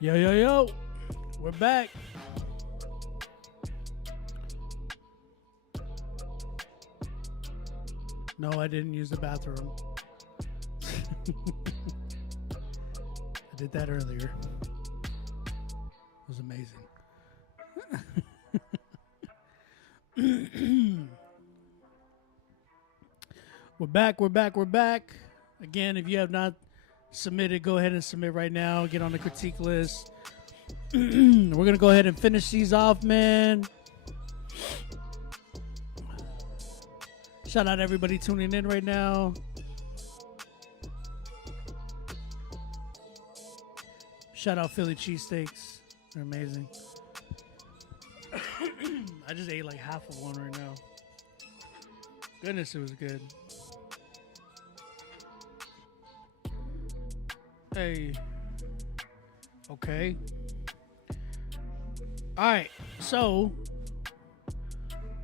Yo, yo, yo. We're back. No, I didn't use the bathroom. I did that earlier. It was amazing. We're back. Again, if you have not submitted, go ahead and submit right now. Get on the critique list. We're going to go ahead and finish these off, man. Shout out everybody tuning in right now. Shout out Philly cheesesteaks. They're amazing. I just ate like half of one right now. Goodness, it was good. Hey. Okay. All right. So,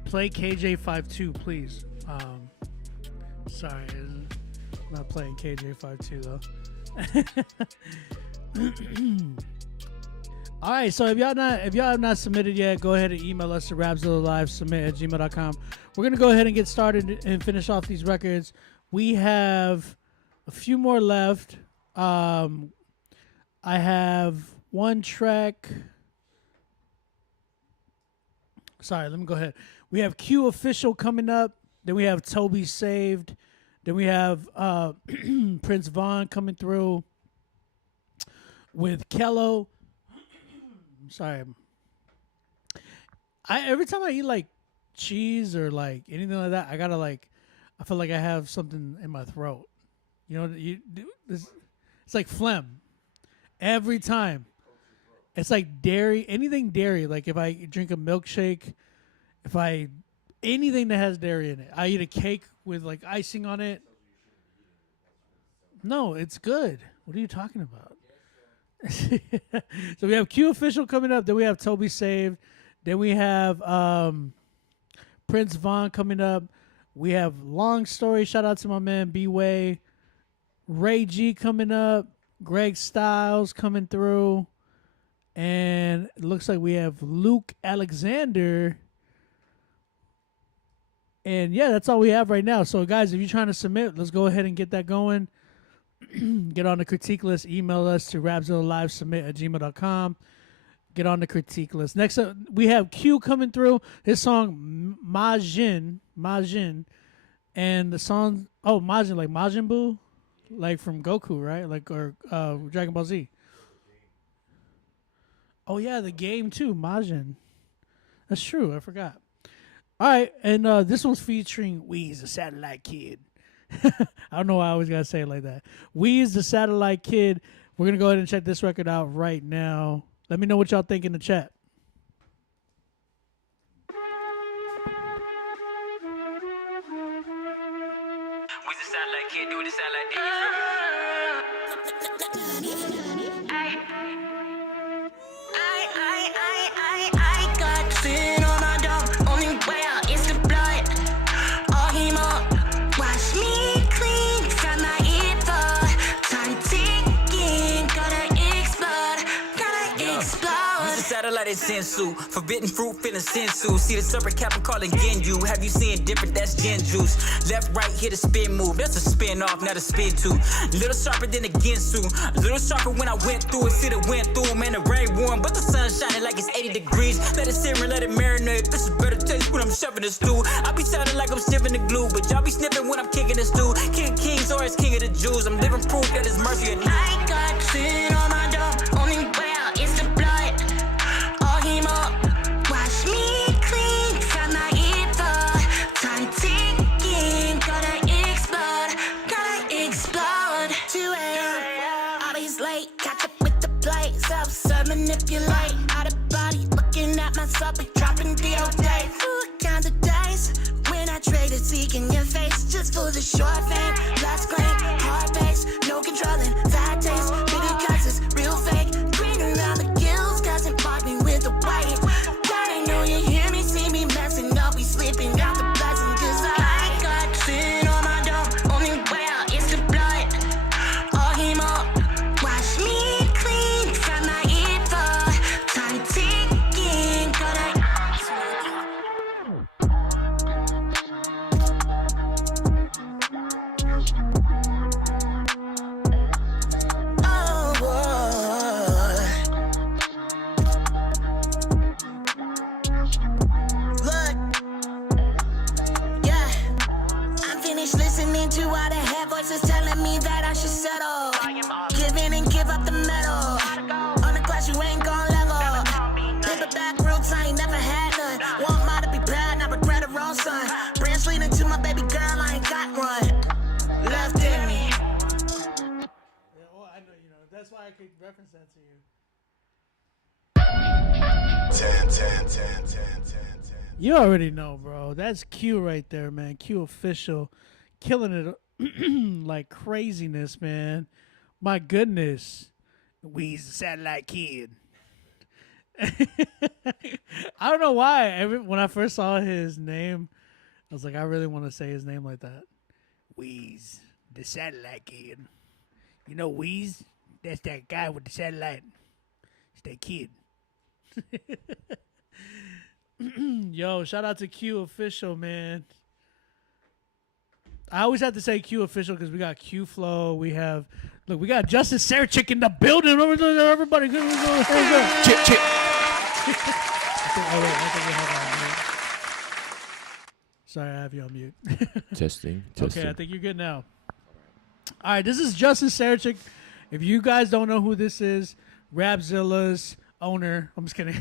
play KJ52, please. Sorry, I'm not playing KJ52 though. All right, so if y'all have not submitted yet, go ahead and email us to rapzillalive@gmail.com. We're gonna go ahead and get started and finish off these records. We have a few more left. I have one track. Sorry, let me go ahead. We have Q Official coming up. Then we have Toby Saved. Then we have Prince Vaughn coming through with Kello. I'm sorry. Every time I eat like cheese or like anything like that, I gotta like, I feel like I have something in my throat. You know, you do this. It's like phlegm. Every time. It's like dairy, anything dairy. Like if I drink a milkshake, anything that has dairy in it. I eat a cake with like icing on it. No, it's good. What are you talking about? So we have Q Official coming up. Then we have Toby Saved. Then we have Prince Vaughn coming up. We have Long Story. Shout out to my man B-Way. Ray G coming up. Greg Styles coming through. And it looks like we have Luke Alexander. And yeah, that's all we have right now. So guys, if you're trying to submit, let's go ahead and get that going. Get on the critique list. Email us to rapzillalivesubmit@gmail.com. Get on the critique list. Next up, we have Q coming through. His song Majin. And the song, Majin, like Majin Buu? Like from Goku, right? Like, or Dragon Ball Z. Oh yeah, the game too, Majin. That's true, I forgot. All right, and this one's featuring Weez, the Satellite Kid. I don't know why I always gotta say it like that. Weez, the Satellite Kid. We're gonna go ahead and check this record out right now. Let me know what y'all think in the chat. Weez, the Satellite Kid, do what the Satellite did. I got sin on my dog. Only way out is the blood. All him up. Wash me clean from my evil. Time ticking. Gotta explode. Weez, the Satellite is sensu. Forbidden fruit feeling sensu. See the serpent cap and calling Genju. Have you seen different? That's Gen Juice. Left, right, hit a spin move. That's a spin off, not a spin two. Little sharper than a Gensu. Little sharper when I went through it. See the wind through, man, the rain warm, but the sun shining like it's 80 degrees. Let it simmer, let it marinate. This is better taste when I'm shoving the stew. I be sounding like I'm sniffing the glue, but y'all be sniffing when I'm kicking the stew. King of kings or as king of the Jews. I'm living proof that it's mercy and I got sin on my dog. Only way out is the blood. All him up. Wash me clean from my evil. Time ticking. Gotta explode. 2 a.m. Always late. Catch up with the plate. Self-serve manipulate. Out of body. Looking at myself. Like dropping deal days. Count the days when I traded seeking your face just for the short fame. Last grain. Hard base. No controlling. Bad taste. Bigger classes. Real fake. Green around the gills. Doesn't bark me with the white. God, I know you hear me. See me messing up. We slipping out the blessing. Cause I got sin on my dog. Only way out is the blood. All him up. Wash me clean from my ear. That's why I could reference that to you. 10. You already know, bro. That's Q right there, man. Q official, killing it like craziness, man. My goodness, Weezy the Satellite Kid. I don't know why. When I first saw his name, I was like, I really want to say his name like that. Weezy the Satellite Kid. You know Weezy? That's that guy with the satellite. It's that kid. Yo, shout out to Q official, man. I always have to say Q official because we got Q Flow. We got Justin Sarachik in the building. Everybody, good. Chip. I think we have you on mute. Sorry, I have you on mute. Testing. Okay, I think you're good now. All right, this is Justin Sarachik. If you guys don't know who this is, Rapzilla's owner. I'm just kidding.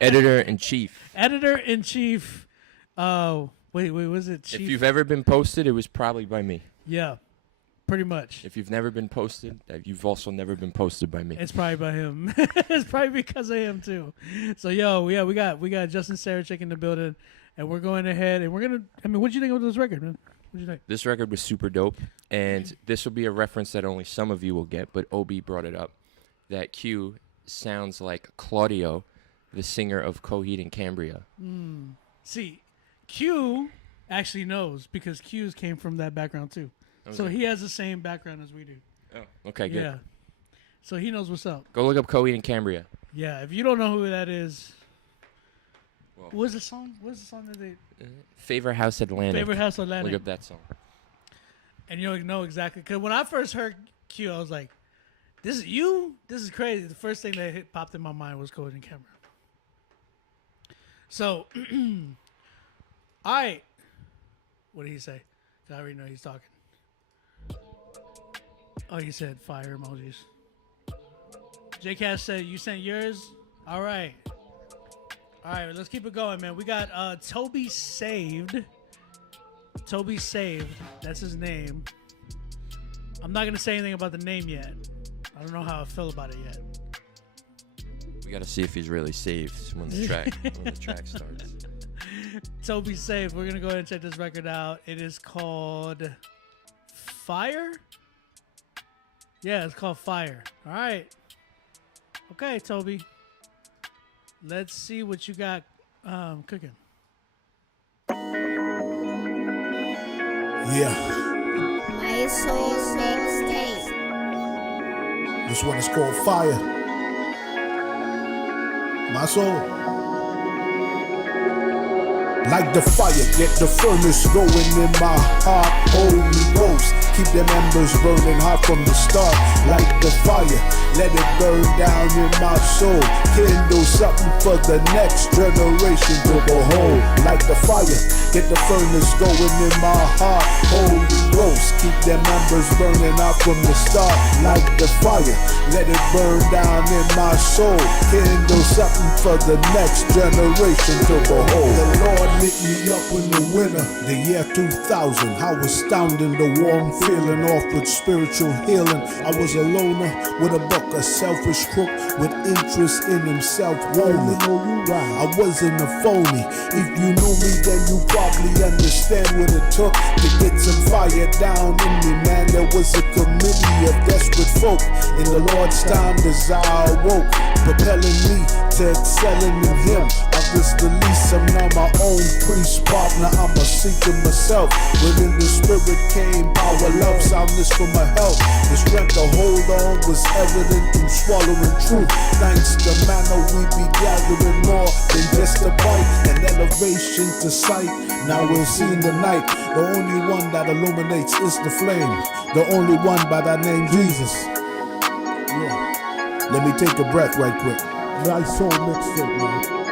Editor-in-chief. Editor-in-chief. Wait, was it chief? If you've ever been posted, it was probably by me. Yeah, pretty much. If you've never been posted, you've also never been posted by me. It's probably by him. It's probably because of him too. So we got Justin Sarachik in the building, and we're going ahead and we're gonna. I mean, what do you think of this record, man? What do you think? This record was super dope, and this will be a reference that only some of you will get, but Obi brought it up, that Q sounds like Claudio, the singer of Coheed and Cambria. See, Q actually knows because Q's came from that background too. Okay. So he has the same background as we do. Oh, okay, good. Yeah. So he knows what's up. Go look up Coheed and Cambria. Yeah, if you don't know who that is, Well, what's the song that they... Favorite House Atlantic. Favorite House Atlantic. Look up that song. And you'll know exactly. Because when I first heard Q, I was like, this is you? This is crazy. The first thing that popped in my mind was Coheed and Cambria. So, all right. What did he say? I already know he's talking. Oh, he said fire emojis. J-Cash said, you sent yours? All right. All right, let's keep it going, man. We got Toby Saved. Toby Saved. That's his name. I'm not going to say anything about the name yet. I don't know how I feel about it yet. We got to see if he's really saved when the track starts. Toby Saved. We're going to go ahead and check this record out. It is called Fire? Yeah, it's called Fire. All right. Okay, Toby. Let's see what you got cooking. Yeah, My soul mixtape. this one is called Fire. My soul. Like the fire, get the furnace going in my heart. Holy Ghost, keep them embers burning hot from the start. Like the fire, let it burn down in my soul. Kindle something for the next generation to behold. Like the fire, get the furnace going in my heart. Holy Ghost, keep them embers burning out from the start. Like the fire, let it burn down in my soul. Kindle something for the next generation to behold. The Lord lit me up in the winter, the year 2000. How astounding the warm feeling off with spiritual healing. I was a loner with a buck, a selfish crook with interest in himself only. I wasn't a phony. If you knew me, then you probably understand what it took to get some fire down in me, man. There was a committee of desperate folk in the Lord's time as I awoke, propelling me to excelling in Him. I was the least, I'm now my own priest partner. I'm a seeker myself. Within the spirit came power, love, soundness for my health. The strength to hold on was evident in swallowing truth. Thanks to manna, we be gathering more than just a bite and elevation to sight. Now we'll see in the night. The only one that illuminates is the flame. The only one by that name, Jesus. Yeah. Let me take a breath right quick. My soul mixtape, man.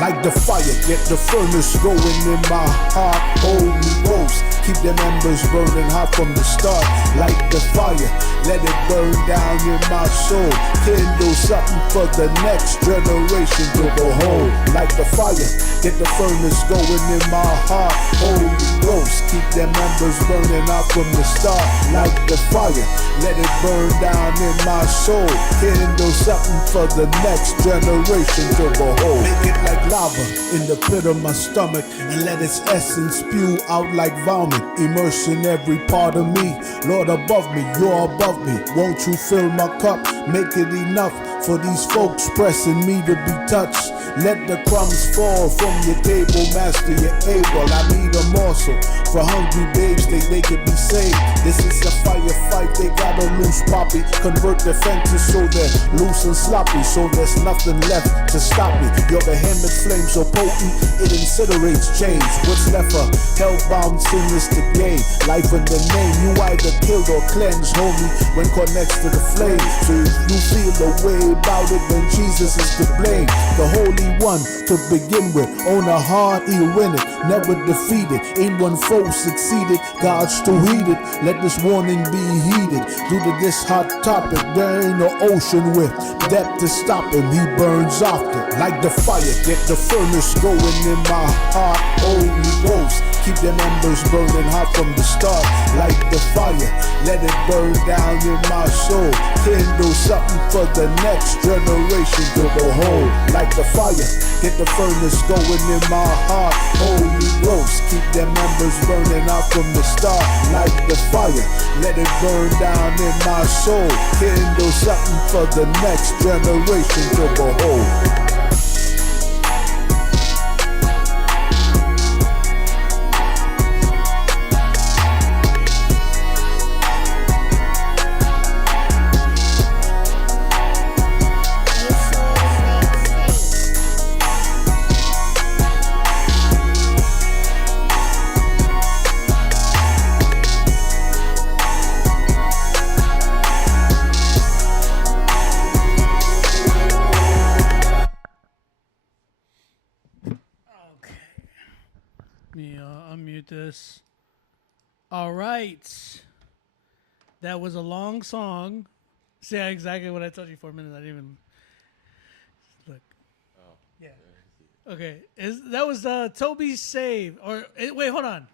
Like the fire, get the furnace going in my heart. Holy Ghost, Keep them embers burning hot from the start. Like the fire, let it burn down in my soul. Kindle something for the next generation to behold. Like the fire, get the furnace going in my heart. Holy Ghost, keep them embers burning out from the start. Like the fire, let it burn down in my soul. Kindle something for the next generation to behold. Make it like lava in the pit of my stomach, and let its essence spew out like vomit. Immersing every part of me. Lord above me, you're above me. Won't you fill my cup? Make it enough for these folks pressing me to be touched. Let the crumbs fall from your table, master, you're able. I need a morsel for hungry babes, they could be saved. This is a firefight, they got a loose poppy. Convert the fences so they're loose and sloppy, so there's nothing left to stop me. Your behemoth flame so potent, it incinerates change. What's left for hellbound sinners to gain? Life in the name, you either killed or cleansed, homie, when caught next to the flame. So if you feel the way about it, then Jesus is to blame. The Holy One to begin with, own a heart, he'll win it, never defeated. Ain't one foe succeeded, God's too heated. Let this warning be heeded. Due to this hot topic, there ain't no ocean with depth to stop him. He burns often like the fire. Get the furnace going in my heart. Holy Ghost, keep them embers burning hot from the start. Like the fire, let it burn down in my soul. Kindle something for the next generation to behold. Like the fire, get the furnace going in my heart. Holy Ghost, keep them embers burning out from the start. Like the fire, let it burn down in my soul. Kindle something for the next generation to behold. Unmute this. All right. That was a long song. See exactly what I told you for a minute. I didn't even look. Oh. Yeah. Okay. That was Toby Saved. Or wait, hold on.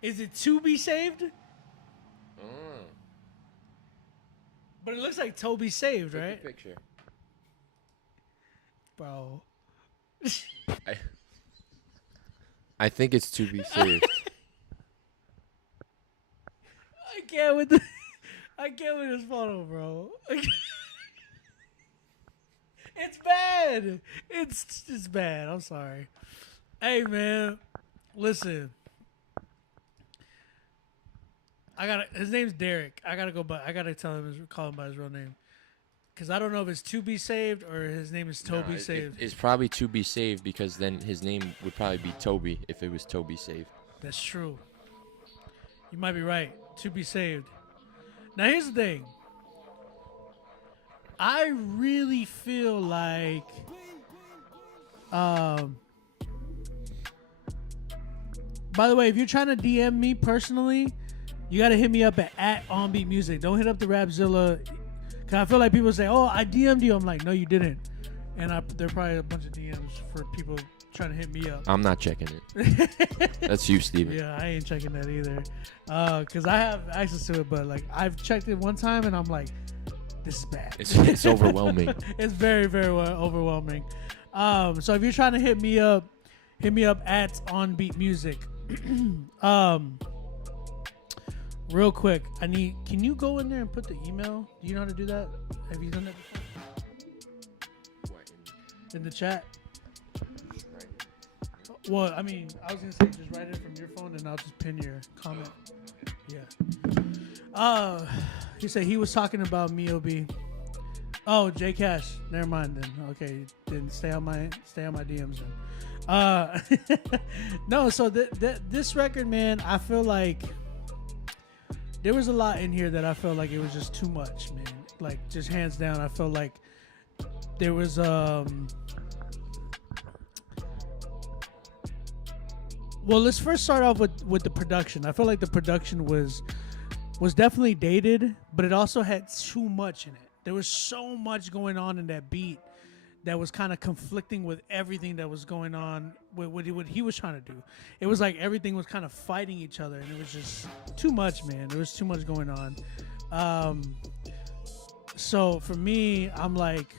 Is it To Be Saved? But it looks like Toby Saved, right? Picture. Bro. I think it's To Be Saved. I can't with this photo, bro. It's bad. It's bad. I'm sorry. Hey, man. Listen. His name's Derek. I gotta call him by his real name. Because I don't know if it's To Be Saved or his name is Toby Saved. It's probably To Be Saved because then his name would probably be Toby if it was Toby Saved. That's true. You might be right. To Be Saved. Now, here's the thing. I really feel like by the way, if you're trying to DM me personally, you got to hit me up at OnBeat Music. Don't hit up the Rapzilla. Because I feel like people say, oh, I DM'd you. I'm like, no, you didn't. And there are probably a bunch of DMs for people trying to hit me up. I'm not checking it. That's you, Steven. Yeah, I ain't checking that either. Because I have access to it, but like I've checked it one time and I'm like, this is bad. It's overwhelming. It's very, very overwhelming. So if you're trying to hit me up at OnBeat Music. Real quick, can you go in there and put the email? Do you know how to do that? Have you done that before? In the chat? Well, I mean, I was going to say just write it from your phone and I'll just pin your comment. Yeah. He said he was talking about MeOB. Oh, J Cash. Never mind then. Okay, then stay on my DMs then. No, so this record, man, I feel like there was a lot in here that I felt like it was just too much, man. Like, just hands down, I felt like there was Well, let's first start off with the production. I feel like the production was definitely dated, but it also had too much in it. There was so much going on in that beat that was kind of conflicting with everything that was going on with what he was trying to do. It was like everything was kind of fighting each other, and it was just too much, man. There was too much going on. So for me, I'm like,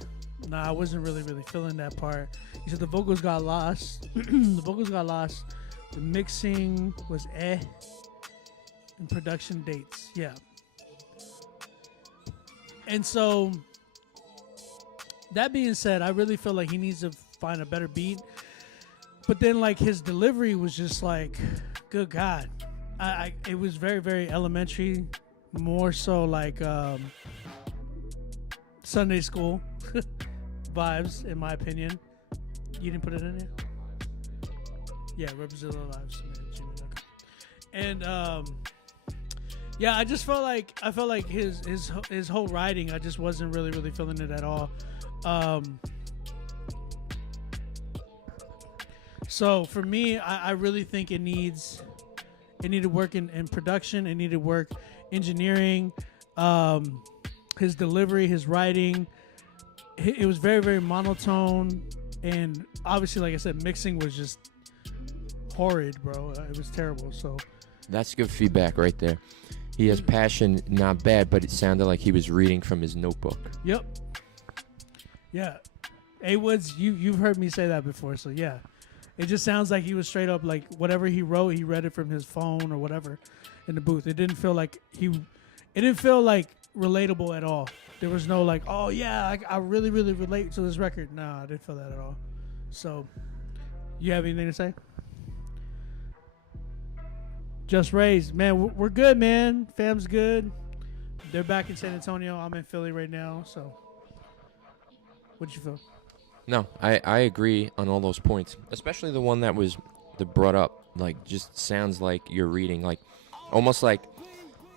nah, I wasn't really feeling that part. He said the vocals got lost. The vocals got lost. The mixing was and production dates, yeah. And so, that being said, I really feel like he needs to find a better beat. But then, like, his delivery was just like, good God. It was very, very elementary. More so like Sunday school vibes, in my opinion. You didn't put it in there? Yeah, Representative Lives. And yeah, I just felt like his whole writing, I just wasn't really feeling it at all. So for me, I really think it needed work in production. It needed work engineering, his delivery, his writing. It was very, very monotone, and obviously, like I said, mixing was just horrid, bro. It was terrible. So That's good feedback right there. He has passion, not bad, but it sounded like he was reading from his notebook. Yep. Yeah. A Woods, you've heard me say that before, so yeah. It just sounds like he was straight up like whatever he wrote, he read it from his phone or whatever in the booth. It didn't feel like relatable at all. There was no like, oh yeah, I really relate to this record. No, I didn't feel that at all. So, you have anything to say? Just Raised, man, we're good, man. Fam's good. They're back in San Antonio. I'm in Philly right now. So, what'd you feel? No, I agree on all those points, especially the one that brought up. Like, just sounds like you're reading, like, almost like,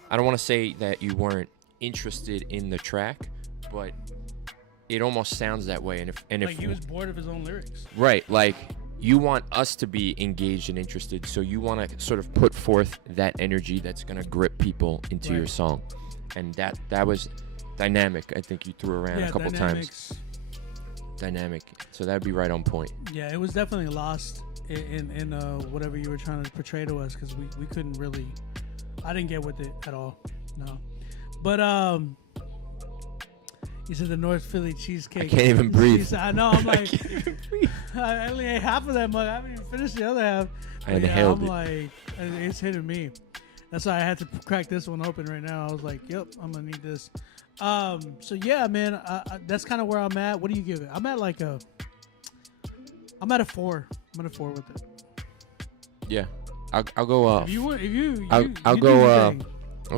I don't want to say that you weren't interested in the track, but it almost sounds that way. And if he was bored of his own lyrics, right? Like, you want us to be engaged and interested, so you want to sort of put forth that energy that's going to grip people into your song, and that was dynamic. I think you threw around a couple times. Dynamic, so that'd be right on point. Yeah, it was definitely lost in whatever you were trying to portray to us, because we couldn't really. I didn't get with it at all. No, but you said the North Philly cheesecake. I can't even breathe. I know. I'm like, I only ate half of that mug. I haven't even finished the other half. I inhaled I'm it. like, it's hitting me. That's why I had to crack this one open right now. I was like, yep, I'm gonna need this. So yeah, man, that's kind of where I'm at. What do you give it? I'm at a 4. I'm at a 4 with it. Yeah, I'll go. I'll go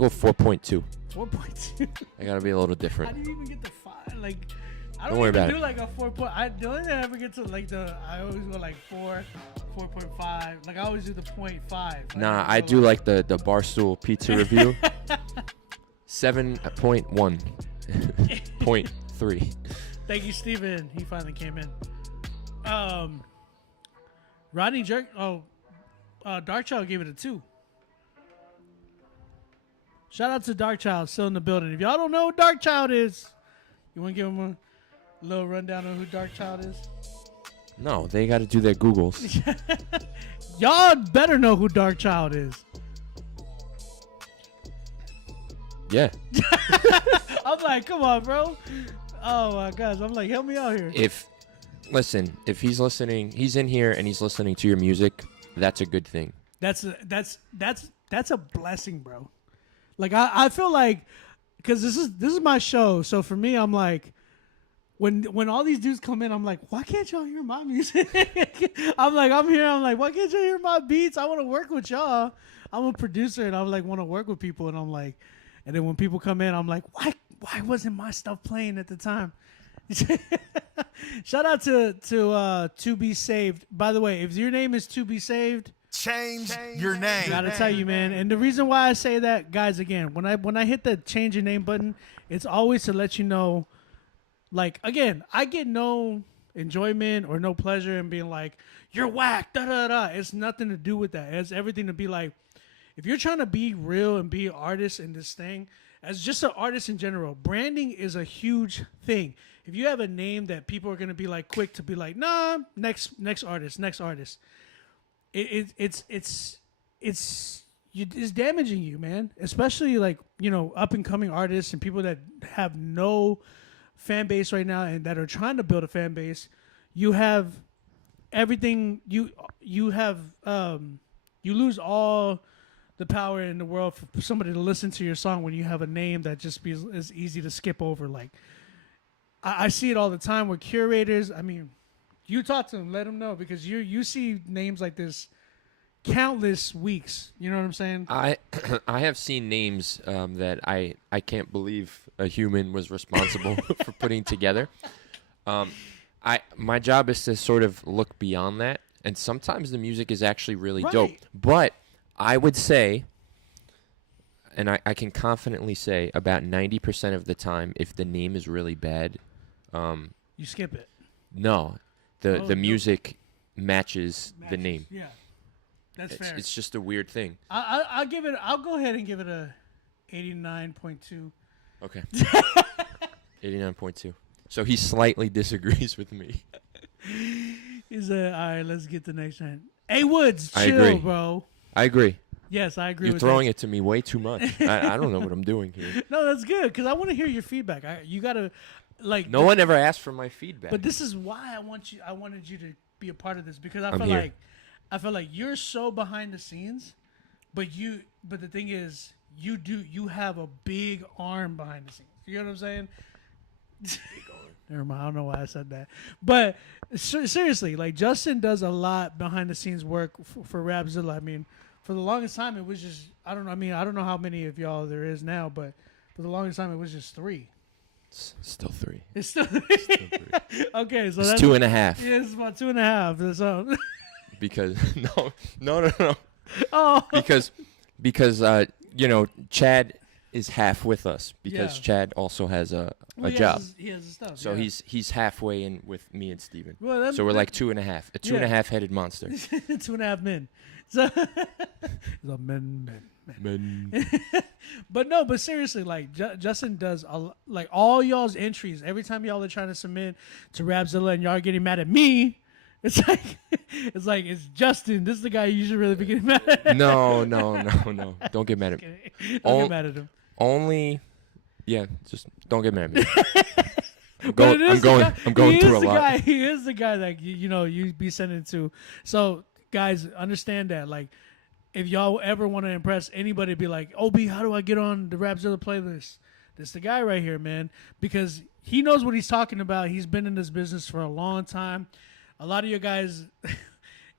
4.2. 4.2. I gotta be a little How different. do you even get the 5? Like, I Don't worry even about do it. like a 4. The only thing I ever get to I always go like 4, 4.5. Like I always do the 0.5. Like, Nah, I do like the Barstool pizza review. 7.1. 0.3. Thank you, Steven. He finally came in. Rodney Jerk. Darkchild gave it a 2. Shout out to Darkchild, still in the building. If y'all don't know who Darkchild is, you want to give him a little rundown on who Darkchild is? No, they got to do their Googles. Y'all better know who Darkchild is. Yeah. I'm like, come on, bro. Oh my gosh, I'm like, help me out here. If he's listening, he's in here and he's listening to your music, that's a good thing. That's a blessing, bro. Like I feel like, because this is my show, so for me, I'm like, when all these dudes come in, I'm like, why can't y'all hear my music? I'm like, why can't y'all hear my beats? I want to work with y'all. I'm a producer and I like want to work with people, and I'm like, and then when people come in, I'm like, why wasn't my stuff playing at the time? Shout out to To Be Saved. By the way, if your name is To Be Saved, change your name. Gotta tell you, man. And the reason why I say that, guys, again, when I hit the change your name button, it's always to let you know. Like, again, I get no enjoyment or no pleasure in being like, you're whack, da da da. It's nothing to do with that. It's everything to be like, if you're trying to be real and be an artist in this thing, as just an artist in general, branding is a huge thing. If you have a name that people are gonna be like quick to be like, nah, next artist. It's damaging you, man. Especially like, you know, up and coming artists and people that have no fan base right now and that are trying to build a fan base. You have everything. You lose all the power in the world for somebody to listen to your song when you have a name that just is easy to skip over. Like I see it all the time with curators. I mean, you talk to them, let them know, because you see names like this countless weeks. You know what I'm saying? I have seen names that I can't believe a human was responsible for putting together. My job is to sort of look beyond that, and sometimes the music is actually really dope. Right. But I would say, and I can confidently say, about 90% of the time, if the name is really bad, You skip it. no, Oh, the no. music matches the name. Yeah, that's fair. It's just a weird thing. I'll give it. I'll go ahead and give it a 89.2. Okay. 89.2. So he slightly disagrees with me. He's all right. Let's get the next one. Hey Woods, I chill, agree. bro. I agree. Yes, I agree. You're with throwing that. it to me way too much. I don't know what I'm doing here. No, that's good because I want to hear your feedback. You gotta like. No one ever asked for my feedback. But this is why I wanted you to be a part of this because I I'm feel here. like you're so behind the scenes, but the thing is you have a big arm behind the scenes. You know what I'm saying? Never mind. I don't know why I said that, but seriously, like Justin does a lot behind the scenes work for Rapzilla. I mean, for the longest time it was just I don't know. I mean, I don't know how many of y'all there is now, but for the longest time it was just 3. It's still 3. It's still okay. So It's that's 2.5. Yeah, it's about 2.5. So Because no. oh. Because Chad is half with us because Yeah. Chad also has a Well, job. He has his stuff. So yeah. he's halfway in with me and Steven. Well, that- So we're that- like 2.5. A 2.5 headed monster. 2.5 men. So, so men. Men. But seriously, like Justin does like all y'all's entries. Every time y'all are trying to submit to Rapzilla and y'all are getting mad at me, it's like Justin. This is the guy you should really be getting mad at. No. Don't get mad at me. Don't get mad at him. Only, yeah, just don't get mad at me. I'm But it is the guy- I'm going he through is a the lot. Guy, he is the guy that you be sending to. So guys, understand that. Like, if y'all ever want to impress anybody, be like, "Ob, how do I get on the Rapzilla playlist?" This the guy right here, man, because he knows what he's talking about. He's been in this business for a long time. A lot of you guys,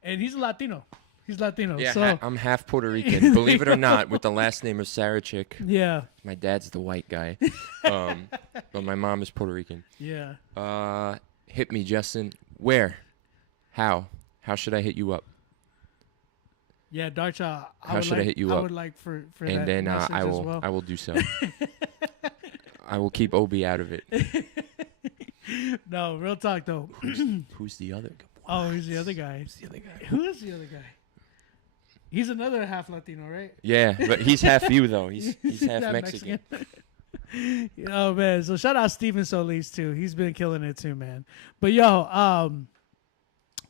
and he's a Latino. He's Latino. Yeah, so I'm half Puerto Rican, believe it or not, with the last name of Sarachik. yeah, My dad's the white guy, but my mom is Puerto Rican. yeah. Hit me, Justin. Where? How? How should I hit you up? Yeah, Darcha. How should I hit you I up? would like for And that then message I as will well. I will do so. I will keep Obi out of it. No, real talk though. Who's the other? Oh, he's the other guy. The other guy. Who is the other guy? He's another half Latino, right? Yeah, but he's half you though. He's half half Mexican. Oh man, so shout out Steven Solis too. He's been killing it too, man. But yo,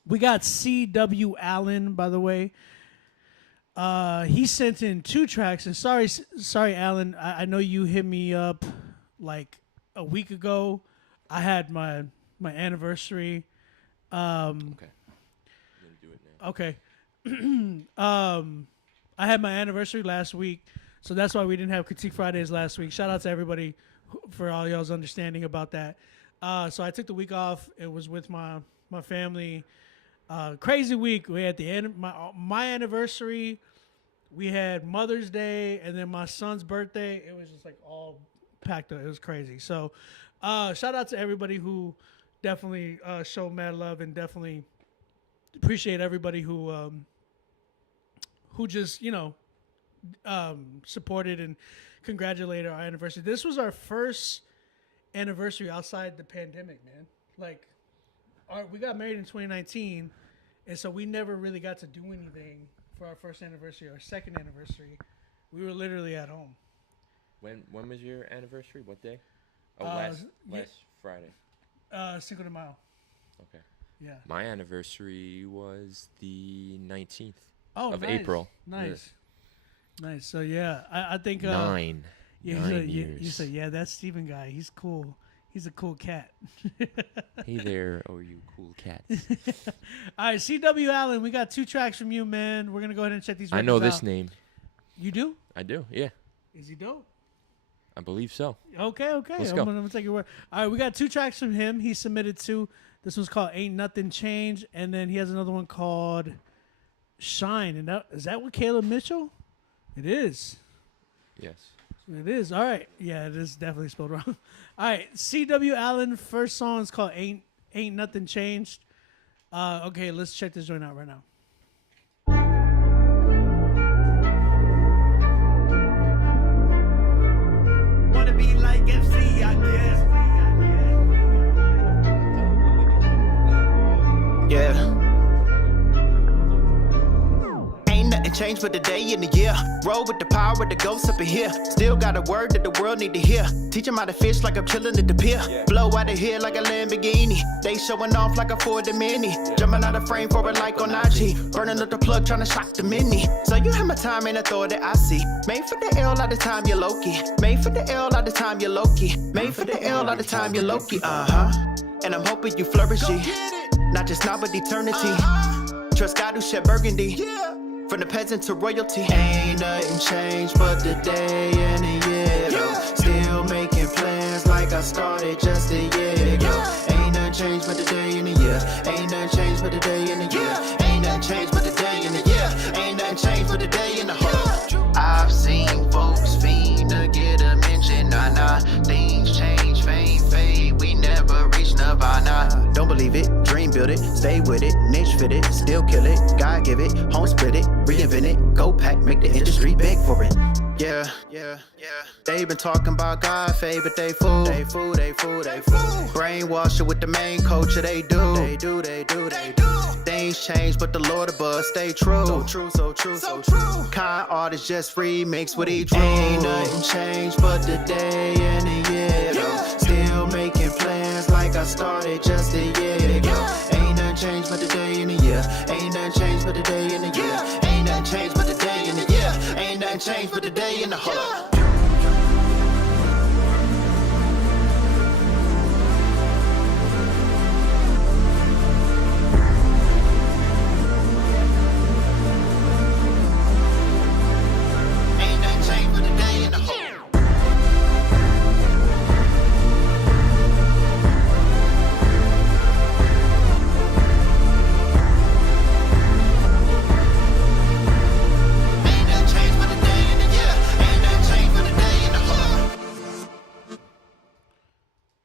we got C.W. Allen, by the way. He sent in 2 tracks, and sorry, Allen. I know you hit me up like a week ago. I had my anniversary. Okay. I'm gonna do it now. Okay. I had my anniversary last week, so that's why we didn't have Critique Fridays last week. Shout out to everybody for all y'all's understanding about that. So I took the week off. It was with my family. Crazy week. We had the end my anniversary. We had Mother's Day, and then my son's birthday. It was just like all packed up. It was crazy. So shout out to everybody who definitely showed mad love and definitely appreciate everybody who just supported and congratulated our anniversary. This was our first anniversary outside the pandemic, man. Like we got married in 2019, and so we never really got to do anything for our first anniversary or second anniversary. We were literally at home. When was your anniversary? What day? Oh, Yeah. last Friday. Cinco de Mayo. Okay. Yeah. My anniversary was the 19th Oh, of nice. April. Nice. Nice. So yeah, I think Nine. Yeah, 9 you years. said, yeah, that Steven guy, he's cool. He's a cool cat. Hey there, oh you cool cats. All right, CW Allen, we got 2 tracks from you, man. We're gonna go ahead and check these. I know records this out. name. You do? I do. Yeah, Is he dope? I believe so. Okay. Let's I'm go. gonna take your word. All right, we got 2 tracks from him. He submitted 2. This one's called "Ain't Nothing Changed," and then he has another one called "Shine." And is that with Caleb Mitchell? It is. Yes. It is. All right. Yeah, it is definitely spelled wrong. All right. CW Allen, first song is called Ain't Nothing Changed. Okay, let's check this joint out right now. Wanna be like FC, I guess. Yeah. Ain't nothing changed but the day and the year. Roll with the power of the ghosts up in here. Still got a word that the world need to hear. Teach 'em how to fish like I'm chillin' at the pier. Blow out of here like a Lamborghini. They showing off like a Ford Mini. Jumping out of frame for a like on IG. Burning up the plug trying to shock the mini. So you have my time and authority I see. Made for the L all the time you're Loki. Made for the L all the time you're Loki. Made for the L all the time you're Loki. And I'm hoping you flourish. Not just now but eternity. Trust God who shed burgundy. From the peasant to royalty. Ain't nothing changed but the day and the year. Though. Still making plans like I started just a year ago. Ain't nothing changed but the day and the year. Ain't nothing changed but the day and the year. Ain't nothing changed but the day and the year. Ain't nothing changed but the day and the whole. I've seen folks fiend to get a mention. Nah, things change, fame fade. We never reach nirvana. Don't believe it, dream build it, stay with it, niche fit it, still kill it, God give it, home split it, reinvent it, go pack, make the industry beg for it. Yeah. They been talking about God fade, but they fool. Brainwash it with the main culture, they do. Things change, but the Lord above stay true. So true. Kind artists just remix what he drew. Ain't nothing changed but the day and the year. Though. Still making plans like I started just a year ago. Ain't nothing changed but the day and the year. Ain't nothing changed but the day and the year. Ain't nothing changed but the day and the year. Ain't nothing changed but the day and the whole.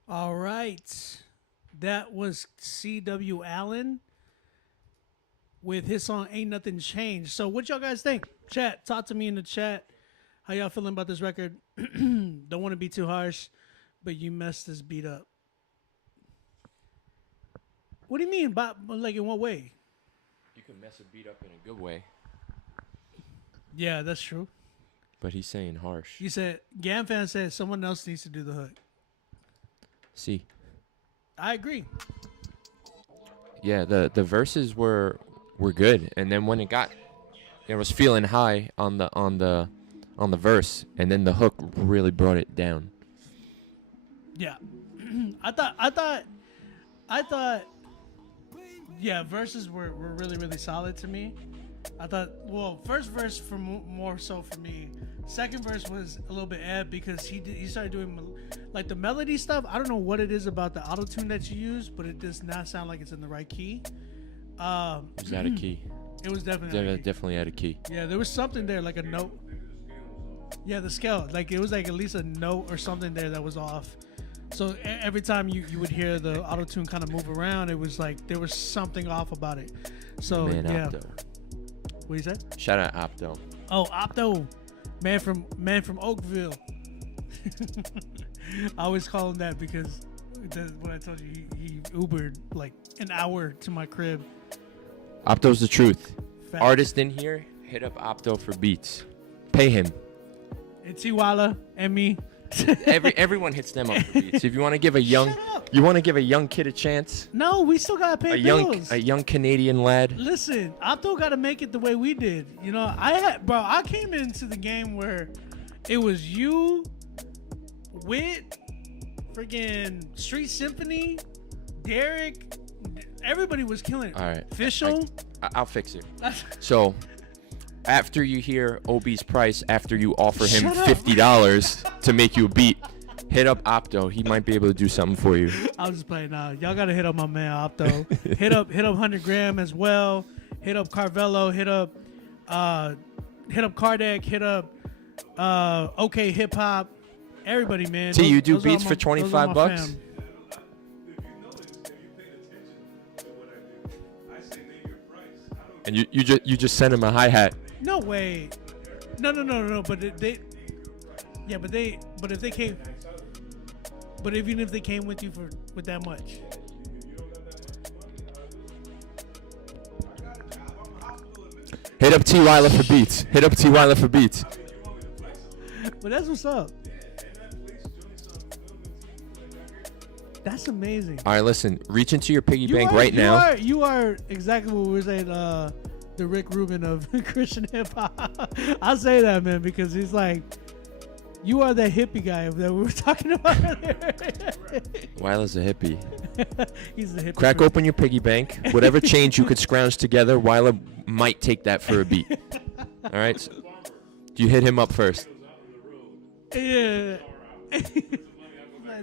All right. That was CW Allen with his song Ain't Nothing Changed. So what y'all guys think? Chat, talk to me in the chat. How y'all feeling about this record? Don't want to be too harsh, but you messed this beat up. What do you mean? Like in what way? You can mess a beat up in a good way, Yeah, that's true. but he's saying harsh. You said, GamFan said someone else needs to do the hook. See. I agree. Yeah, the verses were good, and then when it was feeling high on the verse, and then the hook really brought it down. Yeah. I thought yeah, verses were really, really solid to me. I thought, well, first verse for more so for me. Second verse was a little bit because he started doing like the melody stuff. I don't know what it is about the auto-tune that you use, but it does not sound like it's in the right key. Was that a key? It was definitely out of key. Definitely out of key. Yeah, there was something there, like a note. Yeah, the scale. Like it was like at least a note or something there that was off. So every time you would hear the auto-tune kind of move around, it was like there was something off about it. So Man, yeah. Opto. What you said? Shout out Opto. Oh, Opto, man from Oakville. I always call him that because What I told you, he Ubered like an hour to my crib. Opto's the truth. Fact. Artist in here, hit up Opto for beats. Pay him. And Tiwala and me. Everyone hits them up for beats. If you want to give a young, kid a chance, No, we still gotta pay bills. a young Canadian lad. Listen, Opto gotta make it the way we did. You know, I came into the game where it was you, Wit, friggin' Street Symphony, Derek. Everybody was killing it. All right, Official. I'll fix it. So, after you hear OB's price, after you offer him Shut up. $50 to make you a beat, hit up Opto. He might be able to do something for you. I was just playing. Y'all gotta hit up my man Opto. hit up 100 Gram as well. Hit up Carvello. Hit up Kardec. Hit up OK Hip Hop. Everybody, man. T, you do those are beats my- for those are 25 my bucks? fam. And you just send him a hi-hat. No way. No. But they. Yeah, but if they came. But even if they came with you with that much. Hit up T. Weiler for beats. Hit up T. Weiler for beats. But that's what's up. That's amazing. All right, listen. Reach into your piggy bank are- right you now. You are exactly what we were saying. The Rick Rubin of Christian hip hop. I'll say that, man, because he's like, you are that hippie guy that we were talking about earlier. Weiler's a hippie. He's the hippie. Crack person. open your piggy bank. Whatever change you could scrounge together, Weiler might take that for a beat. All right? So, you hit him up first. Yeah.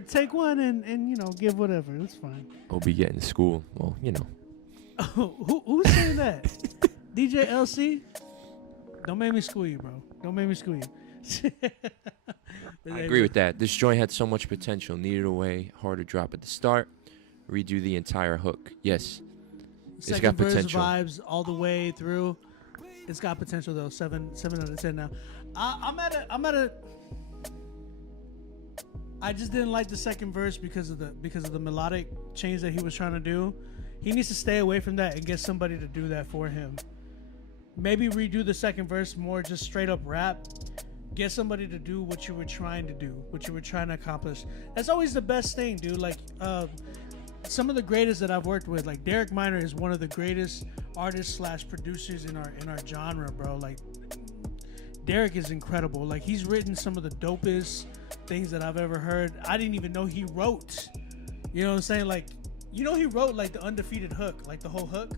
Take one and give whatever. It's fine. OB getting to school. Well, Who's saying that? DJ LC? Don't make me school you, bro. Don't make me school you. I agree with that. This joint had so much potential. Needed a way, hard to drop at the start. Redo the entire hook. Yes. It's Second got verse potential. vibes all the way through. It's got potential though. 7 out of 10 now. I'm at a. I just didn't like the second verse because of the melodic change that he was trying to do. He needs to stay away from that and get somebody to do that for him. Maybe redo the second verse more just straight up rap. Get somebody to do what you were trying to do, what you were trying to accomplish. That's always the best thing, dude. Like some of the greatest that I've worked with, like Derek Minor is one of the greatest artists / producers in our genre, bro. Like Derek is incredible. Like he's written some of the dopest things that I've ever heard. I didn't even know he wrote. You know what I'm saying? Like, he wrote like the Undefeated hook, like the whole hook.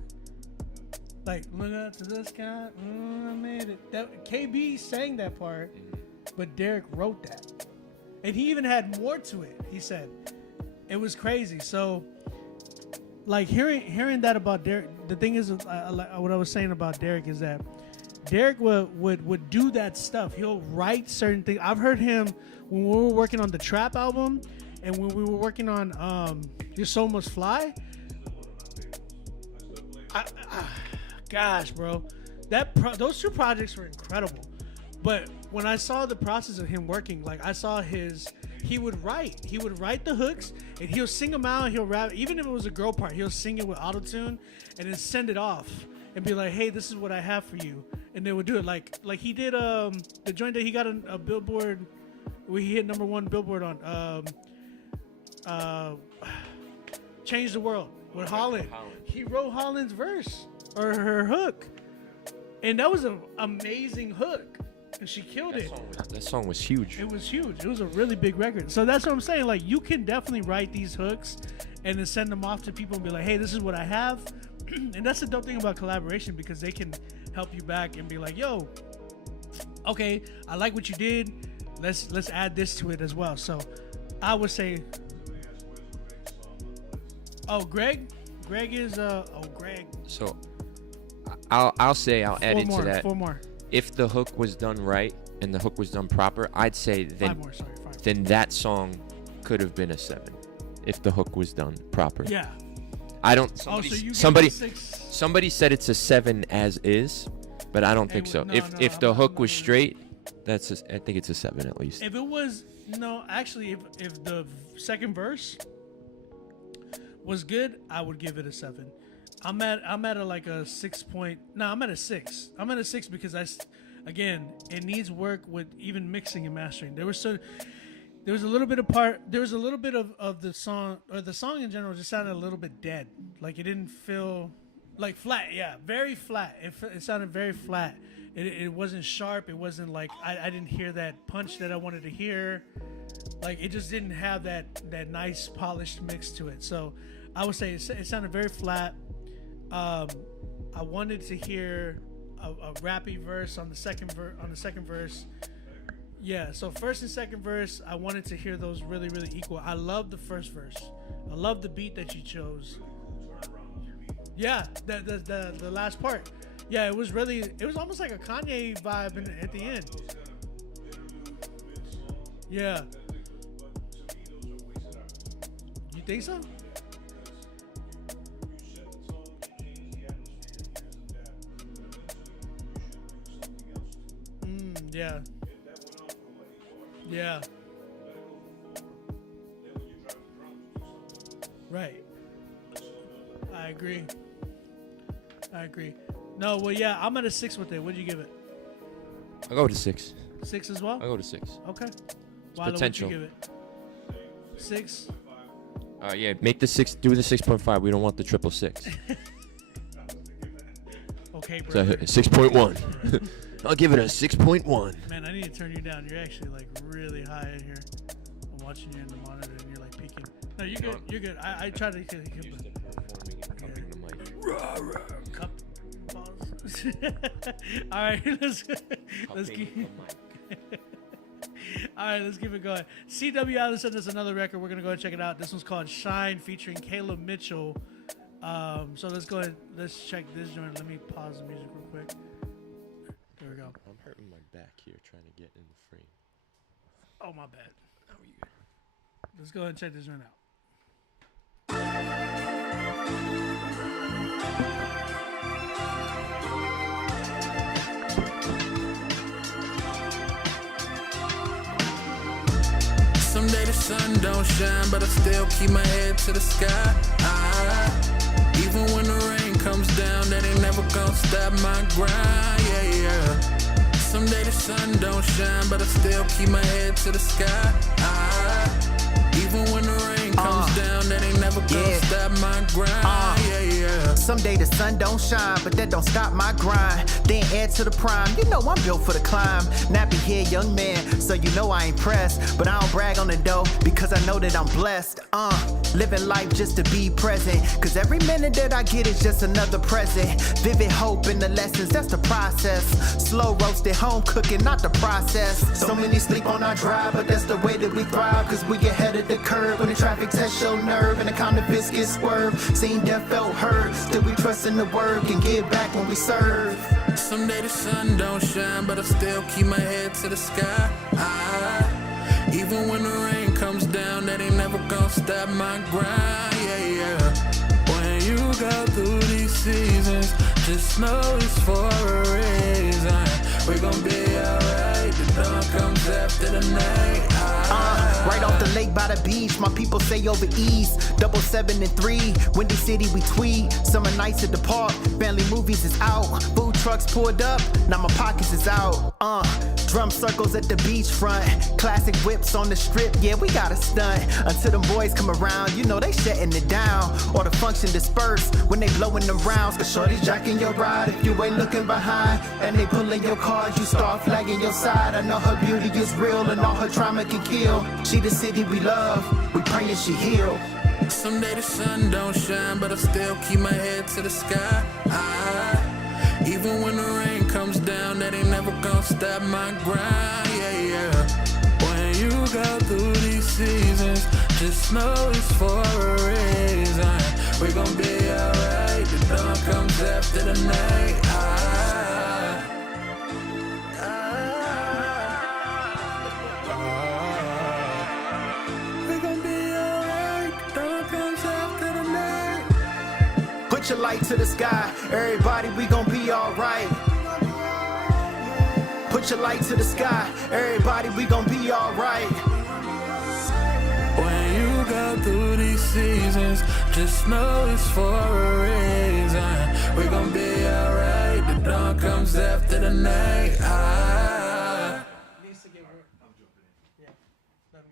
Like, look up to the sky, I made it. That KB sang that part, but Derek wrote that, and he even had more to it. He said it was crazy. So, like hearing that about Derek, the thing is, what I was saying about Derek is that Derek would do that stuff. He'll write certain things. I've heard him when we were working on the Trap album, and when we were working on Your Soul Must Fly. Gosh, bro, those two projects were incredible. But when I saw the process of him working, like I saw he would write the hooks and he'll sing them out. He'll rap, even if it was a girl part, he'll sing it with autotune and then send it off and be like, "Hey, this is what I have for you," and they would do it. Like he did the joint that he got a Billboard, where he hit #1 Billboard on Change the World with Holland. He wrote Holland's verse or her hook, and that was an amazing hook, and she killed it. That song was huge. It was huge. It was a really big record. So that's what I'm saying. Like, you can definitely write these hooks and then send them off to people and be like, "Hey, this is what I have." And that's the dope thing about collaboration, because they can help you back and be like, "Yo, okay, I like what you did. Let's add this to it as well." So I would say, Greg is Greg. So I'll add into that. 4 more. If the hook was done right and the hook was done proper, I'd say 5 more. Sorry, 5. then that song could have been a 7 if the hook was done proper. Yeah. I don't. So you Somebody gave it 6. said it's a 7 as is, but I don't think so. No, if the hook was straight, I think it's a 7 at least. If it was actually, if the second verse was good, I would give it a 7. I'm at like a 6 point. No, I'm at a 6. I'm at a 6 because again, it needs work with even mixing and mastering. There was a little bit of the song, or the song in general just sounded a little bit dead. Like it didn't feel like flat. Yeah, very flat. It sounded very flat. It wasn't sharp. It wasn't like I didn't hear that punch that I wanted to hear. Like it just didn't have that nice polished mix to it. So I would say it sounded very flat. I wanted to hear a rappy verse on the second verse. Yeah, so first and second verse, I wanted to hear those really, really equal. I love the first verse. I love the beat that you chose. Yeah, the last part. Yeah, it was almost like a Kanye vibe at the end. Yeah. You think so? Yeah. Yeah. Right. I agree. No, well, yeah, I'm at a 6 with it. What'd you give it? I'll go to 6. 6 as well? I'll go to 6. Okay. Potential. What'd you give it? 6? Yeah, make the 6. Do the 6.5. We don't want the 666. Okay, bro. So 6.1. I'll give it a 6.1. Man, I need to turn you down. You're actually like really high in here. I'm watching you in the monitor and you're like peeking. No, you're good. You're good. I try to get cup balls. All right, let's keep. All right, let's keep it going. CW Allen sent us another record. We're gonna go and check it out. This one's called Shine, featuring Caleb Mitchell. So let's go ahead. Let's check this joint. Let me pause the music real quick. There we go. I'm hurting my back here trying to get in the frame. Oh, my bad. How are you? Let's go ahead and check this joint out. Someday the sun don't shine, but I still keep my head to the sky. Even when the rain comes down, that ain't never gonna stop my grind, yeah. Someday the sun don't shine, but I still keep my head to the sky. Even when the rain comes down, that ain't never gonna stop my grind, yeah. Someday the sun don't shine, but that don't stop my grind. Then add to the prime, you know I'm built for the climb. Nappy head young man, so you know I ain't pressed. But I don't brag on the dough, because I know that I'm blessed. Living life just to be present, cause every minute that I get is just another present. Vivid hope in the lessons, that's the process. Slow roasted, home cooking, not the process. So many sleep on our drive, but that's the way that we thrive, cause we ahead of the curve. When the traffic test your nerve and the counterfeits get swerved. Seen death, felt hurt, still we trust in the word, can give back when we serve. Someday the sun don't shine, but I still keep my head to the sky. Even when the rain comes down, that ain't never gonna stop my grind, yeah. When you go through these seasons, just know it's for a reason. We're gonna be alright, the dawn comes after the night. Right off the lake by the beach, my people say over east. 7 and 3, Windy City we tweet. Summer nights at the park, family movies is out. Food trucks pulled up, now my pockets is out. Drum circles at the beachfront, classic whips on the strip, yeah we got a stunt. Until them boys come around, you know they shutting it down. Or the function disperse when they blowing them rounds. Cause shorty jacking your ride if you ain't looking behind. And they pulling your card, you start flagging your side. I know her beauty is real and all her trauma can kill. She the city we love, we praying she heal. Someday the sun don't shine, but I still keep my head to the sky. Even when the rain comes down, that ain't never gonna stop my grind, yeah. When you go through these seasons, just know it's for a reason. We're gonna be alright, the dawn comes after the night. Put your light to the sky, everybody, we gon' be alright. Put your light to the sky, everybody, we gon' be alright. When you go through these seasons, Just know it's for a reason. We gon' be alright. The dawn comes after the night. Needs to get work. I'm jumping in. Yeah, let him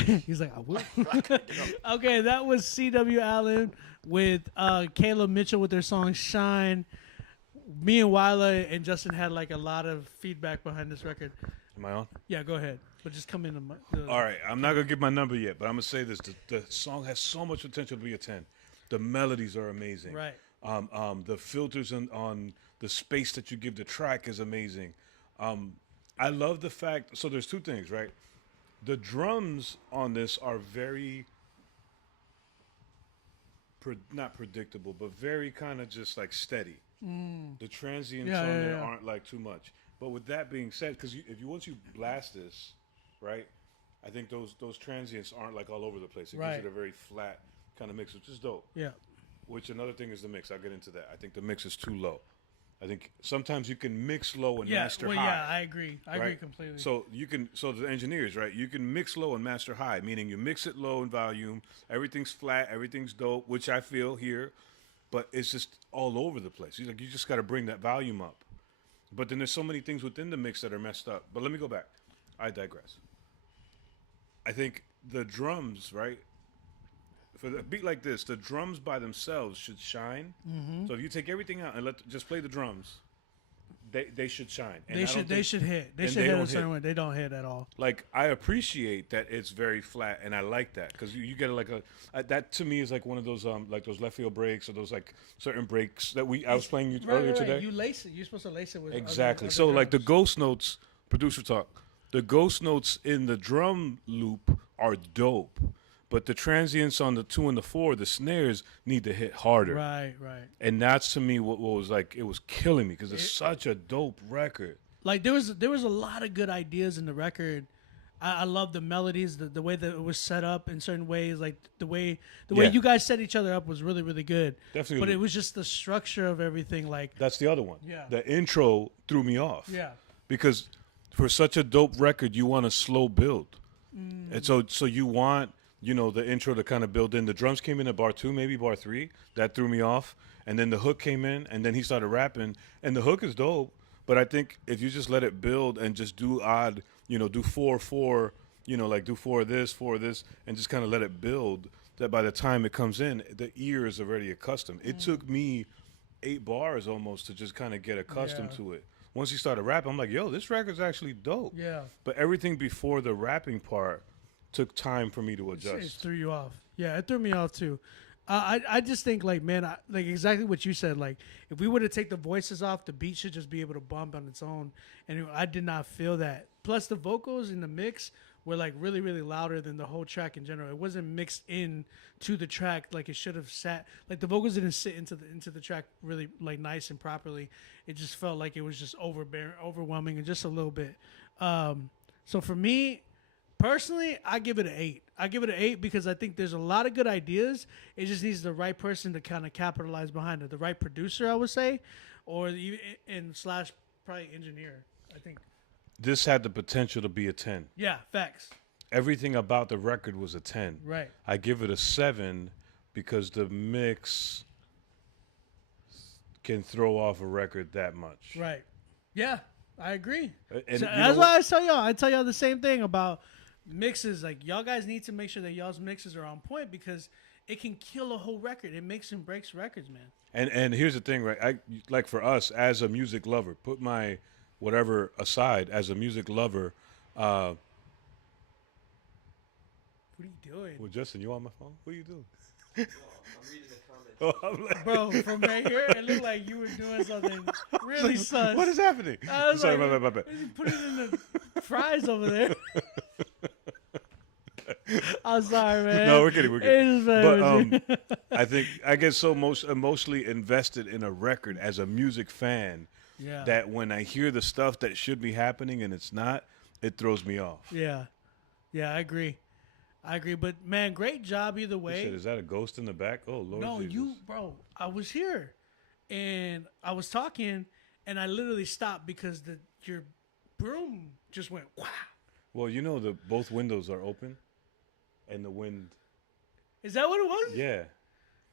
get in. He's like, I will. Okay, that was C.W. Allen with Caleb Mitchell with their song Shine. Me and Wyla and Justin had like a lot of feedback behind this record. Am I on? Yeah, go ahead. But just come in. All right, I'm not gonna give my number yet, but I'm gonna say this: the song has so much potential to be a 10. The melodies are amazing. Right. The filters on the space that you give the track is amazing. I love the fact. So there's two things, right? The drums on this are very not predictable, but very kind of just like steady. The transients on there aren't like too much. But with that being said, because once you blast this, right, I think those transients aren't like all over the place. It gives it a very flat kind of mix, which is dope. Yeah. Which another thing is the mix. I'll get into that. I think the mix is too low. I think sometimes you can mix low and master high. Yeah, I agree. I agree right? completely. So the engineers, right? You can mix low and master high, meaning you mix it low in volume, everything's flat, everything's dope, which I feel here, but it's just all over the place. You just got to bring that volume up. But then there's so many things within the mix that are messed up. But let me go back. I digress. I think the drums, right? For a beat like this, the drums by themselves should shine. Mm-hmm. So if you take everything out and just play the drums, they should shine. And they should hit. They should hit a certain way. They don't hit at all. Like, I appreciate that it's very flat, and I like that because you get that to me is like one of those like those left field breaks or those like certain breaks that I was playing earlier today. You lace it. You're supposed to lace it with exactly. Other so drums. like the ghost notes, producer talk. The ghost notes in the drum loop are dope. But the transients on the 2 and the 4, the snares need to hit harder. Right. And that's to me what was like, it was killing me because it's such a dope record. Like there was a lot of good ideas in the record. I love the melodies, the way that it was set up in certain ways. Like the way you guys set each other up was really, really good. Definitely. But it was just the structure of everything. Like that's the other one. Yeah. The intro threw me off. Yeah. Because for such a dope record, you want a slow build. And so you want, the intro to kind of build in. The drums came in at bar 2, maybe bar 3. That threw me off. And then the hook came in, and then he started rapping. And the hook is dope, but I think if you just let it build and just do odd, do 4-4, like do 4 of this, 4 of this, and just kind of let it build, that by the time it comes in, the ear is already accustomed. It took me 8 bars almost to just kind of get accustomed to it. Once he started rapping, I'm like, yo, this record's actually dope. Yeah. But everything before the rapping part took time for me to adjust. It threw you off. Yeah, it threw me off too. I just think like exactly what you said. Like if we were to take the voices off, the beat should just be able to bump on its own. And I did not feel that. Plus the vocals in the mix were like really, really louder than the whole track in general. It wasn't mixed in to the track like it should have sat. Like the vocals didn't sit into the track really like nice and properly. It just felt like it was just overwhelming and just a little bit. So for me, personally, I give it an 8. I give it an 8 because I think there's a lot of good ideas. It just needs the right person to kind of capitalize behind it. The right producer, I would say, or even / probably engineer, I think. This had the potential to be a 10. Yeah, facts. Everything about the record was a 10. Right. I give it a 7 because the mix can throw off a record that much. Right. Yeah, I agree. And so that's why I tell y'all the same thing about mixes. Like y'all guys need to make sure that y'all's mixes are on point because it can kill a whole record. It makes and breaks records, man. And here's the thing, right? Like for us as a music lover, put my whatever aside. As a music lover, what are you doing? Well, Justin, you on my phone? What are you doing? I'm reading the comments. Bro, from right here, it looked like you were doing something really sus. What is happening? I was Sorry, like, my bad. You put it in the fries over there. I'm sorry, man. No, we're kidding. But I get so emotionally invested in a record as a music fan that when I hear the stuff that should be happening and it's not, it throws me off. Yeah, I agree. But man, great job either way. Is that a ghost in the back? Oh Lord, no, Jesus. bro. I was here, and I was talking, and I literally stopped because your broom just went wow. Well, both windows are open. and the wind. Is that what it was? Yeah.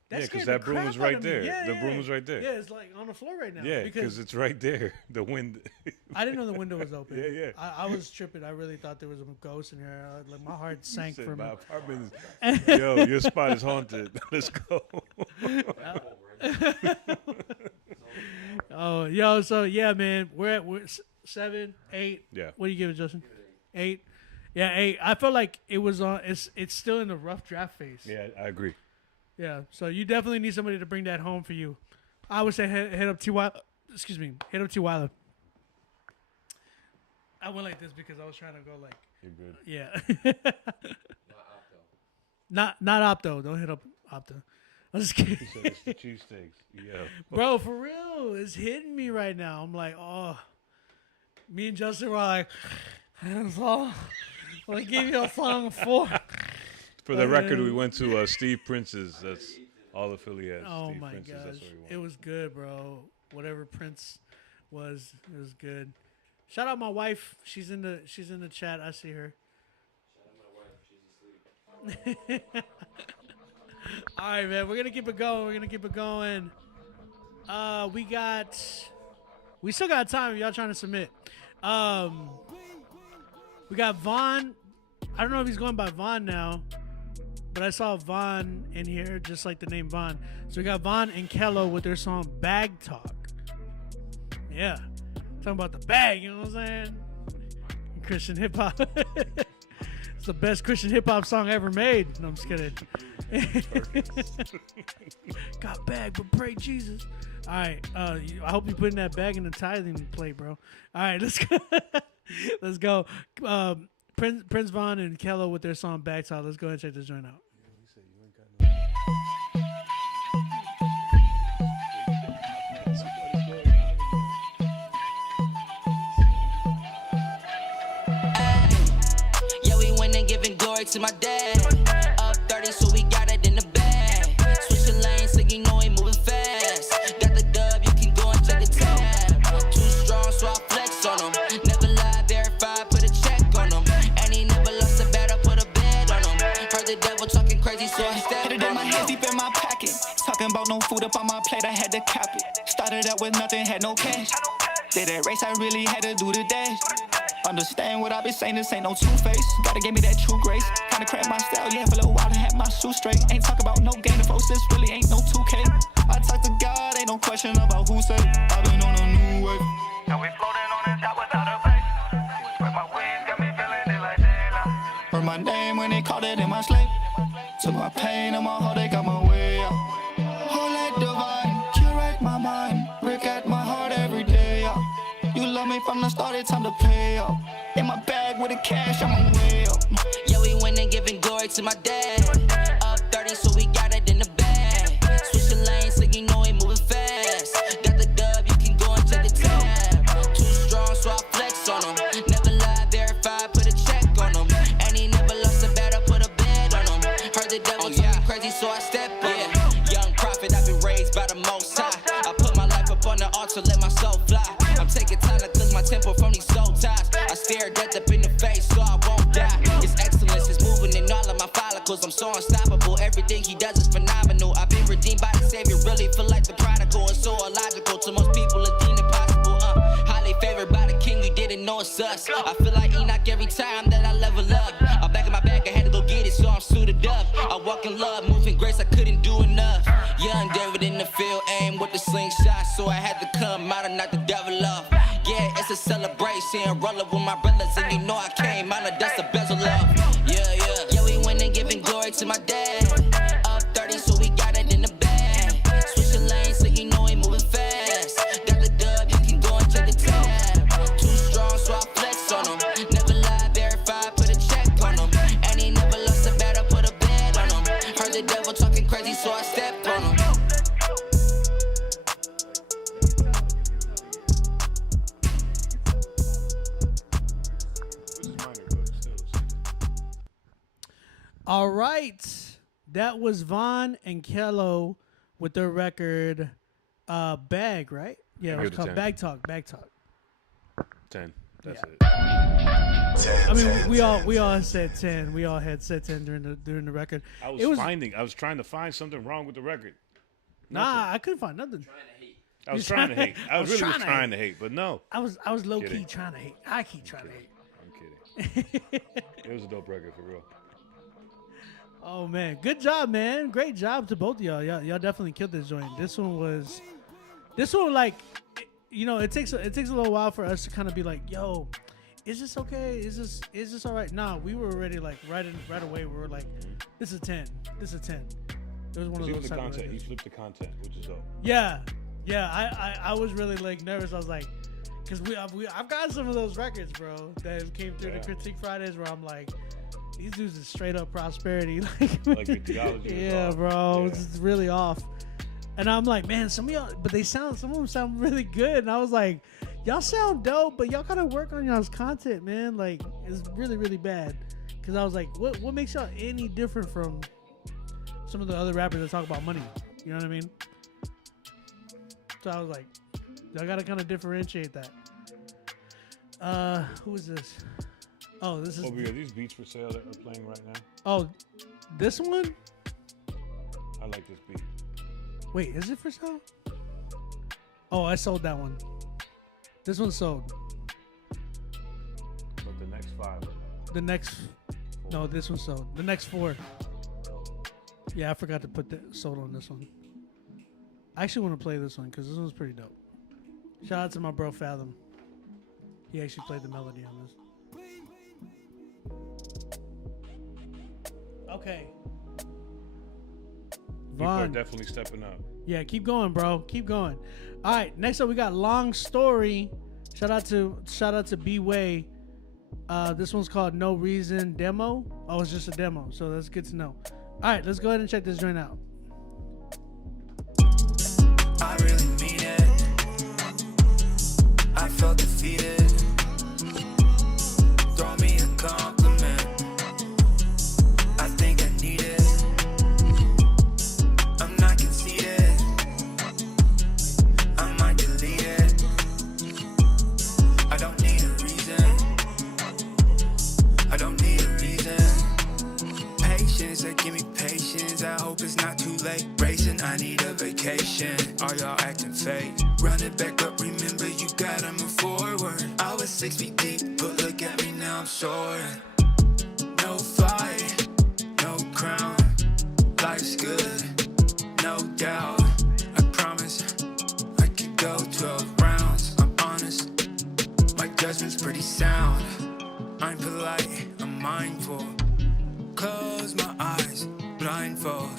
That Yeah, scared because the that broom crap was out right of me. there. Yeah, The yeah, broom yeah. was right there. Yeah, it's like on the floor right now. Yeah, because it's right there. The wind. I didn't know the window was open. Yeah, yeah. I was tripping. I really thought there was a ghost in here. Like my heart sank Said for my me. apartment is, yo, your spot is haunted. Let's go. Oh, yo, so yeah, man, we're 7, 8. Yeah. What do you give it, Justin? 8. Yeah, 8. I feel like it was on. It's still in the rough draft phase. Yeah, I agree. Yeah. So you definitely need somebody to bring that home for you. I would say hit up T. Excuse me. Hit up T. Wilder. I went like this because I was trying to go like. You're good. Yeah. Not Opto. Don't hit up Opto. I'm just kidding. He said it's the cheesesteaks. Yeah. Bro, for real, it's hitting me right now. I'm like, oh. Me and Justin were like, hands off. I gave you a song 4. For the record, we went to Steve Prince's. That's all the Philly has. Oh Steve my Prince's. gosh, That's what we want. it was good, bro. Whatever Prince was, it was good. Shout out my wife. She's in the chat. I see her. Shout out my wife. She's asleep. All right, man. We're gonna keep it going. We still got time if y'all trying to submit. We got Vaughn. I don't know if he's going by Vaughn now, but I saw Vaughn in here, just like the name Vaughn. So we got Vaughn and Kello with their song Bag Talk. Yeah. Talking about the bag, you know what I'm saying? Christian hip hop. It's the best Christian hip hop song ever made. No, I'm just kidding. Got bag, but pray Jesus. All right. I hope you putting that bag in the tithing plate, bro. All right, let's go. Let's go. Prince Vaughn and Kello with their song Bag Talk. Let's go ahead and check this joint out. Yeah, we went and giving glory to my dad. Up 30, so we got it in the bag. Switching lanes, so you know he moving fast. Got the dub, you can go and check the tab. Too strong, so I flex on him. Never lie, verify, put a check on him. And he never lost a bet, I put a bed on him. Heard the devil talking crazy, so I stepped Hit it in my head, deep in my pocket. Talking about no food up on my plate, I had to cap it. Started out with nothing, had no cash. Did that race, I really had to do the dash. Understand what I been saying, this ain't no two-face. Gotta give me that true grace. Kinda crap my style, yeah, for a little while to have my shoes straight. Ain't talk about no gain of folks, this really ain't no 2K. I talk to God, ain't no question about who say. I been on a new wave. Now we floating on the top without a base. Spread my wings, got me feeling it like daylight. Heard my name when they called it in my sleep. Took my pain and my heart, they got my way out. Holy divine, curate my mind. Break at my heart every day, yeah. You love me from the start, it's time to pay up. In my bag with the cash, I'm on way up. Yeah, we went and giving glory to my dad. Up 30, so we got it in the bag. Switching lanes, so you know he moving fast. Got the dub, you can go and check the tab. Too strong, so I flex on him. Never lie, verify, put a check on him. And he never lost a bet, I put a bed on him. Heard the devil talking crazy, so I step on him. Young prophet, I've been raised by the Most High. I put my life up on the altar, let my soul fly. I'm taking time to cleanse my temple from these soul ties. I stare death up in the face, so I won't die. His excellence is moving in all of my follicles. I'm so unstoppable, everything he does is phenomenal. I've been redeemed by the Savior, really feel like the prodigal. It's so illogical to most people, it's deemed impossible. Highly favored by the King, you didn't know it's us. I feel like Enoch every time that I level up. I'm back in my bag, I had to go get it, so I'm suited up. I walk in love, moving grace, I couldn't do enough. Young David in the field, aim with the slingshot, so I had to come out and knock the devil off. Yeah, it's a celebration, rollin' with my brothers, and you know I came out of dust a bezel love. Yeah, we went and giving glory to my dad. Up 30, so we got it in the bag. Switching lanes, so you know he moving fast. Got the dub, you can go and check the tab. Too strong, so I flex on him. Never lie, verify, put a check on him. And he never lost a bet, I put a bed on him. Heard the devil talking crazy, so I stepped on him. All right. That was Vaughn and Kello with their record Bag, right? Yeah, it was Good called 10. Bag Talk. 10. That's Yeah. it. I mean, we all said 10. We all had said 10 during the record. I was trying to find something wrong with the record. Nah, I couldn't find nothing. I was trying to hate. I was really trying to hate, but no. I was low key trying to hate. I keep trying to hate. I'm kidding. It was a dope record for real. Oh man, good job, man. Great job to both of y'all. Y'all definitely killed this joint. This one like, you know, it takes a little while for us to kind of be like, yo, is this okay? Is this all right? Nah, we were already like right away. We were like, this is 10. This is 10. It was one of those. He flipped the content, which is dope. Yeah. I was really like nervous. I was like, because I've got some of those records, bro, that came through the Critique Fridays where I'm like, these dudes is straight up prosperity, like your theology. Yeah, bro, it's really off. And I'm like, man, some of them sound really good. And I was like, y'all sound dope, but y'all gotta work on y'all's content, man. Like, it's really, really bad. Because I was like, what makes y'all any different from some of the other rappers that talk about money? You know what I mean? So I was like, y'all gotta kind of differentiate that. Who is this? Oh, this is. Are these beats for sale that are playing right now? Oh, this one? I like this beat. Wait, is it for sale? Oh, I sold that one. This one sold. But the next 5. No, this one sold. The next 4. Yeah, I forgot to put that sold on this one. I actually want to play this one because this one's pretty dope. Shout out to my bro Fathom. He actually played the melody on this. Okay. People are definitely stepping up. Yeah, keep going, bro. Keep going. All right, next up we got Long Story. Shout out to B-Way. This one's called No Reason Demo. Oh, it's just a demo, so that's good to know. All right, let's go ahead and check this joint out. I really mean it. I felt defeated. Throw me a compliment. I think I need it. I'm not conceited. I might delete it. I don't need a reason. I don't need a reason. Patience, they give me patience. I hope it's not too late. Racing, I need a vacation. Are y'all acting fake? Run it back up, remember you gotta move forward. I was 6 feet deep, but look at me now, I'm soaring. No fight, no crown. Life's good, no doubt. I promise I can go 12 rounds. I'm honest, my judgment's pretty sound. I'm polite, I'm mindful. Close my eyes, blindfold.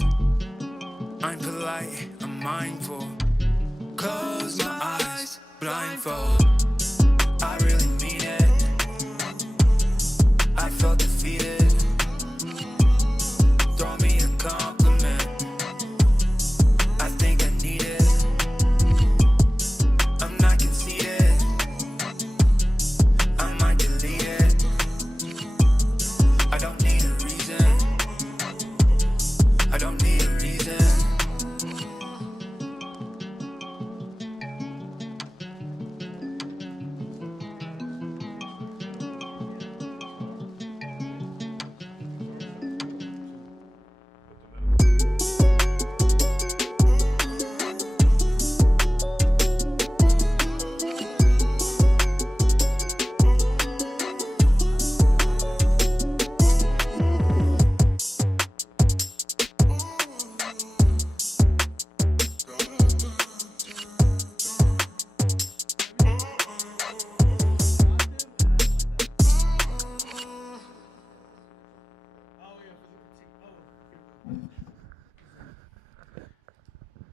I'm polite, I'm mindful. Close my eyes, blindfold. I really mean it. I felt defeated. Throw me a compliment. I think I need it. I'm not conceited. I might delete it. I don't need a reason. I don't need a reason.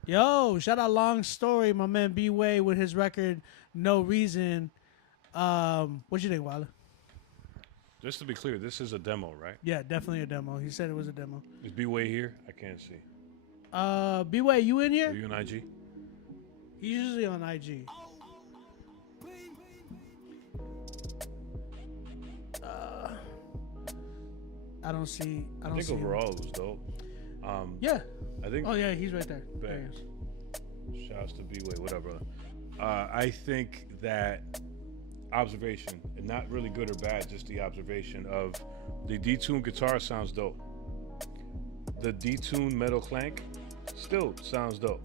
Yo, shout out Long Story, my man B-Way with his record No Reason. What you think, Wilder? Just to be clear, this is a demo, right? Yeah, definitely a demo. He said it was a demo. Is B-Way here? I can't see. B-Way, you in Are here? you on IG? He's usually on IG. I don't see. I think see overall it was dope. Yeah. I think. Oh yeah, he's right there. There he is. Shouts to B-Way, whatever. I think that observation, and not really good or bad, just the observation of the detuned guitar sounds dope. The detuned metal clank still sounds dope.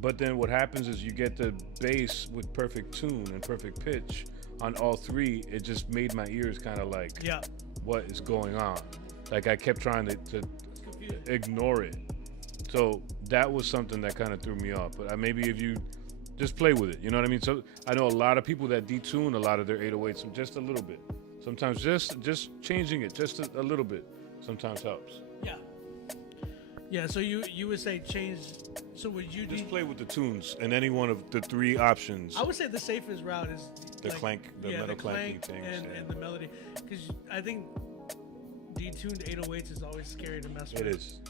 But then what happens is you get the bass with perfect tune and perfect pitch on all three. It just made my ears kind of like, what is going on? Like I kept trying to ignore it. So that was something that kind of threw me off. But maybe if you just play with it, you know what I mean? So I know a lot of people that detune a lot of their 808s just a little bit. Sometimes just changing it just a little bit sometimes helps. Yeah, so you would say change. So would you just play with the tunes and any one of the three options? I would say the safest route is the clank, the metal clanking things, and the melody, because I think detuned 808s is always scary to mess with. It is.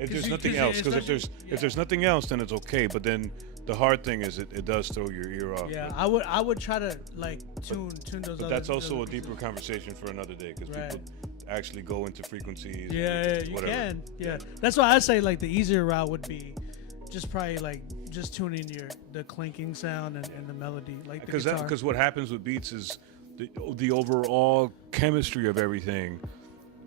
If there's nothing else, because if there's nothing else, then it's okay. But then the hard thing is it does throw your ear off. Yeah, I would try to like tune those. But that's also a deeper conversation for another day, because people actually go into frequencies. Yeah, you can. Yeah, that's why I say like the easier route would be just probably like just tuning the clinking sound and the melody, like because what happens with beats is the overall chemistry of everything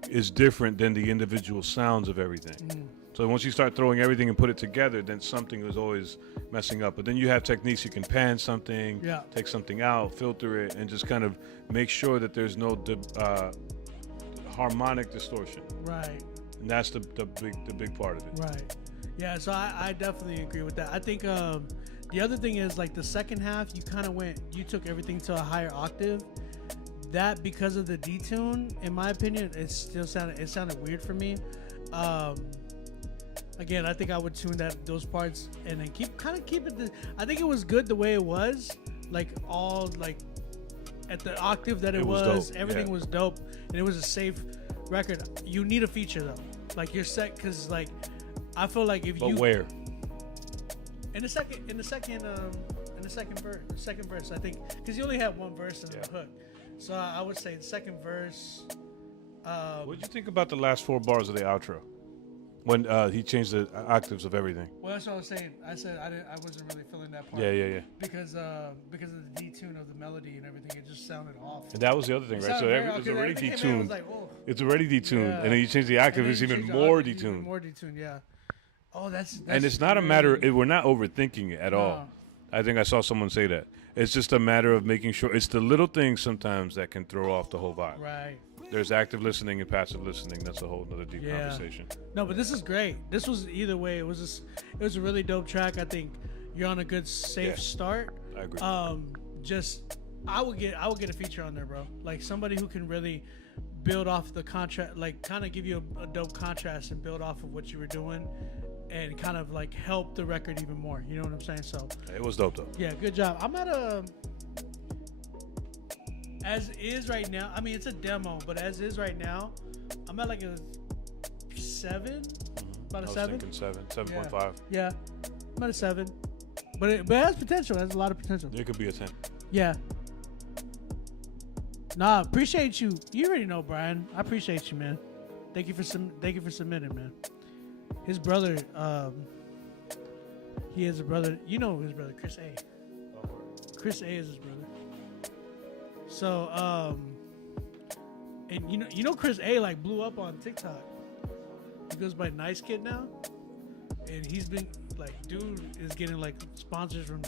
is different than the individual sounds of everything. So once you start throwing everything and put it together, then something is always messing up. But then you have techniques you can pan something, take something out, filter it, and just kind of make sure that there's no harmonic distortion. Right. And that's the big part of it. Right. Yeah, so I definitely agree with that. I think the other thing is like the second half, you took everything to a higher octave. That, because of the detune, in my opinion, it sounded weird for me. Again, I think I would tune those parts and then keep it. I think it was good the way it was, like all like at the octave that it was. Everything was dope, and it was a safe record. You need a feature though, like you're set, because like I feel like if you. But where? In the second verse, I think, because you only had one verse in the hook, so I would say the second verse. What did you think about the last 4 bars of the outro? When he changed the octaves of everything. Well, that's what I was saying. I said I wasn't really feeling that part. Yeah. Because of the detune of the melody and everything, it just sounded off. And that was the other thing, right? So it's already detuned. Like, it's already detuned, and then you change the octave, it's even more detuned. More detuned, yeah. Oh, that's and it's not a matter. We're not overthinking it at all. I think I saw someone say that. It's just a matter of making sure. It's the little things sometimes that can throw off the whole vibe. Right. There's active listening and passive listening. That's a whole other deep conversation. No, but this is great. This was either way. It was a really dope track. I think you're on a good safe start. I agree. I would get a feature on there, bro. Like somebody who can really build off the contrast, like kind of give you a dope contrast and build off of what you were doing, and kind of like help the record even more. You know what I'm saying? So it was dope though. Yeah, good job. I'm at a. As is right now, I mean it's a demo, but as is right now, I'm at like a 7, about a 7. 7.5. Yeah, I'm at a 7, but it has potential. It has a lot of potential. It could be a 10. Yeah. Nah, appreciate you. You already know, Brian. I appreciate you, man. Thank you for submitting, man. His brother, he has a brother. You know his brother, Chris A. Chris A is his brother. So, and you know Chris A like blew up on TikTok. He goes by Nice Kid now, and he's been like, dude is getting like sponsors from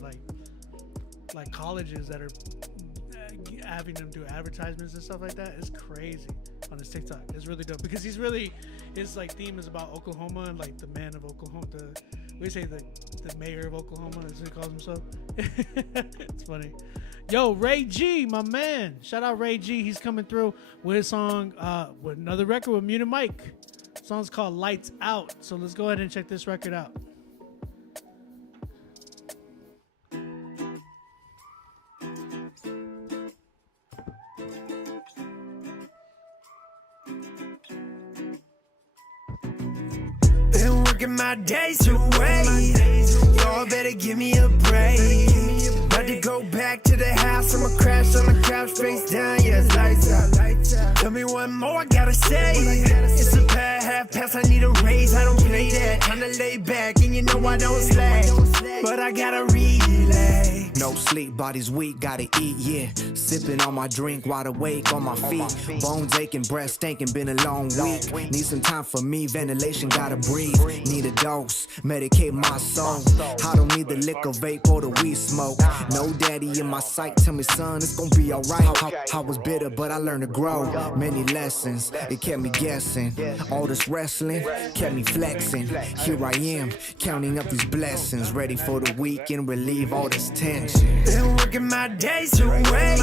like colleges that are having them do advertisements and stuff like that. It's crazy on his TikTok. It's really dope because his like theme is about Oklahoma and like the man of Oklahoma. The mayor of Oklahoma, as he calls himself. It's funny. Yo, Ray G, my man. Shout out Ray G. He's coming through with his song, with another record with Muted Mike. The song's called Lights Out. So let's go ahead and check this record out. Been working my days away. Y'all better give me a break. About to go back to the house. I'ma crash on the couch, face down. Yeah, it's lights out. Tell me one more I gotta say. It's a bad half pass. I need a raise. I don't play that. Time to lay back, and you know I don't slack. But I gotta relax. No sleep, body's weak, gotta eat, yeah. Sipping on my drink, wide awake on my feet. Bones aching, breath stinking, been a long week. Need some time for me, ventilation, gotta breathe. Need a dose, medicate my soul. I don't need the liquor, vape, or the weed smoke. No daddy in my sight, tell me son, it's gonna be alright. I was bitter, but I learned to grow. Many lessons, it kept me guessing. All this wrestling kept me flexing. Here I am, counting up these blessings. Ready for the weekend, relieve all this tension. Been working my days away.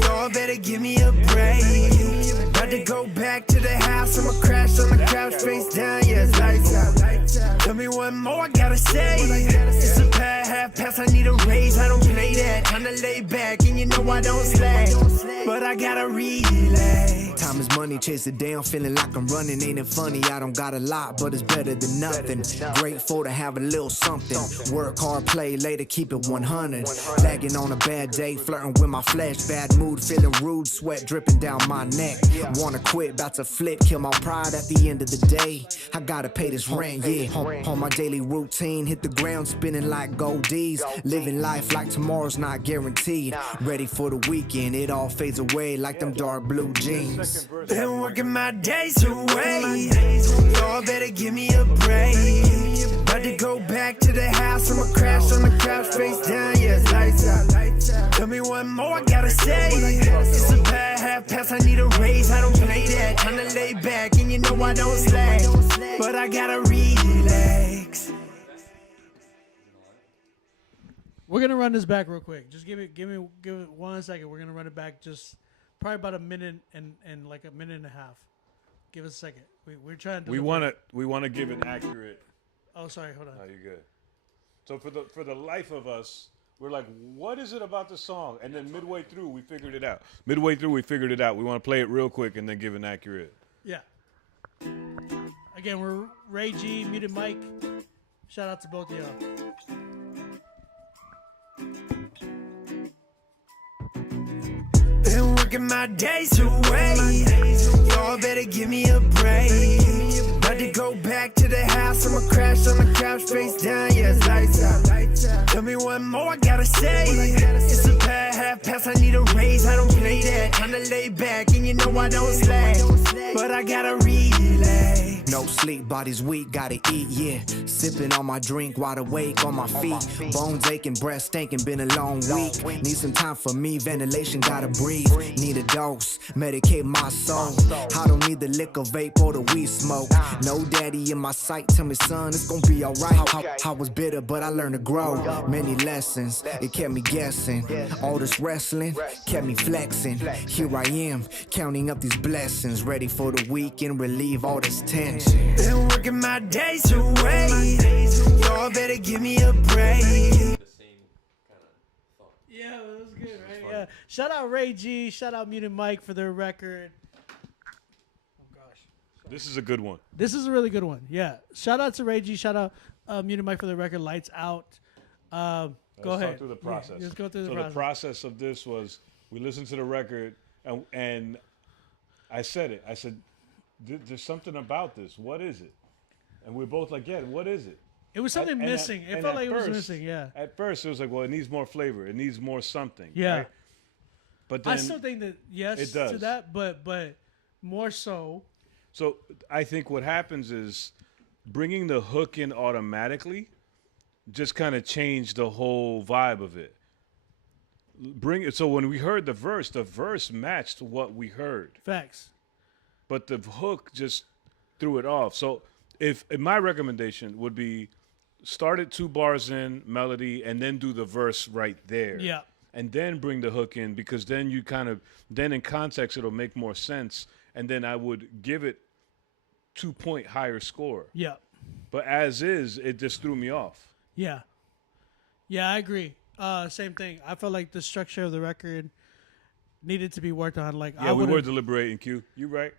Y'all better give me a break. About to go back to the house, I'ma crash on the couch, face down, yeah, it's lights out. Tell me what more I gotta say. It's a bad half pass, I need a raise, I don't play that. Kinda lay back, and you know I don't slack, but I gotta relax. Time is money, chase it down, feeling like I'm running. Ain't it funny? I don't got a lot, but it's better than nothing. Grateful to have a little something. Work hard, play later, keep it 100. Lagging on a bad day, flirting with my flesh. Bad mood, feeling rude, sweat dripping down my neck. Wanna quit, about to flip, kill my pride at the end of the day. I gotta pay this rent, yeah. On my daily routine, hit the ground, spinning like goldies. Living life like tomorrow's not guaranteed. Ready for the weekend, it all fades away like them dark blue jeans. Been working my days away. Y'all better give me a break. About to go back to the house, I'ma crash on the couch, face down, yeah, it's lights out. Tell me what more I gotta say. It's a bad half pass, I need a raise, I don't play that. Kinda lay back, and you know I don't slack, but I gotta relax. We're gonna run this back real quick. Just give it 1 second. We're gonna run it back just probably about a minute and like a minute and a half. Give us a second. We're trying to. We wanna give an accurate. Oh, sorry. Hold on. Oh, you're good. So for the life of us, we're like, what is it about the song? And then midway through, we figured it out. We want to play it real quick and then give an accurate. Yeah. Again, we're Ray G, Muted Mike. Shout out to both of y'all. Been working my days away. Y'all better give me a break. About to go back to the house, I'ma crash on the couch, face down, yeah, it's lights out. Tell me what more I gotta say. It's a bad half pass, I need a raise, I don't play that. Kinda lay back, and you know I don't slack, but I gotta relax. No sleep, body's weak, gotta eat, yeah. Sipping on my drink, wide awake on my feet. Bones aching, breath stinking, been a long week. Need some time for me, ventilation, gotta breathe. Need a dose, medicate my soul. I don't need the liquor, vape, or the weed smoke. No daddy in my sight, tell me son, it's gonna be alright. I was bitter, but I learned to grow. Many lessons, it kept me guessing. All this wrestling kept me flexing. Here I am, counting up these blessings. Ready for the weekend, relieve all this tension. Been working my days away. Y'all better give me a break. Yeah, that was good, right? Yeah. Shout out Ray G. Shout out Muted Mike for their record. Oh gosh. This is a good one. This is a really good one. Yeah. Shout out to Ray G. Shout out Muted Mike for the record. Lights out. Go ahead. Let's go through the process. Yeah, let's go through the process. process. The process of this was we listened to the record and I said it. I said, there's something about this. What is it? And we're both like, yeah, what is it? It was something missing. It felt like it was missing, yeah. At first, it was like, well, it needs more flavor. It needs more something. Yeah. Right? But then I still think that, yes, it does. to that, but more so. So I think what happens is bringing the hook in automatically just kind of changed the whole vibe of it. So when we heard the verse matched what we heard. Facts. But the hook just threw it off. So if my recommendation would be start at 2 bars in melody and then do the verse right there. Yeah. And then bring the hook in, because then you then in context it'll make more sense. And then I would give it 2-point higher score. Yeah. But as is, it just threw me off. Yeah. Yeah, I agree. Same thing. I felt like the structure of the record needed to be worked on. Like, yeah, we were deliberating, Q. You right.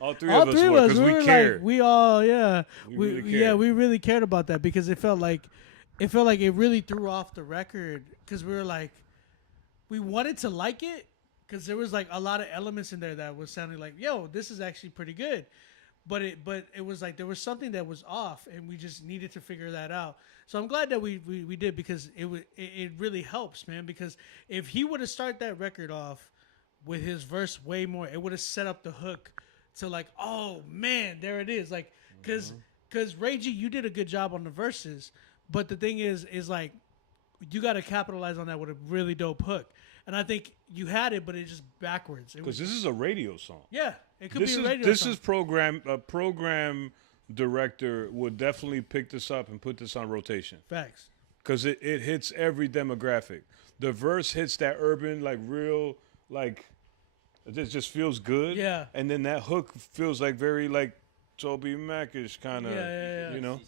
All three of us were, because we cared. Like, we all, yeah. We really cared. We really cared about that, because it felt like it really threw off the record, because we were like, we wanted to like it, because there was like a lot of elements in there that was sounding like, yo, this is actually pretty good. but it was like there was something that was off, and we just needed to figure that out. So I'm glad that we did, because it really helps, man. Because if he would have started that record off with his verse way more, it would have set up the hook to like, oh man, there it is, like because Ray G, you did a good job on the verses, but the thing is like you got to capitalize on that with a really dope hook. And I think you had it, but it's just backwards. Because this is a radio song. Yeah, it could be a radio This song. is a program director would definitely pick this up and put this on rotation. Facts. Because it hits every demographic. The verse hits that urban, like real, like it just feels good. Yeah. And then that hook feels like very like Toby Mac-ish kind of, you know.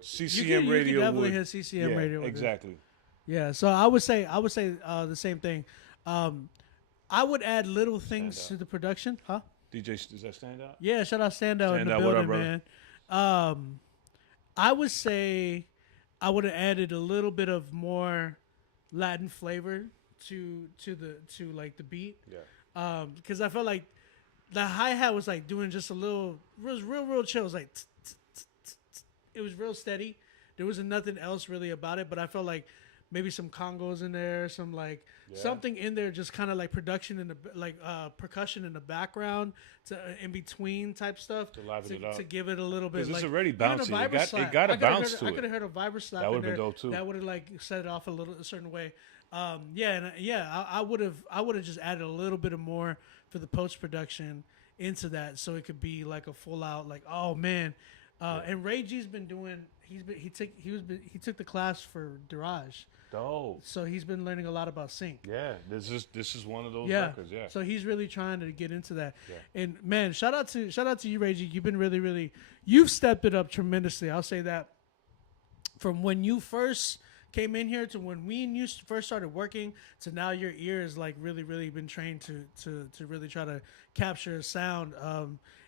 CCM radio. You can definitely would, hit CCM radio. With exactly. It. Yeah, so I would say the same thing. I would add little things to the production, huh? DJ, does that stand out? Yeah, shout out Standout in the building, man. I would say I would have added a little bit of more Latin flavor to like the beat. Yeah. Because I felt like the hi-hat was like doing just a little, it was real chill. It was like it was real steady. There wasn't nothing else really about it, but I felt like maybe some congos in there, some like something in there, just kind of like production in the like percussion in the background, to in between type stuff to liven it up, to give it a little bit. Because like, it's already bouncy. It got a I bounce to it. I could have heard a viber slap. That would would have been dope too. That would have like set it off a certain way. I would have just added a little bit of more for the post production into that, so it could be like a full out like, oh man. And Ray G's been doing. He took the class for Dirage. Dope. So he's been learning a lot about sync. Yeah, this is one of those records. Yeah. So he's really trying to get into that. Yeah. And man, shout out to you, Ray G. You've been you've stepped it up tremendously. I'll say that. From when you first came in here to when we and you first started working to now, your ear is like really been trained to really try to capture a sound.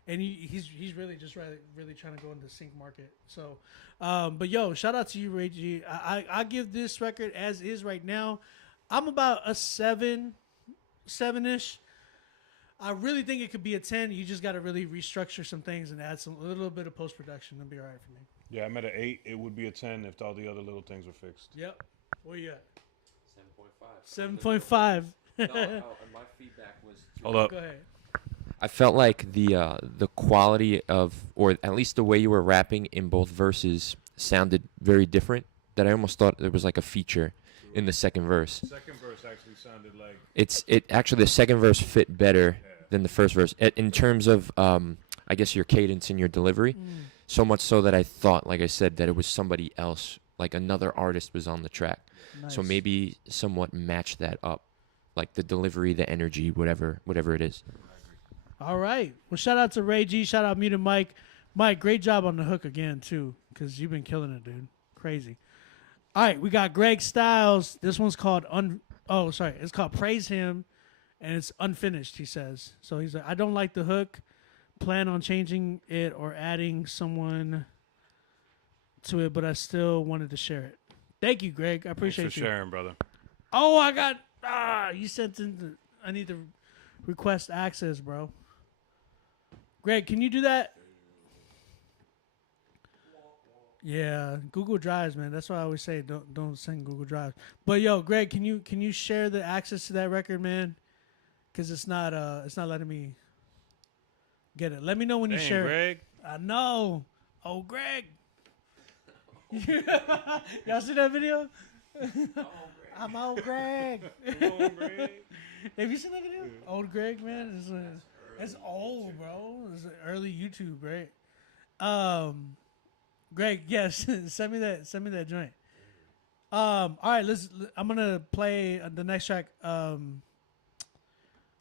And he's really just really trying to go into the sync market. So, but yo, shout out to you, Ray G. I give this record as is right now. I'm about a 7-ish. I really think it could be a 10. You just got to really restructure some things and add a little bit of post production. It'll be all right for me. Yeah, I'm at an 8. It would be a 10 if all the other little things were fixed. Yep. Where you at? 7.5. 7.5. No, my feedback was. Hold up. Go ahead. I felt like the quality of, or at least the way you were rapping in both verses sounded very different. That I almost thought there was like a feature in the second verse. Second verse actually sounded like. It actually, the second verse fit better than the first verse in terms of I guess your cadence and your delivery. So much so that I thought, like I said, that it was somebody else, like another artist was on the track. Nice. So maybe somewhat match that up, like the delivery, the energy, whatever it is. All right. Well, shout out to Ray G. Shout out Muted Mike. Mike, great job on the hook again, too, because you've been killing it, dude. Crazy. All right. We got Greg Styles. This one's called it's called Praise Him, and it's unfinished, he says. So he's like, I don't like the hook. Plan on changing it or adding someone to it, but I still wanted to share it. Thank you, Greg. I appreciate Thanks for you. sharing, brother. Oh, I got you sent in. I need to request access, bro. Greg, can you do that? Yeah, Google Drives, man. That's why I always say don't send Google Drives. But yo, Greg, can you share the access to that record, man? Because it's not letting me get it. Let me know when you share Greg. it. I know. Oh, Greg. Y'all see that video? I'm old Greg. Have you seen that video? Old Greg, man. It's old, bro. It's early YouTube, right? Greg, yes. send me that joint. All right, I'm gonna play the next track. I'm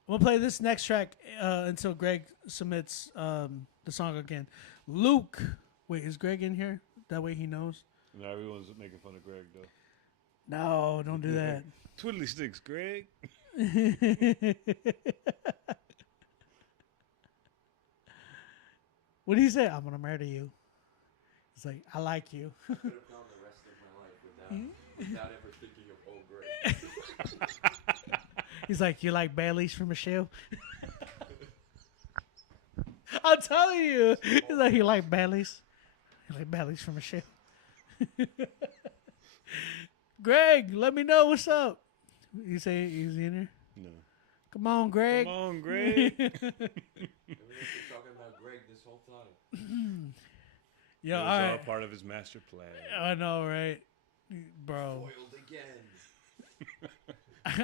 gonna play this next track until Greg submits the song again. Luke, wait, is Greg in here? That way he knows. No, everyone's making fun of Greg though. No, don't do that. Twiddly sticks, Greg. What do you say? I'm gonna murder you. It's like, I like you. I could have gone the rest of my life without ever thinking of old Greg. He's like, you like Bailey's from Michelle? I'm telling you. He's like, he like Baileys. He like Baileys from Michelle. Greg, let me know what's up. You say he's in here? No. Come on, Greg. Come on, Greg. Talking about Greg this whole time. Yo, It all was all right. part of his master plan. I know, right, bro? Foiled again.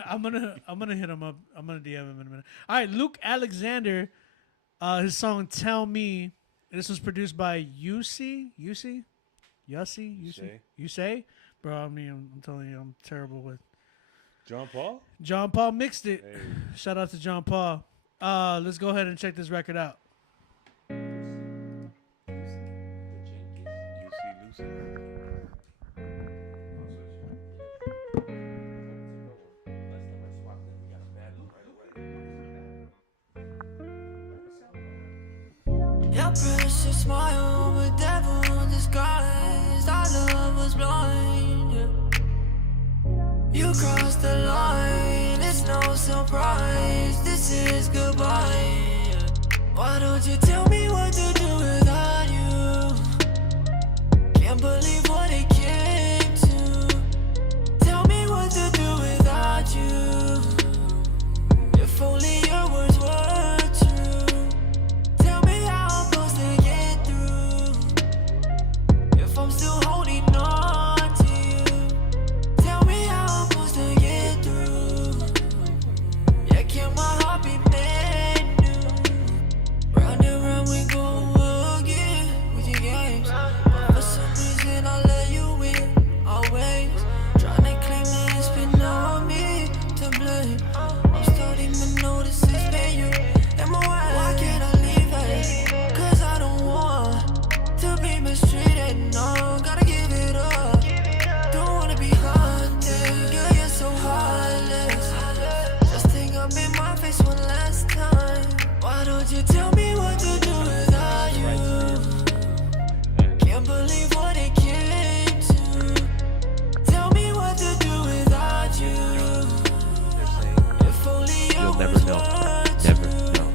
I'm gonna hit him up. I'm gonna DM him in a minute. All right, Luke Alexander, his song "Tell Me." This was produced by Yussi, bro. I mean, I'm telling you, I'm terrible with. John Paul? John Paul mixed it. Hey. Shout out to John Paul. Let's go ahead and check this record out. Lucy. Your precious smile, but devil disguised. Our love was blind. Yeah. You crossed the line, it's no surprise. This is goodbye. Yeah. Why don't you tell me what to do without you? Can't believe what it came to. Tell me what to do without you. If only your words were true. Tell me how I'm supposed to get through. If I'm still holding on to you. Tell me how I'm supposed to get through. Yeah, can my heart be made new? Round and round we go again with your games. But for some reason I let you win always. Trying to claim that it's been on me to blame. I'm starting to notice it's been you. Am I right? Why can't I leave it? Cause I don't want to be mistreated. No, gotta give it up. Don't wanna be haunted. Girl, you're so heartless. Just think up in my face one last time. Why don't you tell me what to do without you? Can't believe what it came to. Tell me what to do without you. If only your You'll never words know. were Never true. know.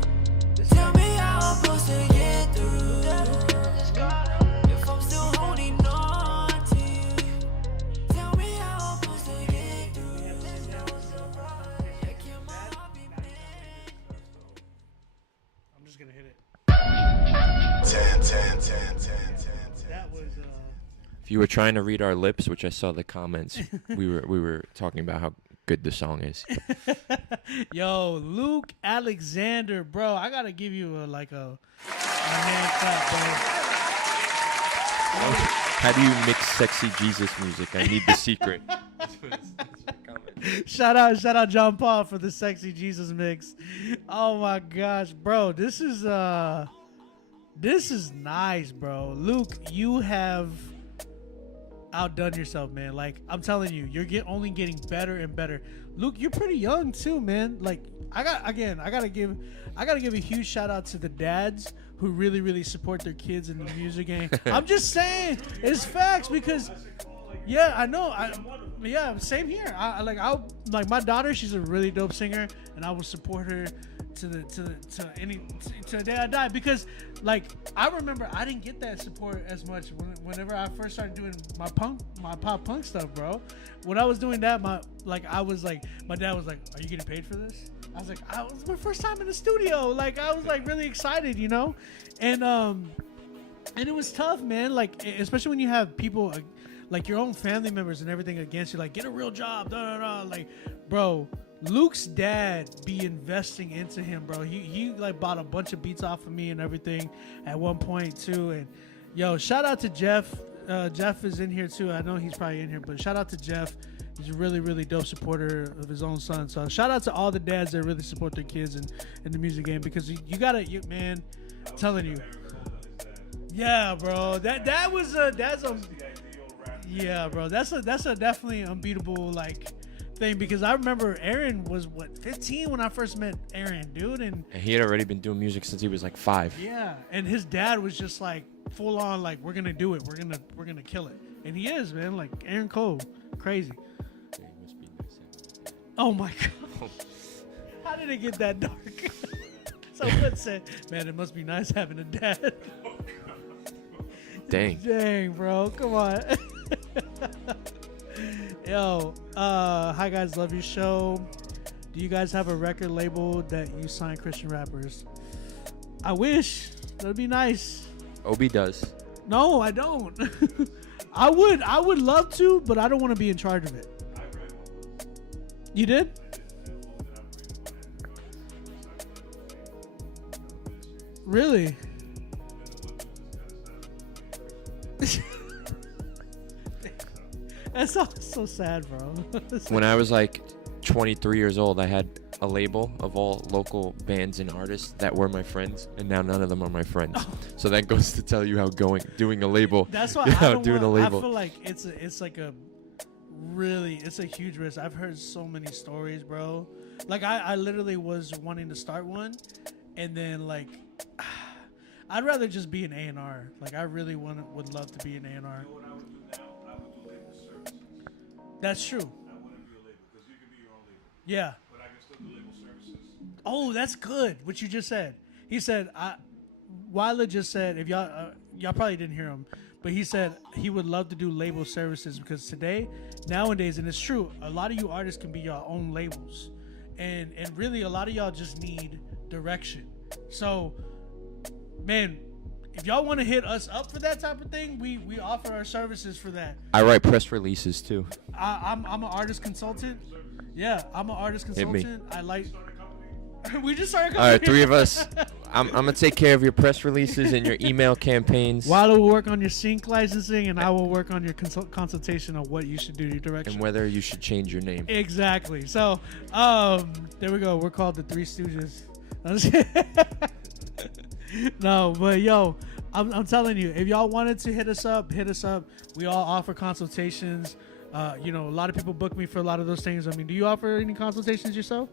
Tell me how I'm supposed to get through. If I'm still holding on to you. Tell me how I'm supposed to get through. Yeah, can my heart be made? I'm just gonna hit it. 10, 10, 10, 10, 10. That was If you were trying to read our lips, which I saw the comments, we were talking about how good the song is. yo, Luke Alexander, bro. I gotta give you a hand clap, bro. How do you mix sexy Jesus music? I need the secret. That's what the comment. Shout out John Paul for the sexy Jesus mix. Oh my gosh, bro. This is nice, bro. Luke, you have outdone yourself, man. Like, I'm telling you, you're only getting better and better. Luke, you're pretty young too, man. Like, I gotta give a huge shout out to the dads who really, really support their kids in the music game. I'm just saying, it's facts because, yeah, I know. Yeah, same here. I like my daughter. She's a really dope singer, and I will support her to the day I die, because like I remember I didn't get that support as much whenever I first started doing my pop punk stuff, bro. When I was doing that, my dad was like, "Are you getting paid for this?" I was like, "I was my first time in the studio." Like, I was like really excited, you know, and it was tough, man. Like, especially when you have people like your own family members and everything against you, like, get a real job, da da da. Like, bro, Luke's dad be investing into him, bro. He like bought a bunch of beats off of me and everything at one point too. And yo, shout out to Jeff. Jeff is in here too. I know he's probably in here, but shout out to Jeff. He's a really, really dope supporter of his own son. So shout out to all the dads that really support their kids in the music game, because you gotta, man, I'm telling you. Yeah, bro. That was that's a yeah, bro. That's a definitely unbeatable like thing, because I remember Aaron was 15 when I first met Aaron, dude, and he had already been doing music since he was like 5. Yeah, and his dad was just like full on like, we're gonna do it, we're gonna kill it, and he is, man. Like Aaron Cole, crazy. Yeah, he must be nice. Oh my god, how did it get that dark? Someone said, "Man, it must be nice having a dad." Dang. Dang, bro. Come on. Yo, hi guys, love your show. Do you guys have a record label that you sign Christian rappers? I wish. That'd be nice. Obi does. No, I don't. I would love to, but I don't want to be in charge of it. You did? Really? That's so sad, bro. When I was like 23 years old, I had a label of all local bands and artists that were my friends, and now none of them are my friends. So that goes to tell you how doing a label. That's why yeah, I don't doing a label. I feel like it's a huge risk. I've heard so many stories, bro. Like I literally was wanting to start one, and then like I'd rather just be an A&R. Like I really would love to be an A&R. You know what I would do now? I would do label services. That's true. I wouldn't do a label because you can be your own label. Yeah. But I can still do label services. Oh, that's good. What you just said. He said, Wyla just said, if y'all probably didn't hear him, but he said he would love to do label services because nowadays, and it's true, a lot of you artists can be your own labels, and really a lot of y'all just need direction. So, man, if y'all want to hit us up for that type of thing, we offer our services for that. I write press releases too. I'm an artist consultant. Yeah, I'm an artist Hit me. consultant. I like. We just started. All right, 3 of us. I'm gonna take care of your press releases and your email campaigns. Wyla will work on your sync licensing, and I will work on your consultation on what you should do, your direction. And whether you should change your name. Exactly. So, there we go. We're called the Three Stooges. No, but yo, I'm telling you, if y'all wanted to hit us up. We all offer consultations. A lot of people book me for a lot of those things. I mean, do you offer any consultations yourself?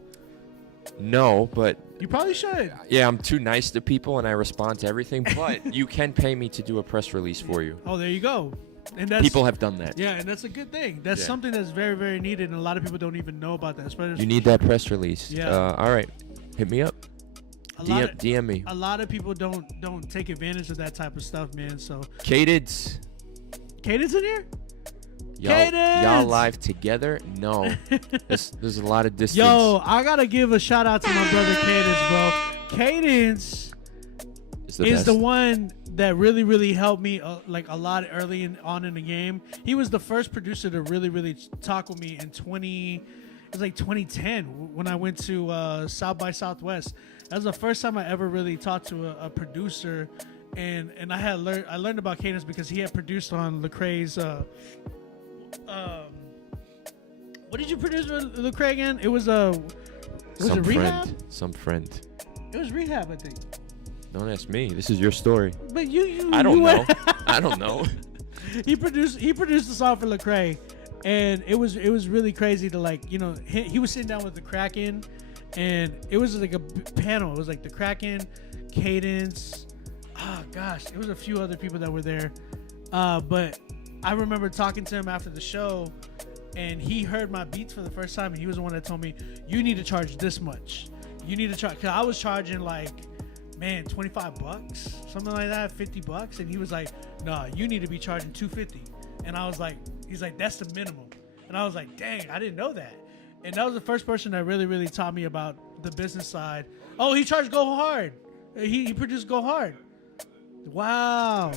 No, but You probably should. yeah, I'm too nice to people and I respond to everything. But you can pay me to do a press release for you. Oh, there you go. And that's People have done that. Yeah, and that's a good thing. That's Yeah. something that's very, very needed, and a lot of people don't even know about that. Especially You need that press release. Yeah. All right, hit me up. DM me. A lot of people don't take advantage of that type of stuff, man. So Cadence. Cadence in here? Y'all Cadence! live together? No. There's a lot of distance. Yo, I gotta give a shout out to my brother Cadence, bro. Cadence is the one that really, really helped me like a lot early on in the game. He was the first producer to really, really talk with me in 2010 when I went to South by Southwest. That was the first time I ever really talked to a producer, and I learned about Cadence because he had produced on Lecrae's. What did you produce with Lecrae again? It was Rehab? Some friend. It was Rehab, I think. Don't ask me. This is your story. But you I don't you know. I don't know. He produced the song for Lecrae, and it was really crazy to he was sitting down with the Kraken, and it was like a panel. It was like the Kraken, Cadence. Oh gosh, it was a few other people that were there, but I remember talking to him after the show, and he heard my beats for the first time, and he was the one that told me, you need to charge this much. You need to charge, because I was charging like, man, $25, something like that, $50, and he was like, nah, you need to be charging $250. And I was like, he's like, that's the minimum. And I was like, dang, I didn't know that. And that was the first person that really, really taught me about the business side. Oh, he charged Go Hard. He produced Go Hard. Wow.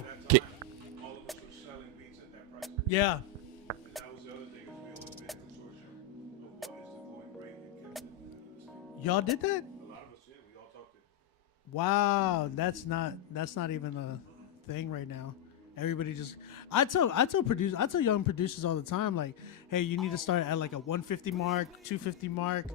Yeah. And that was the other thing, is we always made a consortium of what is the going rate and kept it. Y'all did that? A lot of us, yeah, we all talked it. Wow, that's not even a thing right now. Everybody just I tell young producers all the time, like, hey, you need to start at like a 150 mark, 250 mark,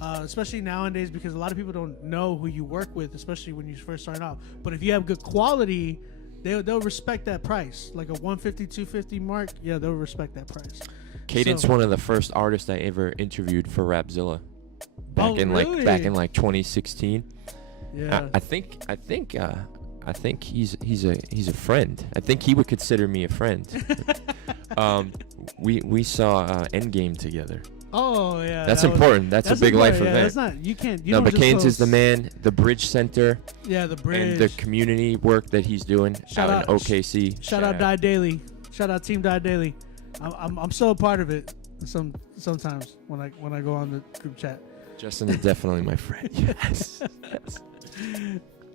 especially nowadays, because a lot of people don't know who you work with, especially when you first start out. But if you have good quality, they'll respect that price. Like a 150, 250 mark, yeah, they'll respect that price. Cadence, one of the first artists I ever interviewed for Rapzilla. Back in really? like 2016. Yeah. I think he's a friend. I think he would consider me a friend. We saw Endgame together Oh yeah. That's that was- important. That's a big life important. Yeah, event. that's not. You can't. You No, don't but just Canes go is the man. The Bridge Center Yeah, the bridge. and the community work that he's doing Shout out out- in OKC. Shout out Die Daily. Shout out Team Die Daily. I'm still a part of it. Sometimes when I go on the group chat. Justin is definitely my friend. Yes. Yes.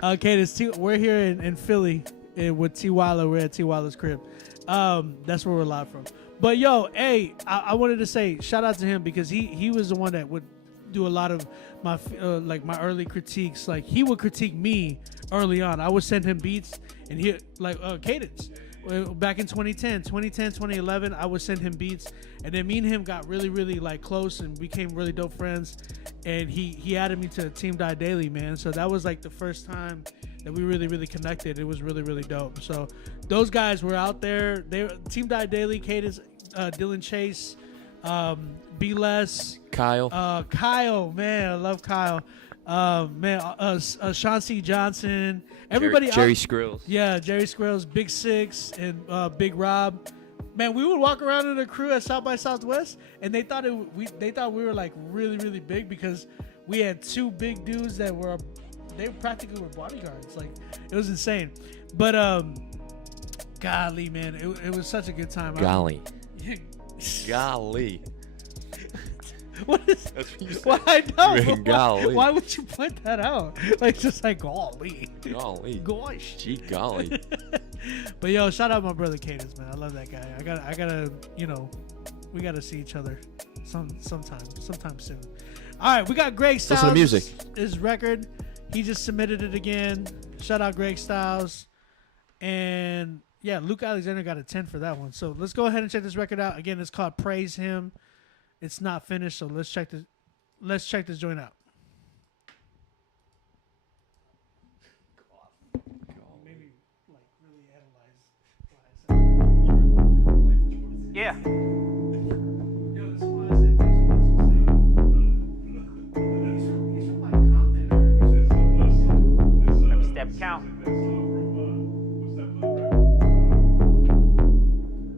Okay, we're here in Philly with T. Wyler. We're at T. Wyler's crib. That's where we're live from. But yo, hey, I wanted to say shout out to him because he was the one that would do a lot of my like my early critiques. Like he would critique me early on. I would send him beats and he like Cadence. Back in 2010, 2011, I would send him beats, and then me and him got really, really like close and became really dope friends. And he added me to Team Die Daily, man. So that was like the first time that we really, really connected. It was really, really dope. So those guys were out there. They were Team Die Daily, Cadence, Dylan Chase, B Les, Kyle. Kyle, man, I love Kyle. Sean C. Johnson, everybody. Jerry Skrills. Yeah, Jerry Skrills, Big Six, and Big Rob. Man, we would walk around in a crew at South by Southwest, and they thought we were like really, really big because we had two big dudes that they practically were bodyguards. Like it was insane. But golly, man, it was such a good time. Golly. Golly. What is? That's what you said. Why no? Golly. Why would you point that out? Like just like golly. Golly. Gosh. Gee golly. But yo, shout out my brother Cadence, man. I love that guy. I gotta, we gotta see each other sometime soon. All right, we got Greg Styles. Listen to music. His record. He just submitted it again. Shout out Greg Styles. And yeah, Luke Alexander got a 10 for that one. So let's go ahead and check this record out. Again, it's called Praise Him. It's not finished, so let's check this joint out. Yeah. Every step count.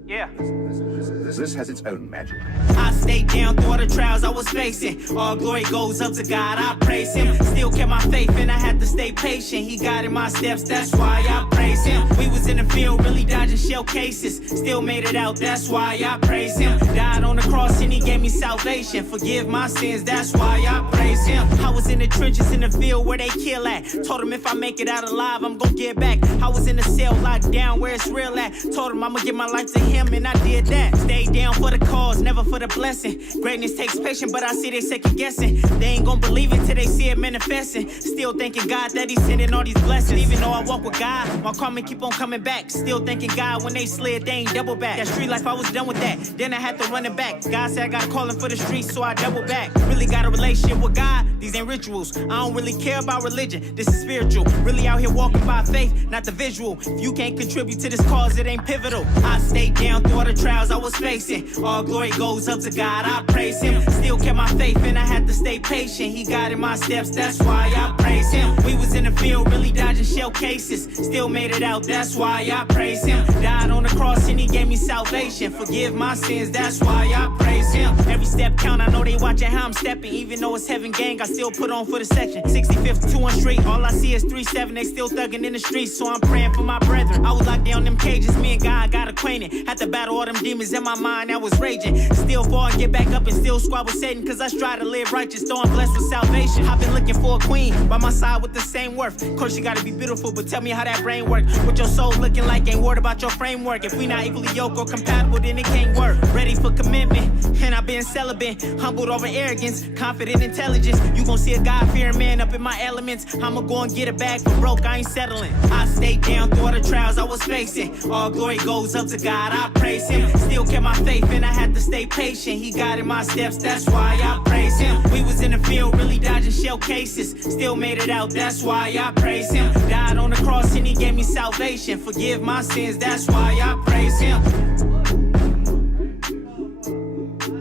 Yeah. This has its own magic. I stayed down through all the trials I was facing. All glory goes up to God, I praise him. Still kept my faith and I had to stay patient. He guided my steps, that's why I praise him. We was in the field really dodging shell cases. Still made it out, that's why I praise him. Died on the cross and he gave me salvation. Forgive my sins, that's why I praise him. I was in the trenches in the field where they kill at. Told him if I make it out alive, I'm gonna get back. I was in the cell locked down where it's real at. Told him I'ma give my life to him and I did that. Stayed down for the cause, never for the blessing. Greatness takes patience, but I see they second guessing. They ain't gonna believe it till they see it manifesting. Still thanking God that he's sending all these blessings. Even though I walk with God, my karma keep on coming back. Still thanking God when they slid, they ain't double back. That street life, I was done with that. Then I had to run it back. God said I got a calling for the streets, so I double back. Really got a relationship with God, these ain't rituals. I don't really care about religion, this is spiritual. Really out here walking by faith, not the visual. If you can't contribute to this cause, it ain't pivotal. I stayed down through all the trials I was facing. All glory goes up to God, I praise him. Still kept my faith and I had to stay patient. He guided my steps, that's why I praise him. We was in the field really dodging shell cases. Still made it out, that's why I praise him. Died on the cross and he gave me salvation. Forgive my sins, that's why I praise him. Every step count, I know they watching how I'm stepping. Even though it's heaven gang, I still put on for the section. 65th, 2 on street, all I see is 3-7. They still thugging in the streets, so I'm praying for my brethren. I was locked down them cages, me and God got acquainted. Had to battle all them demons in my mind that was raging. Still fall and get back up and still squad with Satan. Cause I strive to live righteous, though I'm blessed with salvation. I've been looking for a queen by my side with the same worth. Of course you gotta be beautiful, but tell me how that brain work. What your soul looking like, ain't worried about your framework. If we not equally yoked or compatible, then it can't work. Ready for commitment, and I've been celibate. Humbled over arrogance, confident intelligence. You gon' see a God-fearing man up in my elements. I'ma go and get a bag for broke, I ain't settling. I stayed down through all the trials I was facing. All glory goes up to God, I praise him. Still kept my faith and I had to stay patient. He guided my steps, that's why I praise him. We was in the field really dodging shell cases. Still made it out, that's why I praise him. Died on the cross and he gave me salvation. Forgive my sins, that's why I praise him.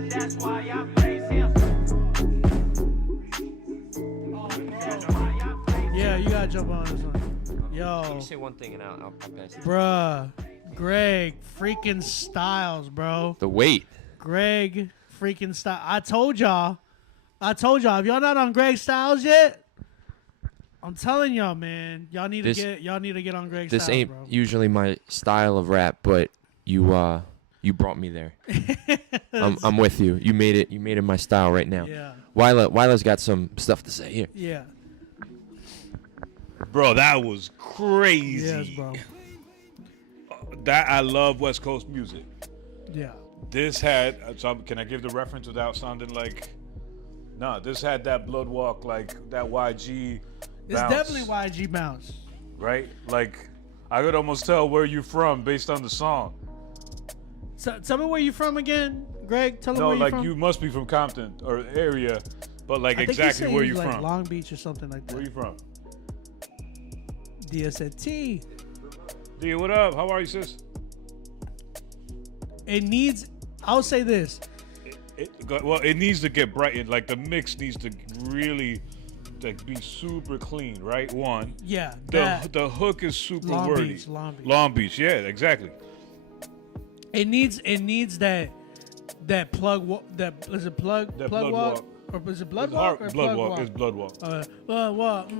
That's why I praise him. Yeah, you gotta jump on this one. Can Yo, you say one thing and I'll pass it? bruh, Greg freaking Styles, bro. The weight. Greg freaking style. I told y'all. If y'all not on Greg Styles yet, I'm telling y'all, man. Y'all need to get on Greg Styles, This ain't bro. usually my style of rap, but you brought me there. I'm with you. You made it my style right now. Yeah. Wyla's got some stuff to say here. Yeah. Bro, that was crazy. Yes, bro. That I love West Coast music. Yeah. This had. Can I give the reference without sounding like? No, this had that blood walk, like that YG. It's bounce, definitely YG bounce. right. Like I could almost tell where you're from based on the song. So, tell me where you from again, Greg. Tell me No, where you like from. you must be from Compton or area, but like I think exactly he said where he you was like from. Long Beach or something like that. Where you from? Dia said T. D, what up? How are you, sis? It needs. I'll say this. It needs to get brightened. Like the mix needs to really like be super clean, right? One. Yeah. The hook is super Long wordy. Beach, Long Beach. Long Beach, yeah, exactly. It needs that plug walk. That is it plug That plug blood walk, walk. or is it blood It's walk hard- or blood plug walk. walk? It's blood walk. Blood walk.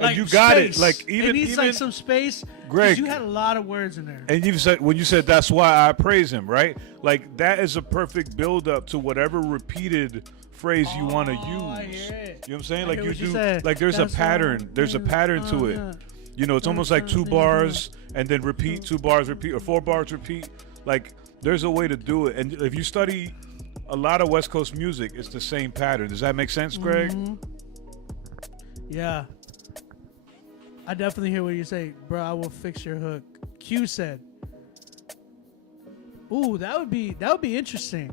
And you got it. space. Like, it even- needs like even- some space. 'cause Greg. you had a lot of words in there. And you said when you said that's why I praise him, right? Like that is a perfect build up to whatever repeated phrase you want to use. I hear it. You know what I'm saying? I Like hear you what you do. said. Like there's That's a pattern. why- There's a pattern to it. yeah. You know, it's almost like 2 bars and then repeat, 2 bars repeat, or 4 bars repeat. Like there's a way to do it. And if you study a lot of West Coast music, it's the same pattern. Does that make sense, Greg? Mm-hmm. Yeah. I definitely hear what you say, bro. I will fix your hook. Q said. Ooh, that would be interesting.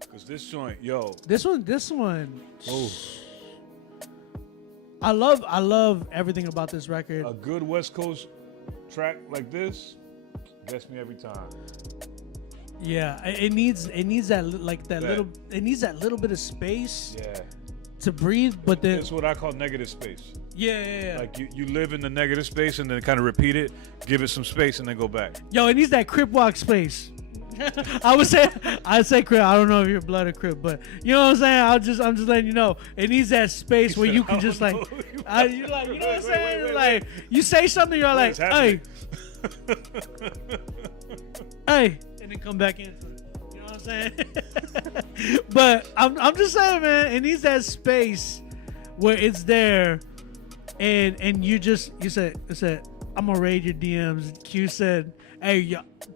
Because this joint, yo, This one. oh, I love everything about this record. a good West Coast track like this gets me every time. Yeah, it needs that That- little. It needs that little bit of space Yeah. to breathe, but then It's what I call negative space. yeah. Like you live in the negative space and then kind of repeat it, give it some space, and then go back. Yo, it needs that Crip walk space. I'd say Crip. I don't know if you're blood or Crip, but you know what I'm saying. I'm just letting you know. It needs that space where you can just like, you know what I'm saying. wait. Like you say something, you're like, is hey, happening? hey, and then come back into it. You know what I'm saying? But I'm just saying, man, it needs that space where it's there, and you said I'm gonna raid your DMs. Q said, hey,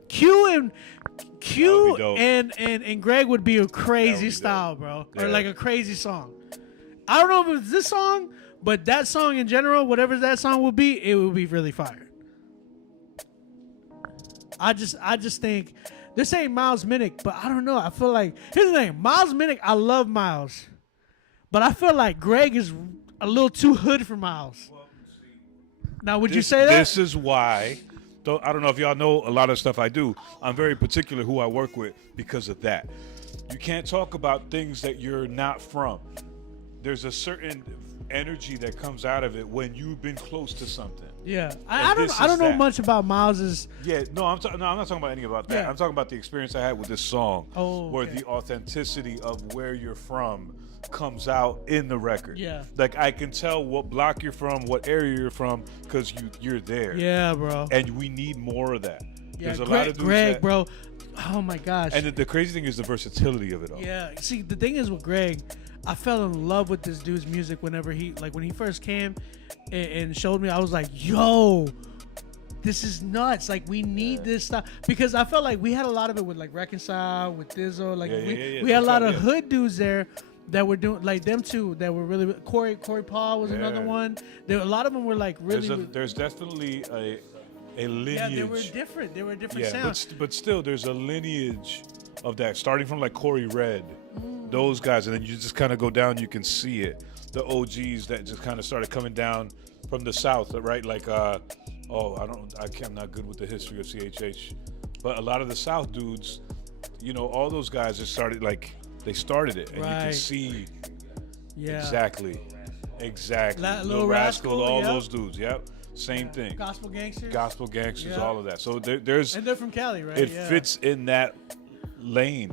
Q dope. and Greg would be a crazy be style, bro, or Yeah. like a crazy song. I don't know if it's this song, but that song in general, whatever that song will be, it will be really fire. I just think this ain't Miles Minnick, but I don't know. I feel like here's the thing, Miles Minnick. I love Miles, but I feel like Greg is a little too hood for Miles. Now, would you say that? This is why. I don't know if y'all know a lot of stuff I do. I'm very particular who I work with because of that. You can't talk about things that you're not from. There's a certain energy that comes out of it when you've been close to something. Yeah, And I this don't is know that. much about Miles's. Yeah, no, I'm not talking about any about that. Yeah. I'm talking about the experience I had with this song, where okay. the authenticity of where you're from comes out in the record. Yeah. Like I can tell what block you're from, what area you're from, because you're there. Yeah, bro. And we need more of that. Yeah, There's a lot of dudes Greg, that, bro. Oh my gosh. And the crazy thing is the versatility of it all. Yeah. See, the thing is with Greg, I fell in love with this dude's music when he first came and showed me. I was like, yo, this is nuts. Like, we need this stuff. Because I felt like we had a lot of it with, like, Reconcile, with Dizzo. Like, we had a lot of hood dudes there that were doing, like, them two that were really, Corey Paul was another one. A lot of them were, like, really. There's definitely a lineage. Yeah, they were different. They were different sounds. But still, there's a lineage of that, starting from, like, Corey Red, those guys, and then you just kind of go down, you can see it. The OGs that just kind of started coming down from the South, right? Like, I'm not good with the history of CHH, but a lot of the South dudes, you know, all those guys just started, like, they started it, and you can see exactly. Lil Rascal, all those dudes, same thing. Gospel Gangsters, all of that. So there's and they're from Cali, right? It fits in that lane.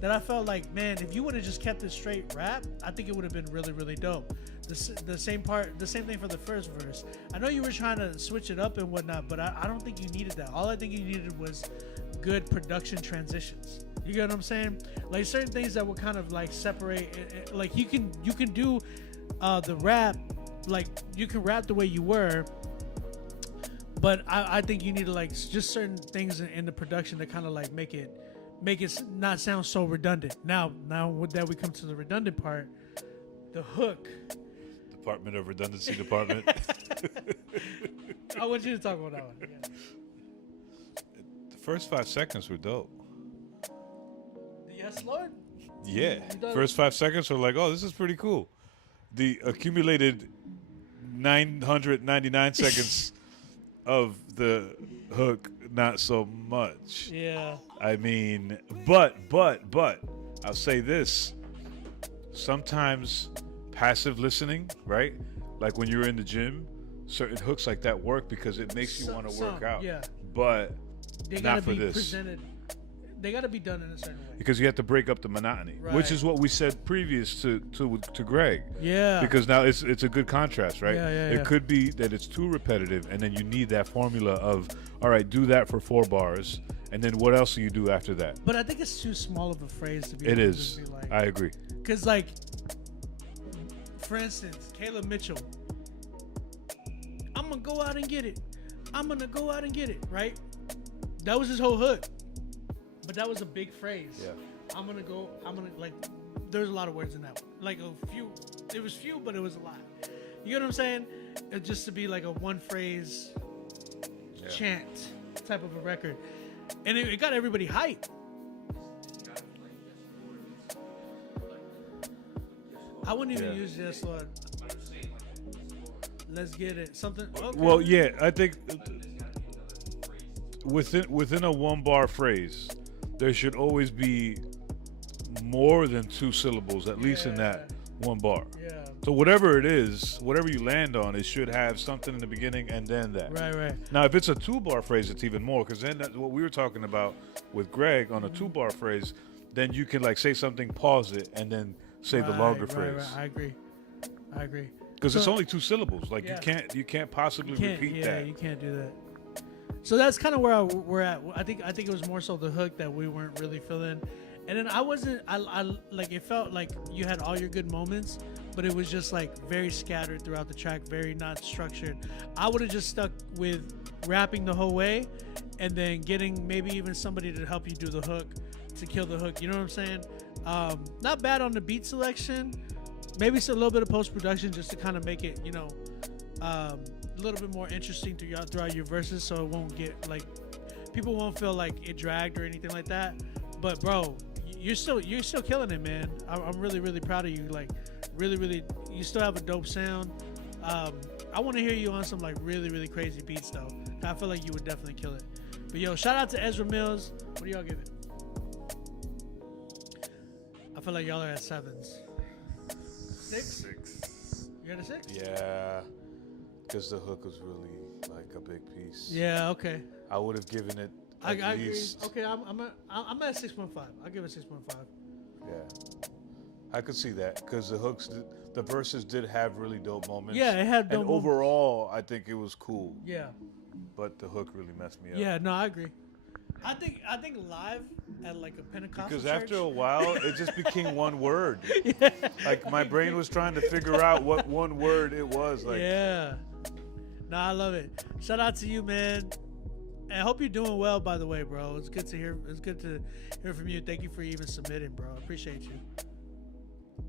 that I felt like, man, if you would have just kept it straight rap, I think it would have been really, really dope. The same thing for the first verse. I know you were trying to switch it up and whatnot, but I don't think you needed that. All I think you needed was good production transitions. You get what I'm saying? Like certain things that would kind of like separate. Like you can do the rap, like you can rap the way you were. But I think you need to like just certain things in the production to kind of like make it not sound so redundant. Now with that we come to the redundant part, the hook. Department of Redundancy Department. I want you to talk about that one. Yeah. The first 5 seconds were dope. Yes, Lord. Yeah, first 5 seconds were like, oh, this is pretty cool. The accumulated 999 seconds of the hook, not so much. Yeah. I mean, but I'll say this. Sometimes passive listening, right? Like when you're in the gym, certain hooks like that work because it makes you want to work out. Yeah. But They not gotta for be this. presented. They got to be done in a certain way. Because you have to break up the monotony, Right. which is what we said previous to Greg. Yeah. Because now it's a good contrast, right? Yeah. It could be that it's too repetitive, and then you need that formula of, all right, do that for 4 bars, and then what else do you do after that? But I think it's too small of a phrase to be. It able to is. just be like, I agree. Because like, for instance, Caleb Mitchell. I'm gonna go out and get it. I'm gonna go out and get it. Right. That was his whole hook. But that was a big phrase. Yeah. I'm gonna like. There's a lot of words in that one. Like a few. It was few, but it was a lot. You get what I'm saying? It just to be like a one phrase chant type of a record, and it got everybody hyped. I wouldn't even use Yes Lord. Let's get it. Something. Okay. Well, yeah, I think within a 1-bar phrase, there should always be more than 2 syllables, at least in that 1 bar. Yeah. So whatever it is, whatever you land on, it should have something in the beginning and then that. Right. Now, if it's a 2-bar phrase, it's even more, because then that's what we were talking about with Greg on a 2-bar phrase. Then you can like say something, pause it, and then say the longer phrase. Right. I agree. Because it's So- only 2 syllables. Like you can't possibly repeat that. You can't do that. So that's kind of where we're at. I think it was more so the hook that we weren't really feeling, and then I wasn't. I like it felt like you had all your good moments, but it was just like very scattered throughout the track, very not structured. I would have just stuck with rapping the whole way, and then getting maybe even somebody to help you do the hook to kill the hook. You know what I'm saying? Not bad on the beat selection. Maybe it's a little bit of post production just to kind of make it, a little bit more interesting throughout your verses, so it won't get like people won't feel like it dragged or anything like that. But bro, you're still killing it, man. I'm really, really proud of you. Like, really, you still have a dope sound. I want to hear you on some like really, really crazy beats though. I feel like you would definitely kill it. But yo, shout out to Ezra Mills. What do y'all give it? I feel like y'all are at 7s. 6? You're at a 6? Yeah, because the hook was really like a big piece. Yeah. Okay. I would have given it I at agree. least. Okay, I'm at 6.5. I'll give it 6.5. Yeah, I could see that because the verses did have really dope moments. Yeah, it had dope and moments. overall, I think it was cool. Yeah. But the hook really messed me up. Yeah. No, I agree. I think live at like a Pentecostal Because church. after a while, it just became one word. Like my brain was trying to figure out what one word it was. Like, yeah. No, I love it. Shout out to you, man. And I hope you're doing well, by the way, bro. It's good to hear. It's good to hear from you. Thank you for even submitting, bro. I appreciate you.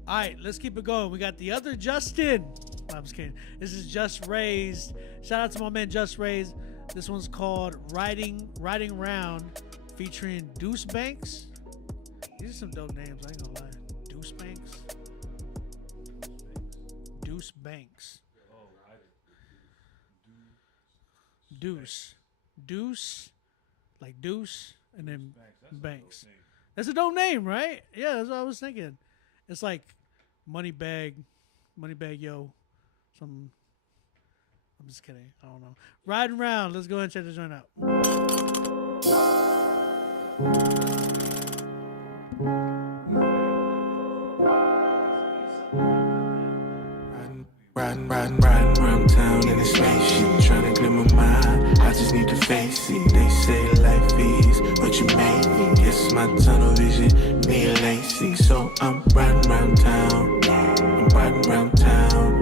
All right, let's keep it going. We got the other Justin. No, I'm just kidding. This is Just Raised. Shout out to my man Just Raised. This one's called Riding Round, featuring Deuce Banks. These are some dope names. I ain't gonna lie. Deuce Banks. Deuce Banks. Deuce, like Deuce, and then Banks. That's a dope name, right? Yeah, that's what I was thinking. It's like Moneybag Yo, some. I'm just kidding. I don't know. Riding Round. Let's go ahead and check this joint out. Riding around town in a spaceship, trying to clear my mind. I just need to face it. They say life is what you make it. Guess my tunnel vision need LASIK, so I'm riding around town. I'm riding around town.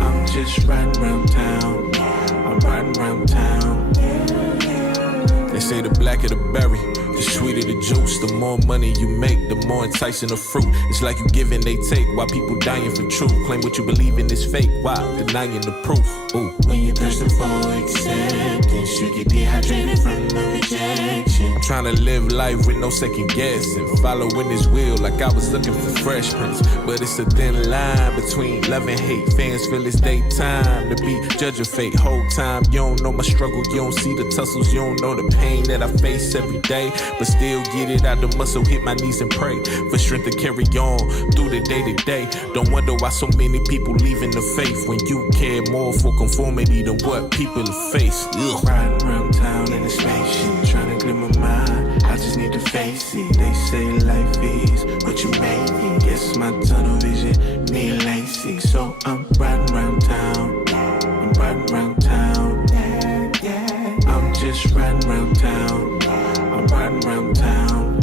I'm just riding around town. I'm riding around town. They say the blacker the berry, the sweeter the juice. The more money you make, the more enticing the fruit. It's like you give and they take while people dying for truth. Claim what you believe in is fake, why? Denying the proof. Ooh. When you're thirsting for acceptance, you get dehydrated from the rejection. Trying to live life with no second guessing, following his will like I was looking for Fresh Prince. But it's a thin line between love and hate. Fans feel it's daytime to be judge of fate. Whole time you don't know my struggle, you don't see the tussles, you don't know the pain that I face every day. But still get it out the muscle, hit my knees and pray for strength to carry on through the day to day. Don't wonder why so many people leaving the faith when you care more for conformity than what people face. Ugh. Riding around town in a spaceship, trying to clear my mind. I just need to face it. They say life is what you make it. Guess my tunnel vision need LASIK, so I'm riding around town. I'm riding around town. I'm just riding around town. I'm riding around town.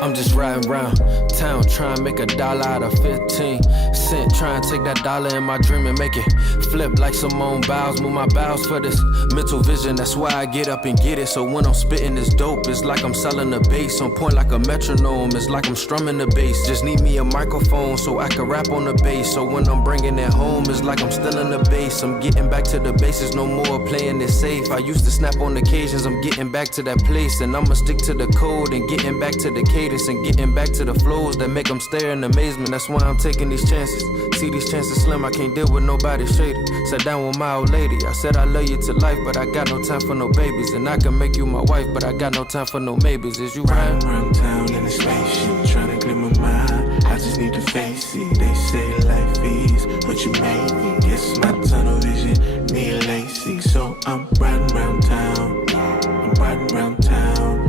I'm just riding around town, trying to make $1 out of 15 cents. Trying to take that dollar in my dream and make it flip like Simone Biles. Move my bowels for this mental vision. That's why I get up and get it. So when I'm spitting this dope, it's like I'm selling the bass. On point like a metronome, it's like I'm strumming the bass. Just need me a microphone so I can rap on the bass. So when I'm bringing it home, it's like I'm still in the bass. I'm getting back to the bases, no more playing it safe. I used to snap on occasions, I'm getting back to that place. And I'ma stick to the code and getting back to the cadence and getting back to the flows that make them stare in amazement. That's why I'm taking these chances. See these chances slim, I can't deal with nobody shady. Sat down with my old lady, I said I love you to life, but I got no time for no babies. And I can make you my wife, but I got no time for no maybes. Is you riding around town in a spaceship, trying to clear my mind? I just need to face it. They say life is what you make it. Guess my tunnel vision need LASIK, so I'm riding around town. I'm riding around town.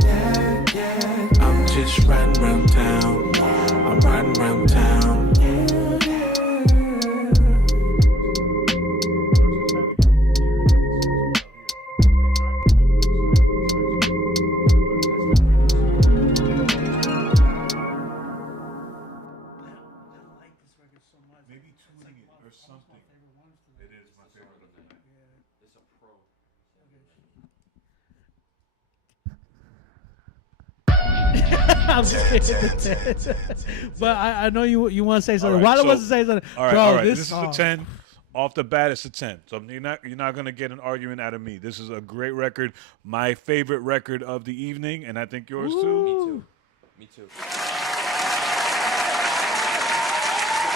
I'm just riding around town. I'm riding around town. Maybe tuning it or something. It is my favorite of the night. It's a pro. I'm just kidding. But I know you want to say something. All Why right, do want to say something? All right, Bro, all right. this This is a 10. Off the bat, it's a 10. So you're not gonna get an argument out of me. This is a great record. My favorite record of the evening, and I think yours too. Me too.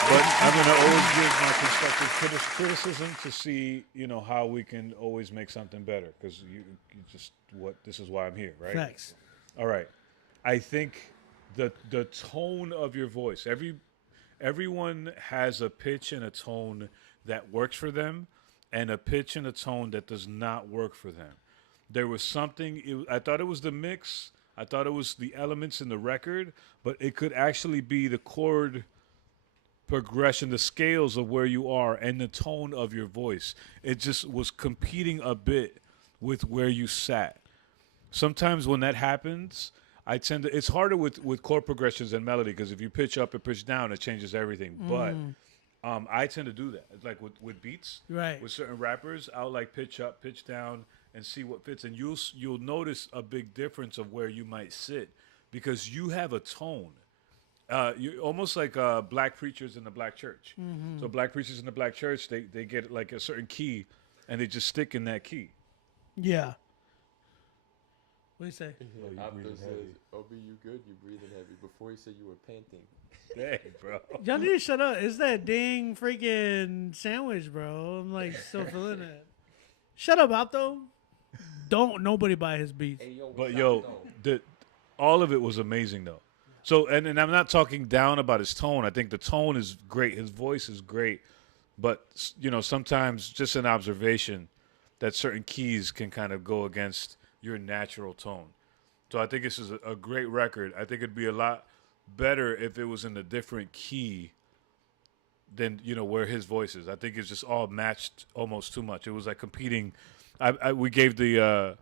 But I'm gonna always give my constructive criticism to see, how we can always make something better. Because this is why I'm here, right? Facts. All right. I think the tone of your voice. Everyone has a pitch and a tone that works for them, and a pitch and a tone that does not work for them. There was something. I thought it was the mix. I thought it was the elements in the record, but it could actually be the chord progression, the scales of where you are, and the tone of your voice. It just was competing a bit with where you sat. Sometimes when that happens, it's harder with chord progressions and melody, because if you pitch up and pitch down, it changes everything. But I tend to do that. It's like with beats, right? With certain rappers, I'll like pitch up, pitch down, and see what fits. And you'll notice a big difference of where you might sit, because you have a tone. You're almost like black preachers in the black church. So black preachers in the black church, they get like a certain key, and they just stick in that key. Yeah. What do you say? Abdul says, "Obi, you good? You breathing heavy." Before he said you were panting. Dang, bro. Y'all need to shut up. It's that dang freaking sandwich, bro. I'm like still feeling it. Shut up, Abdul. Don't nobody buy his beats. Hey, yo, But all of it was amazing though. So and I'm not talking down about his tone. I think the tone is great. His voice is great. But sometimes just an observation that certain keys can kind of go against your natural tone. So I think this is a great record. I think it'd be a lot better if it was in a different key than, you know, where his voice is. I think it's just all matched almost too much. It was like competing. We gave the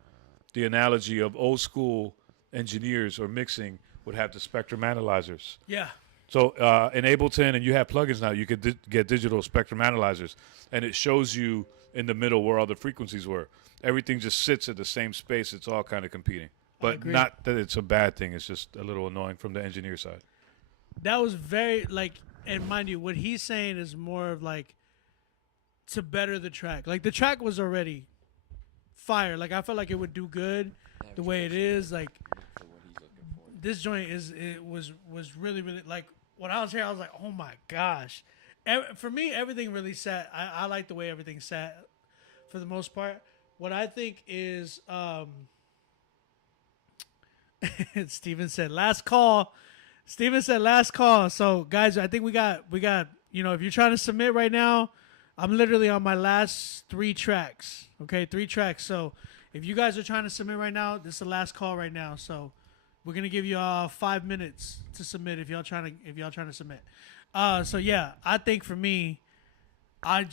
analogy of old school engineers or mixing would have the spectrum analyzers. Yeah. So in Ableton, and you have plugins now, you could get digital spectrum analyzers, and it shows you in the middle where all the frequencies were. Everything just sits at the same space. It's all kind of competing. But not that it's a bad thing. It's just a little annoying from the engineer side. That was very, like, and mind you, what he's saying is more of, like, to better the track. Like, the track was already fire. Like, I felt like it would do good the way it is. Like, this joint was really, really, like, when I was here, I was like, oh my gosh. For me, everything really sat. I like the way everything sat for the most part. What I think is, Steven said last call. So guys, I think we got, you know, if you're trying to submit right now, I'm literally on my last 3 tracks. Okay, 3 tracks. So if you guys are trying to submit right now, this is the last call right now. So we're gonna give you 5 minutes to submit if y'all trying to submit. So yeah, I think for me, I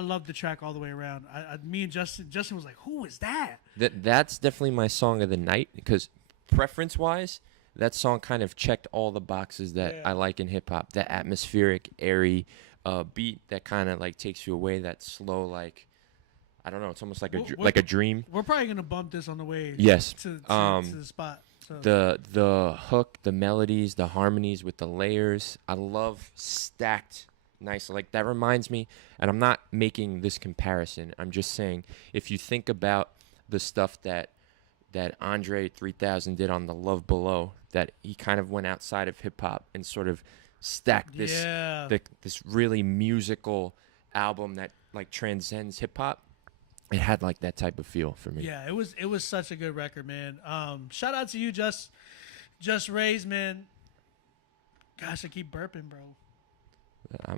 love the track all the way around. Me and Justin was like, who is that? That's definitely my song of the night, because preference-wise, that song kind of checked all the boxes that I like in hip-hop. That atmospheric, airy beat that kind of like takes you away, that slow, like, I don't know, it's almost like a dream. We're probably going to bump this on the way to the spot. So. The hook, the melodies, the harmonies with the layers, I love stacked nice. Like, that reminds me, and I'm not making this comparison, I'm just saying, if you think about the stuff that Andre 3000 did on the Love Below, that he kind of went outside of hip hop and sort of stacked this this really musical album that like transcends hip hop. It had like that type of feel for me. Yeah, it was such a good record, man. Shout out to you, Just Raised, man. Gosh, I keep burping, bro.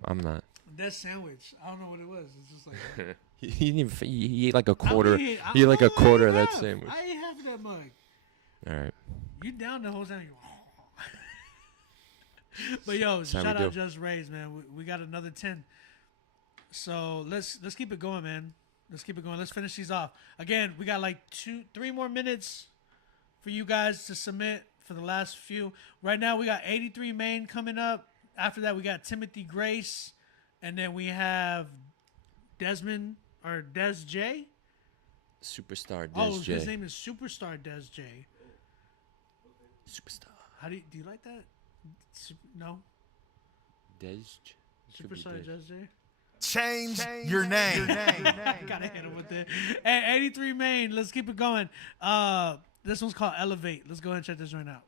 I'm not. That sandwich, I don't know what it was. It's just like he ate like a quarter. He ate like a quarter of that sandwich. I ate half of that mug. All right. You down the whole sandwich? But yo, shout out Just Raised, man. We got another 10. So let's keep it going, man. Let's keep it going. Let's finish these off. Again, we got like 2-3 more minutes for you guys to submit for the last few. Right now, we got 83 Main coming up. After that, we got Timothy Grace. And then we have Desmond or Des J. Superstar Des J. His name is Superstar Des J. Superstar. Do you like that? No. Des. Superstar Des J. Change your name. Gotta hit him with it. Hey, 83 Main. Let's keep it going. This one's called Elevate. Let's go ahead and check this joint out.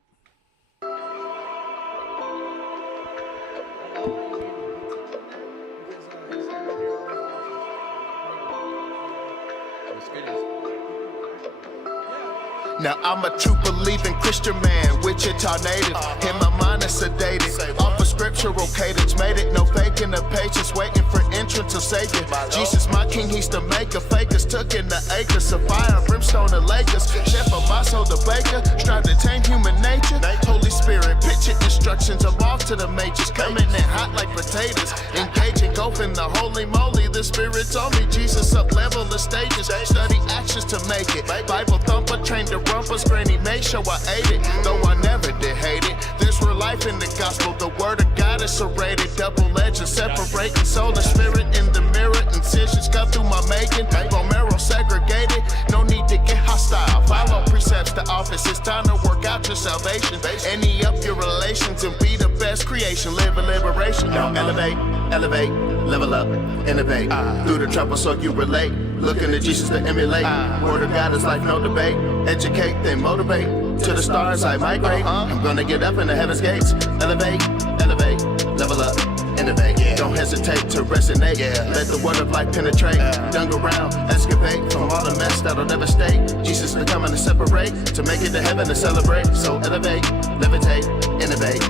Now I'm a true believing Christian man, Wichita native. In my mind is sedated, off of scriptural cadence. Made it, no faking the patience, waiting for entrance of Savior. Jesus my king, he's the maker. Fakers took in the acres of fire and brimstone the Lakers. Chef of my soul, the baker, strive to tame human nature. Holy Spirit, picture instructions, I'm off to the majors. Coming in hot like potatoes, engaging, golfing the holy moly. The Spirit told me Jesus up level the stages. Study actions to make it. Bible thumper, trained to rumpus, granny made sure I ate it. Though I never did hate it. There's real life in the gospel. The word of God is serrated. Double-edged, separating soul and spirit in the mirror. Incisions cut through my making. Bone marrow segregated. No need to get hostile. Follow precepts to office. It's time to work out your salvation. Any up your relations and be the best creation. Live in liberation. Now elevate, elevate, level up, innovate. Through the trouble so you relate. Looking to Jesus to emulate. Word of God is life, no debate. Educate, then motivate. To the stars I migrate. I'm gonna get up in the heaven's gates. Elevate, elevate, level up, innovate. Don't hesitate to resonate. Let the word of life penetrate. Dung around, excavate from all the mess that'll devastate. Jesus is coming to separate. To make it to heaven to celebrate. So elevate, levitate, innovate.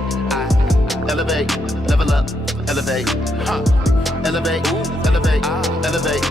Elevate, level up, elevate. Elevate, elevate, elevate.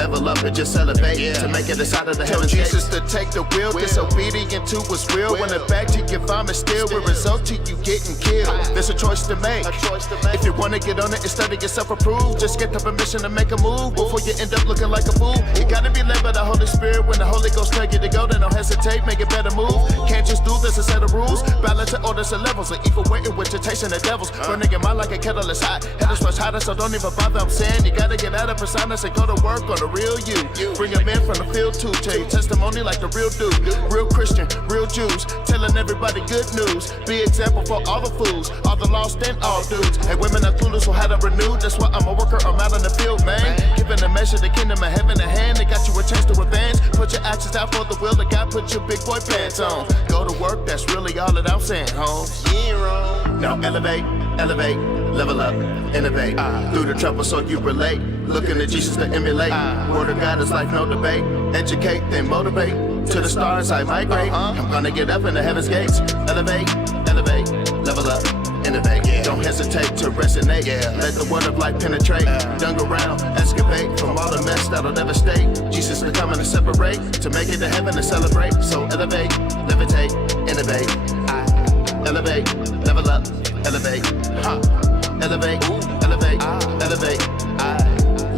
level up and just elevate to make it inside of the heavens. Tell Jesus to take the wheel, disobedient to his will. When the back to your vomit still will result to you getting killed. There's a choice to make. If you wanna get on it and study yourself approved, just get the permission to make a move before you end up looking like a fool. You gotta be led by the Holy Spirit. When the Holy Ghost tell you to go, then don't hesitate, make a better move. Can't just do this, a set of rules. Balance to orders and levels, of evil waiting with temptation the devils. Burning your mind like a kettle is hot. Head is much hotter, so don't even bother. I'm saying you gotta get out of personas and go to work on the real you. Bring a man from the field too, tell you testimony like the real dude. Real Christian, real Jews, telling everybody good news. Be example for all the fools, all the lost and all dudes. And women are clueless who had it renewed. That's why I'm a worker, I'm out in the field, man. Giving a measure the kingdom of heaven in hand. They got you a chance to advance. Put your actions out for the will of God, put your big boy pants on. Go to work, that's really all that I'm saying, Holmes. You ain't wrong. Now elevate, level up, innovate. Through the trouble so you relate. Looking at Jesus to emulate. Word of God is like no debate. Educate, then motivate. To the stars I migrate. I'm gonna get up in the heaven's gates. Elevate, level up, innovate. Don't hesitate to resonate. Let the word of life penetrate. Dung around, excavate from all the mess that'll devastate. Jesus is coming to separate. To make it to heaven and celebrate. So elevate, levitate, innovate. Elevate, level up, elevate. Elevate, elevate.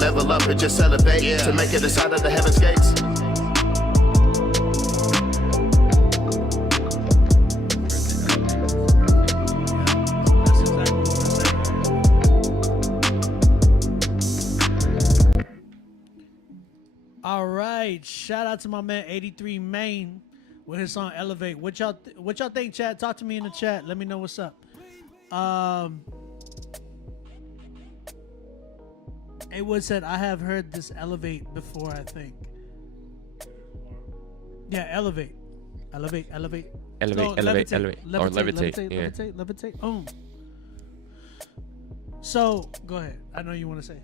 Level up and just elevate to make it inside of the heaven's gates. All right, shout out to my man 83 Main with his song Elevate. What y'all think, chat? Talk to me in the chat. Let me know what's up. A-Wood said, I have heard this Elevate before, I think. Yeah, Elevate. Elevate. Elevate. Levitate. Or levitate. Levitate. So, go ahead. I know you want to say.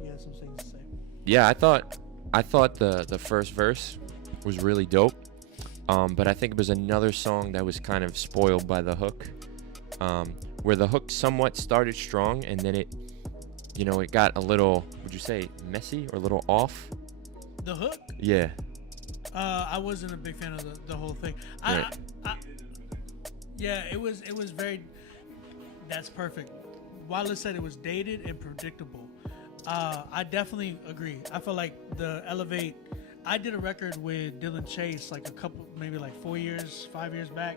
You have some things to say. Yeah, I thought the first verse was really dope. But I think it was another song that was kind of spoiled by the hook. Where the hook somewhat started strong and then it got a little, would you say, messy or a little off? The hook? Yeah. I wasn't a big fan of the whole thing. Right. Yeah, it was very. That's perfect. Wallace said it was dated and predictable. I definitely agree. I feel like the Elevate. I did a record with Dylan Chase like maybe 5 years back.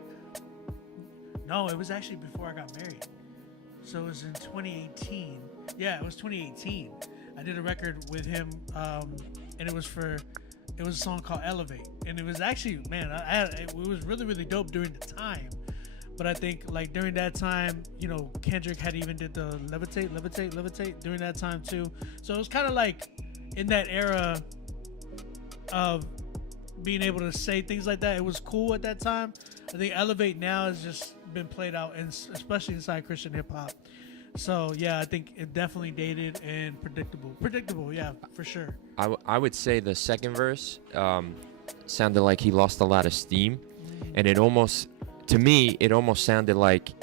No, it was actually before I got married. So it was in 2018. Yeah, it was 2018. I did a record with him, and it was a song called Elevate, and it was actually, man, it was really, really dope during the time. But I think like during that time, Kendrick had even did the levitate during that time too. So it was kind of like in that era of being able to say things like that. It was cool at that time. I think Elevate now has just been played out, and especially inside Christian hip hop. So yeah, I think it definitely dated and predictable. Yeah, for sure. I would say the second verse sounded like he lost a lot of steam, and it almost sounded like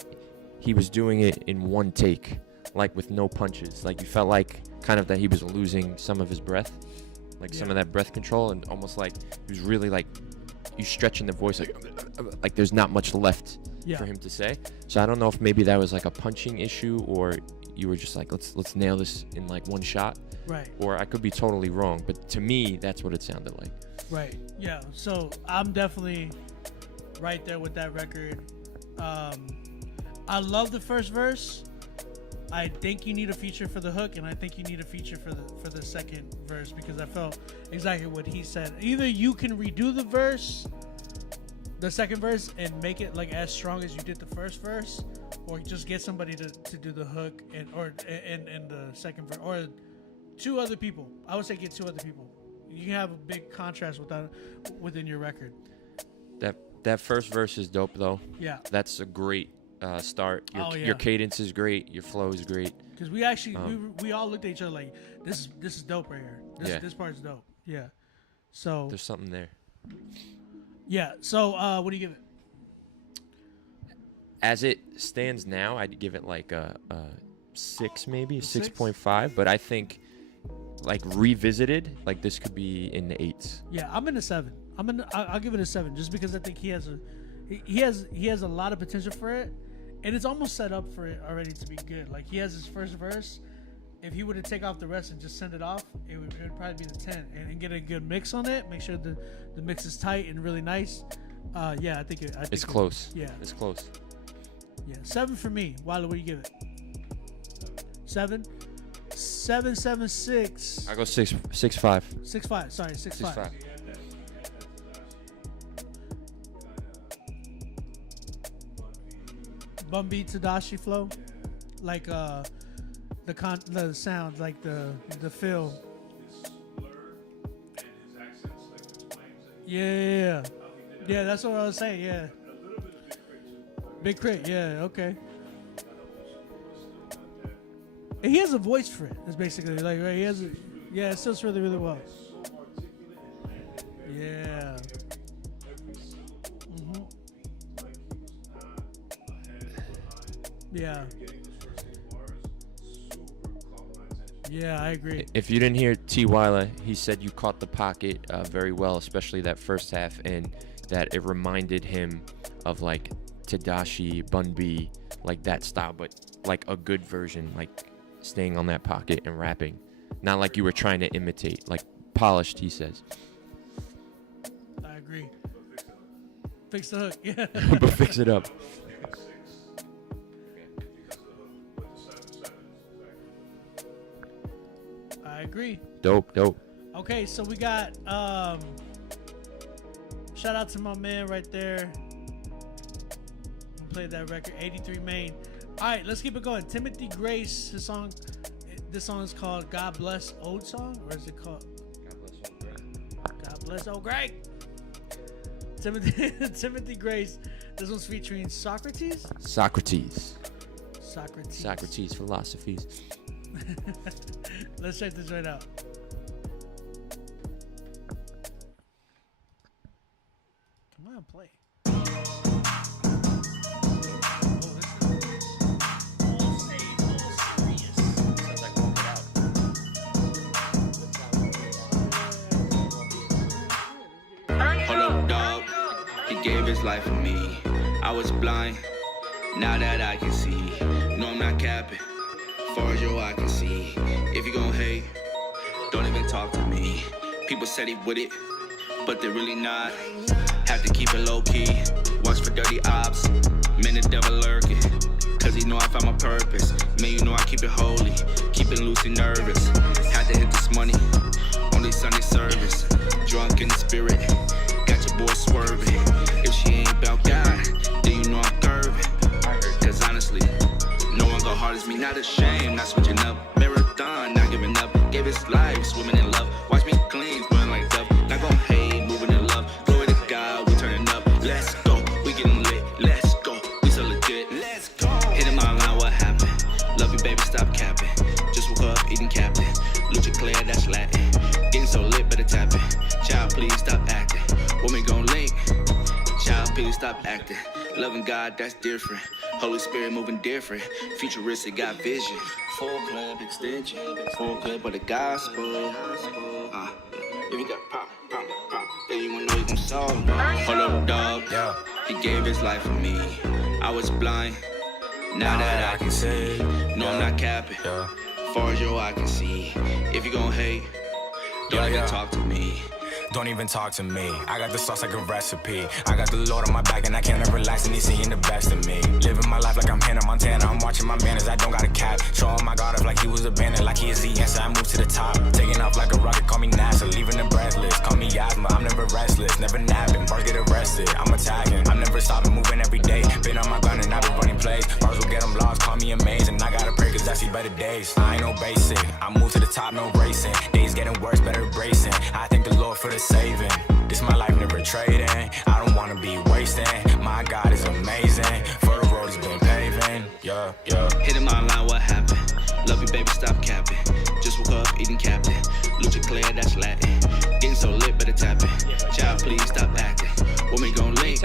he was doing it in one take, like with no punches. Like you felt like kind of that he was losing some of his breath, like some of that breath control, and almost like he was really like you stretching the voice like there's not much left for him to say. So I don't know if maybe that was like a punching issue, or you were just like let's nail this in like one shot. Right. Or I could be totally wrong, but to me that's what it sounded like. Right. Yeah. So I'm definitely right there with that record. I love the first verse. I think you need a feature for the hook, and I think you need a feature for the second verse, because I felt exactly what he said. Either you can redo the second verse and make it like as strong as you did the first verse, or just get somebody to do the hook and the second verse, or two other people. I would say get two other people. You can have a big contrast within your record. That first verse is dope though. Yeah. That's a great start. Your cadence is great. Your flow is great. Because we actually we all looked at each other like this is dope right here. This part's dope. Yeah. So there's something there. Yeah. So what do you give it? As it stands now, I'd give it like a 6, maybe 6.5. But I think like revisited, like this could be in the 8s. Yeah, I'm in a 7. I'll give it a 7 just because I think he has a lot of potential for it, and it's almost set up for it already to be good. Like he has his first verse. If he were to take off the rest and just send it off, it would probably be the 10 and get a good mix on it. Make sure the mix is tight and really nice. Yeah, I think it's close. Yeah, it's close. Yeah, 7 for me. Wilder, what do you give it? 7. 7, 7, 6. I go 6, 6, 5. 6, 5. Sorry, 6, 5. 5. Bun B Tadashi flow, like the sound, like the feel. Yeah, that's what I was saying. Yeah, Big Crit. Yeah, okay. And he has a voice for it. It's basically like right. He has a, it sounds really, really well. Yeah. Yeah. Yeah, I agree. If you didn't hear T. Wyler, he said you caught the pocket very well, especially that first half, and that it reminded him of like Tadashi, Bun B, like that style, but like a good version, like staying on that pocket and rapping. Not like you were trying to imitate, like polished, he says. I agree. Fix the hook, yeah. But fix it up. I agree. Dope. Okay, so we got shout out to my man right there who played that record, 83 Main. All right, let's keep it going. Timothy Grace, this song is called God Bless Old Song, or is it called God Bless Old Greg? Timothy Grace. This one's featuring Socrates philosophies. Let's check this right out. Come on, play. Hold up, dog. He gave his life for me. I was blind. Now that I can see. No, I'm not capping. Far as your eye can see. If you gon' hate, don't even talk to me. People said he with it, but they're really not. Have to keep it low key. Watch for dirty ops. Man, the devil lurking. Cause he know I found my purpose. Man, you know I keep it holy. Keep it loose and nervous. Had to hit this money. Only Sunday service. Drunk in the spirit. Got your boy swerving. If she ain't about God, then you know I'm curving. Cause honestly, no one go hard as me, not ashamed, not switching up. Marathon, not giving up. Gave his life, swimming in love. Watch me clean, burn like dove. Not gon' hate, moving in love. Glory to God, we turning up. Let's go, we getting lit. Let's go, we so legit. Let's go. Hitting my line, what happened? Love you, baby, stop capping. Just woke up, eating Captain. Lucha Claire, that's Latin. Getting so lit, better tap it. Child, please stop acting. Woman gon' link. Child, please stop acting. Loving God, that's different. Holy Spirit moving different. Futuristic, got vision. Full club extension. Full club of the gospel. If you got pop, then you gon' know you gon' solve. Hold up, dog. Yeah. He gave his life for me. I was blind. Now that I can see. No, I'm not capping. Far as your eye can see. If you gon' hate, don't even talk to me. Don't even talk to me. I got the sauce like a recipe. I got the Lord on my back and I can't ever relax and he's seeing the best of me. Living my life like I'm Hannah Montana. I'm watching my manners, I don't got a cap. Showing my God up like he was abandoned, like he is the answer. I move to the top. Taking off like a rocket, call me NASA. Leaving the breathless, call me asthma. I'm never restless, never napping. Bars get arrested, I'm attacking. I'm never stopping, moving every day. Been on my grind and I've been running plays. Bars will get them lost, call me amazing. I gotta pray cause I see better days. I ain't no basic, I move to the top, no racing. Days getting worse, better bracing. I thank the Lord for the saving. This my life, never trading. I don't wanna be wasting. My God is amazing. For the road he's been paving. Yeah. Hitting my line, what happened? Love you, baby, stop capping. Just woke up, eating Captain. Lucha Claire, that's Latin. Getting so lit, better tap it. Child, please stop acting. Woman gon' link.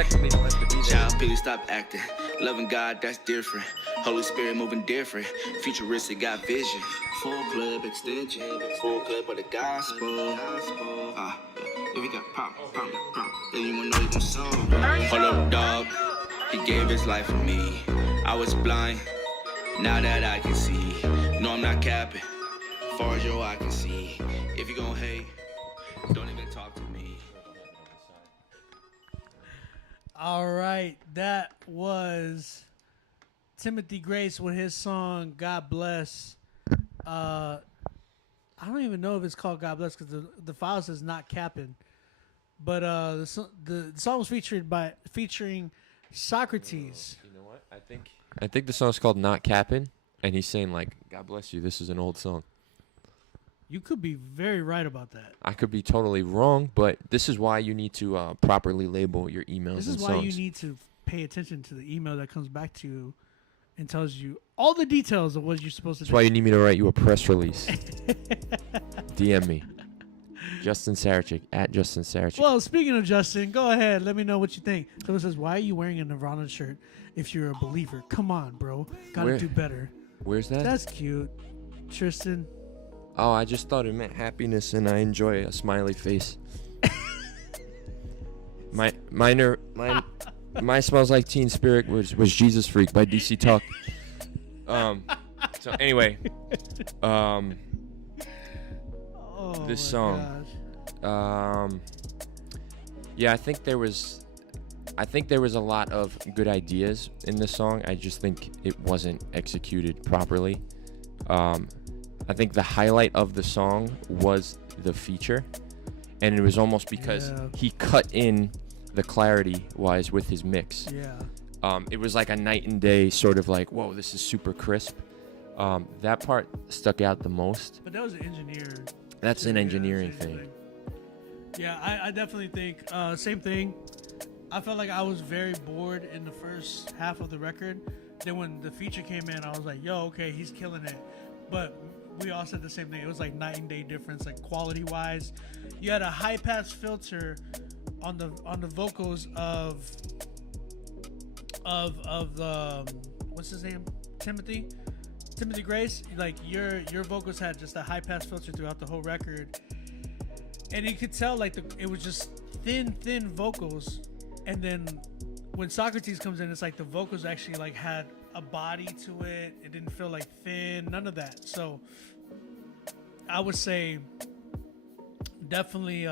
Child, please stop acting. Loving God, that's different. Holy Spirit moving different. Futuristic, got vision. Full club extension. Full club of the gospel. If you got pop, then you wanna know you gon' song. Hold up, dog. He gave his life for me. I was blind. Now that I can see. No, I'm not capping. Far as your eye can see. If you gon' hate, don't even talk to me. All right, that was Timothy Grace with his song "God Bless." I don't even know if it's called "God Bless" because the file says "not capping," but the song was featuring Socrates. You know what? I think the song's called "Not Capping," and he's saying like, "God bless you. This is an old song." You could be very right about that. I could be totally wrong, but this is why you need to properly label your emails. This and is why songs. you need to pay attention to the email that comes back to you and tells you all the details of what you're supposed to do. That's why you need me to write you a press release. DM me. Justin Sarachik, at Justin Sarachik. Well, speaking of Justin, go ahead. Let me know what you think. Someone says, why are you wearing a Nirvana shirt if you're a believer? Come on, bro. Gotta do better. Where's that? That's cute. Tristan. Oh, I just thought it meant happiness, and I enjoy a smiley face. My Smells Like Teen Spirit was Jesus Freak by DC Talk. So anyway, this song. Yeah, I think there was a lot of good ideas in this song. I just think it wasn't executed properly. I think the highlight of the song was the feature, and it was almost because he cut in the clarity wise with his mix. Yeah. It was like a night and day sort of like, whoa, this is super crisp. That part stuck out the most. But that was an engineer. That's an engineering thing. Yeah, I definitely think same thing. I felt like I was very bored in the first half of the record. Then when the feature came in, I was like, yo, okay, he's killing it. But we all said the same thing. It was like night and day difference, like quality wise. You had a high pass filter on the vocals of what's his name? Timothy Grace. Like your vocals had just a high pass filter throughout the whole record, and you could tell like it was just thin vocals. And then when Socrates comes in, it's like the vocals actually like had a body to it. It didn't feel like thin, none of that. So I would say definitely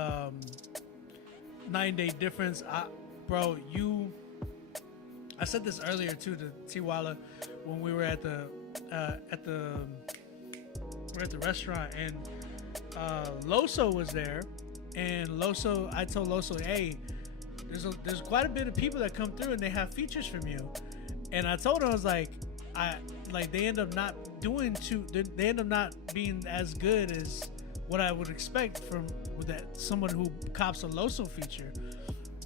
9 day difference. I said this earlier too to Tiwala when we were at the restaurant, and Loso was there, and I told Loso, hey, there's quite a bit of people that come through and they have features from you. And I told him, I was like, they end up not they end up not being as good as what I would expect from someone who cops a Loso feature.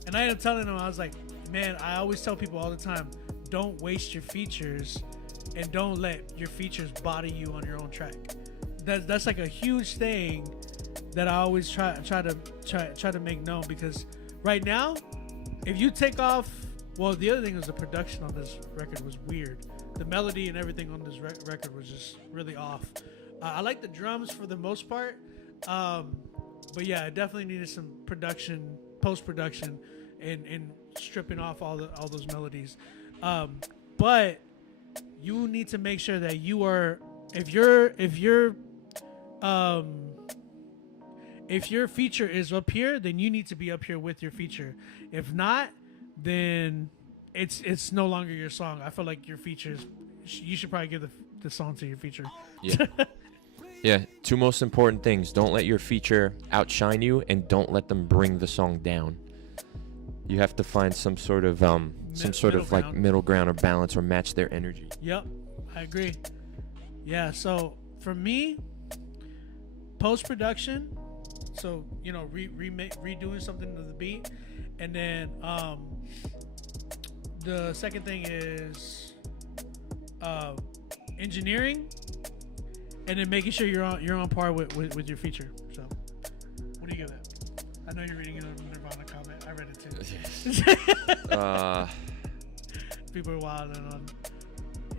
And I ended up telling him, I was like, man, I always tell people all the time, don't waste your features and don't let your features body you on your own track. That's like a huge thing that I always try to make known, because right now, if you take off, well, the other thing was the production on this record was weird. The melody and everything on this record was just really off. I like the drums for the most part, but yeah, I definitely needed some production, post-production, and stripping off all those melodies. But you need to make sure that you are, if your feature is up here, then you need to be up here with your feature. If not, then it's no longer your song. I feel like your features, you should probably give the song to your feature. Yeah. Yeah, two most important things. Don't let your feature outshine you, and don't let them bring the song down. You have to find some sort of like middle ground or balance, or match their energy. Yep, I agree. Yeah, so for me, post-production, so redoing something to the beat, and then the second thing is engineering, and then making sure you're on par with your feature. So, what do you give that? I know you're reading a Nirvana comment. I read it too. people are wilding on.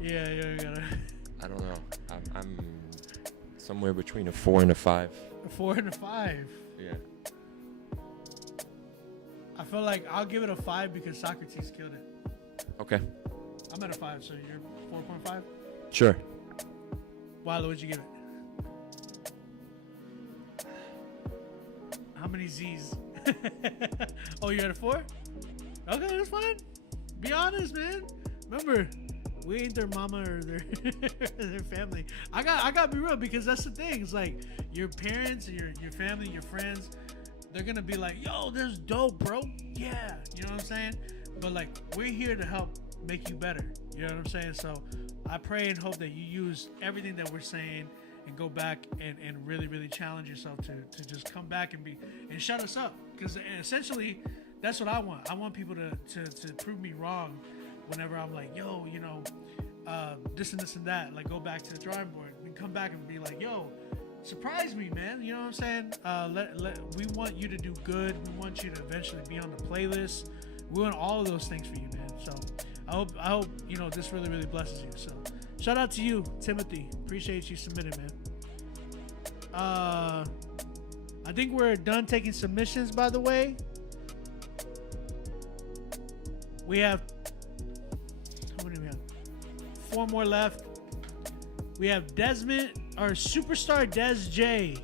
Yeah, you gotta. I don't know. I'm somewhere between a 4 and a 5. A 4 and a 5. Yeah. I feel like I'll give it a 5 because Socrates killed it. Okay. I'm at a 5, so you're 4.5. Sure. Wilo, what'd you give it? How many Z's? Oh, you're at a 4? Okay, that's fine. Be honest, man. Remember, we ain't their mama or their their family. I got to be real because that's the thing. It's like your parents and your family, your friends, they're gonna be like, "Yo, this is dope, bro." Yeah, you know what I'm saying. But like, we're here to help make you better. You know what I'm saying? So I pray and hope that you use everything that we're saying and go back and really challenge yourself to just come back and shut us up. Because essentially, that's what I want. I want people to prove me wrong whenever I'm like, yo, you know, this and this and that. Like, go back to the drawing board. We come back and be like, yo, surprise me, man. You know what I'm saying? We want you to do good. We want you to eventually be on the playlist. We want all of those things for you, man. So I hope you know this really blesses you. So shout out to you, Timothy. Appreciate you submitting, man. I think we're done taking submissions, by the way. We have, how many do we have? 4 more left. We have Desmond, or Superstar Des J.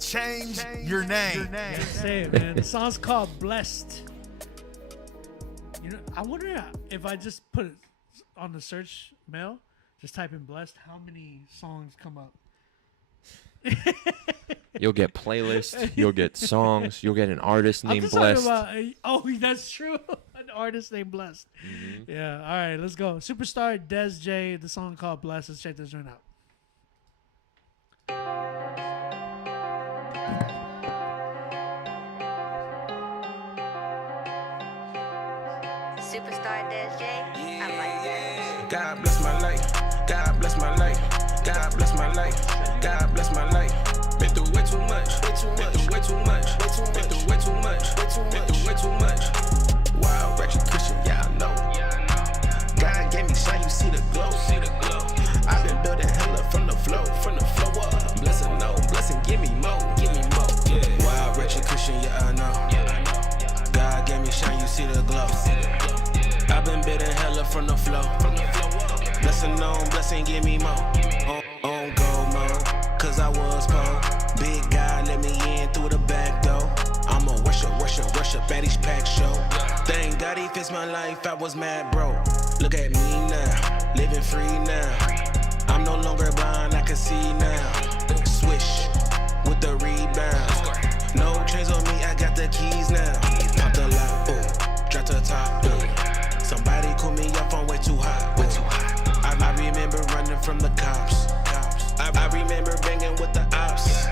Change your name. Say it, man. The song's called Blessed. You know, I wonder if I just put it on the search mail, just type in Blessed, how many songs come up? You'll get playlists. You'll get songs. You'll get an artist named Blessed. Oh, that's true. An artist named Blessed. Mm-hmm. Yeah. All right, let's go. Superstar Des J. The song called Blessed. Let's check this joint out. Superstar Des J. I like that. God bless my life. God bless my life. God bless my life. God bless my life. Been through way too much. Been through way too much. Been through way too much. Been through way too much. Wild, wretched Christian, yeah, I know. God gave me shine, you see the glow. I've been building hella from the flow up. Blessing, no, blessing, give me more. Yeah. Wild, wretched Christian, yeah, I know. God gave me shine, you see the glow. I've been building hella from the flow. Blessing on, blessing, give me more. On go mode, cause I was poor. Big God let me in through the back door. I'ma worship at each pack show. Thank God he fixed my life, I was mad broke. Look at me now, living free now. I'm no longer blind, I can see now. Swish with the rebound. No chains on me, I got the keys now. Pop the lock, boom, drop the top, boom. Somebody cool me up, I'm way too hot. I remember running from the cops. I remember banging with the ops.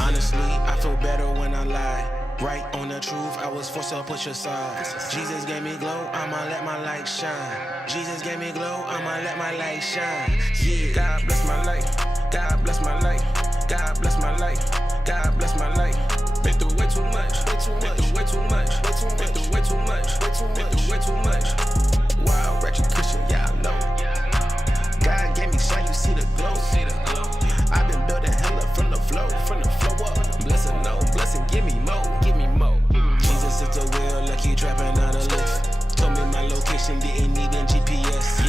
Honestly, I feel better when I lie. Right on the truth, I was forced to push aside. Jesus gave me glow, I'ma let my light shine. Jesus gave me glow, I'ma let my light shine. Yeah, God bless my life. God bless my life. God bless my life. God bless my life. Been through way too much. Been through way too much. Been through way too much. Been through way too much. Wild, wretched Christian, yeah, I know. God gave me shine, you see the glow. I've been building hella from the flow up. Blessing, no, blessing, give me more. Jesus is the wheel, like he trapping out a lift. Told me my location, didn't need in GPS.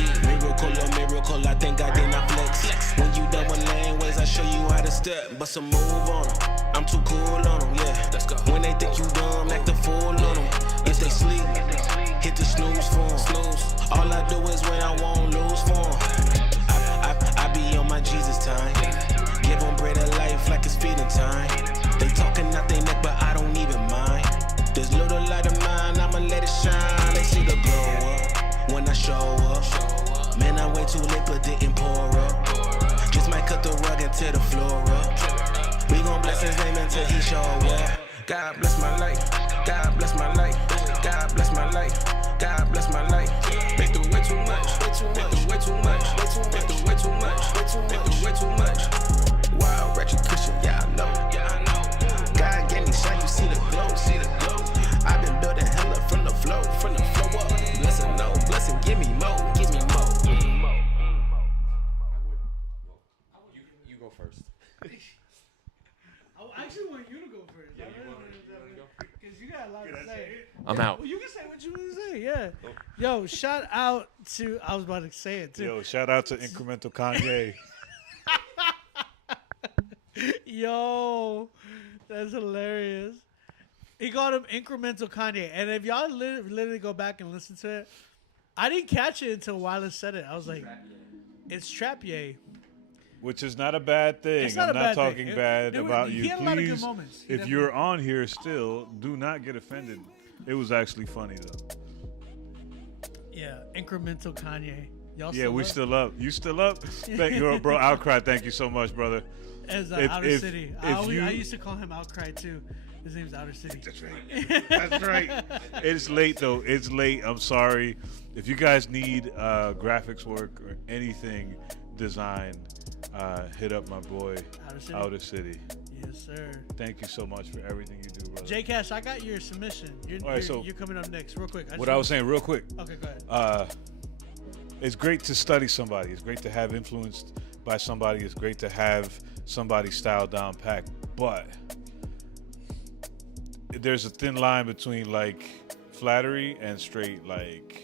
Miracle, I think I did not flex. When you done with lane ways, I show you how to step. But some move on them, I'm too cool on them, yeah. Let's go. When they think you dumb, act the fool on them. If they sleep, hit the snooze for them. All I do is when I won't lose for them. I be on my Jesus time. Give them bread of life like it's feeding time. They talking out their neck, but I don't even mind. This little light of mine, I'ma let it shine. They see the glow up when I show up. Man, I'm way too late, but didn't pour up. Just might cut the rug until the floor up. We gon' bless his name until he show up. God bless my life. God bless my life. God bless my life. God bless my life. Been through way too much. Been through way too much. Been through way too much. Been through way too much. Wild, wretched Christian, yeah, I know. God gave me shine, you see the glow. I've been building hella from the flow up. Blessing, no, blessing, give I actually want you to go first. Yeah, because you got a lot to say. I'm out. Well, you can say what you want to say. Yeah. Yo, shout out to. I was about to say it too. Yo, shout out to Incremental Kanye. Yo, that's hilarious. He called him Incremental Kanye, and if y'all literally go back and listen to it, I didn't catch it until Wireless said it. I was like, it's Trappier. Which is not a bad thing. It's not I'm a not bad talking thing. bad It about he you. had a lot of good Please, moments. He if definitely you're on here still, do not get offended. It was actually funny though. Yeah, Incremental Kanye. Y'all Yeah, still we up? still up. You still up? Thank you, bro. Outcry. Thank you so much, brother. As If- Outer if- City. if I used to call him Outcry too. His name's Outer City. That's right. That's right. It's late though. It's late. I'm sorry. If you guys need graphics work or anything designed, hit up my boy Outer City. Yes, sir. Thank you so much for everything you do, brother. J Cash, I got your submission. All right, so you're coming up next, real quick. What I was saying, real quick. Okay, go ahead. It's great to study somebody. It's great to have influenced by somebody. It's great to have somebody's style down packed. But there's a thin line between like flattery and straight like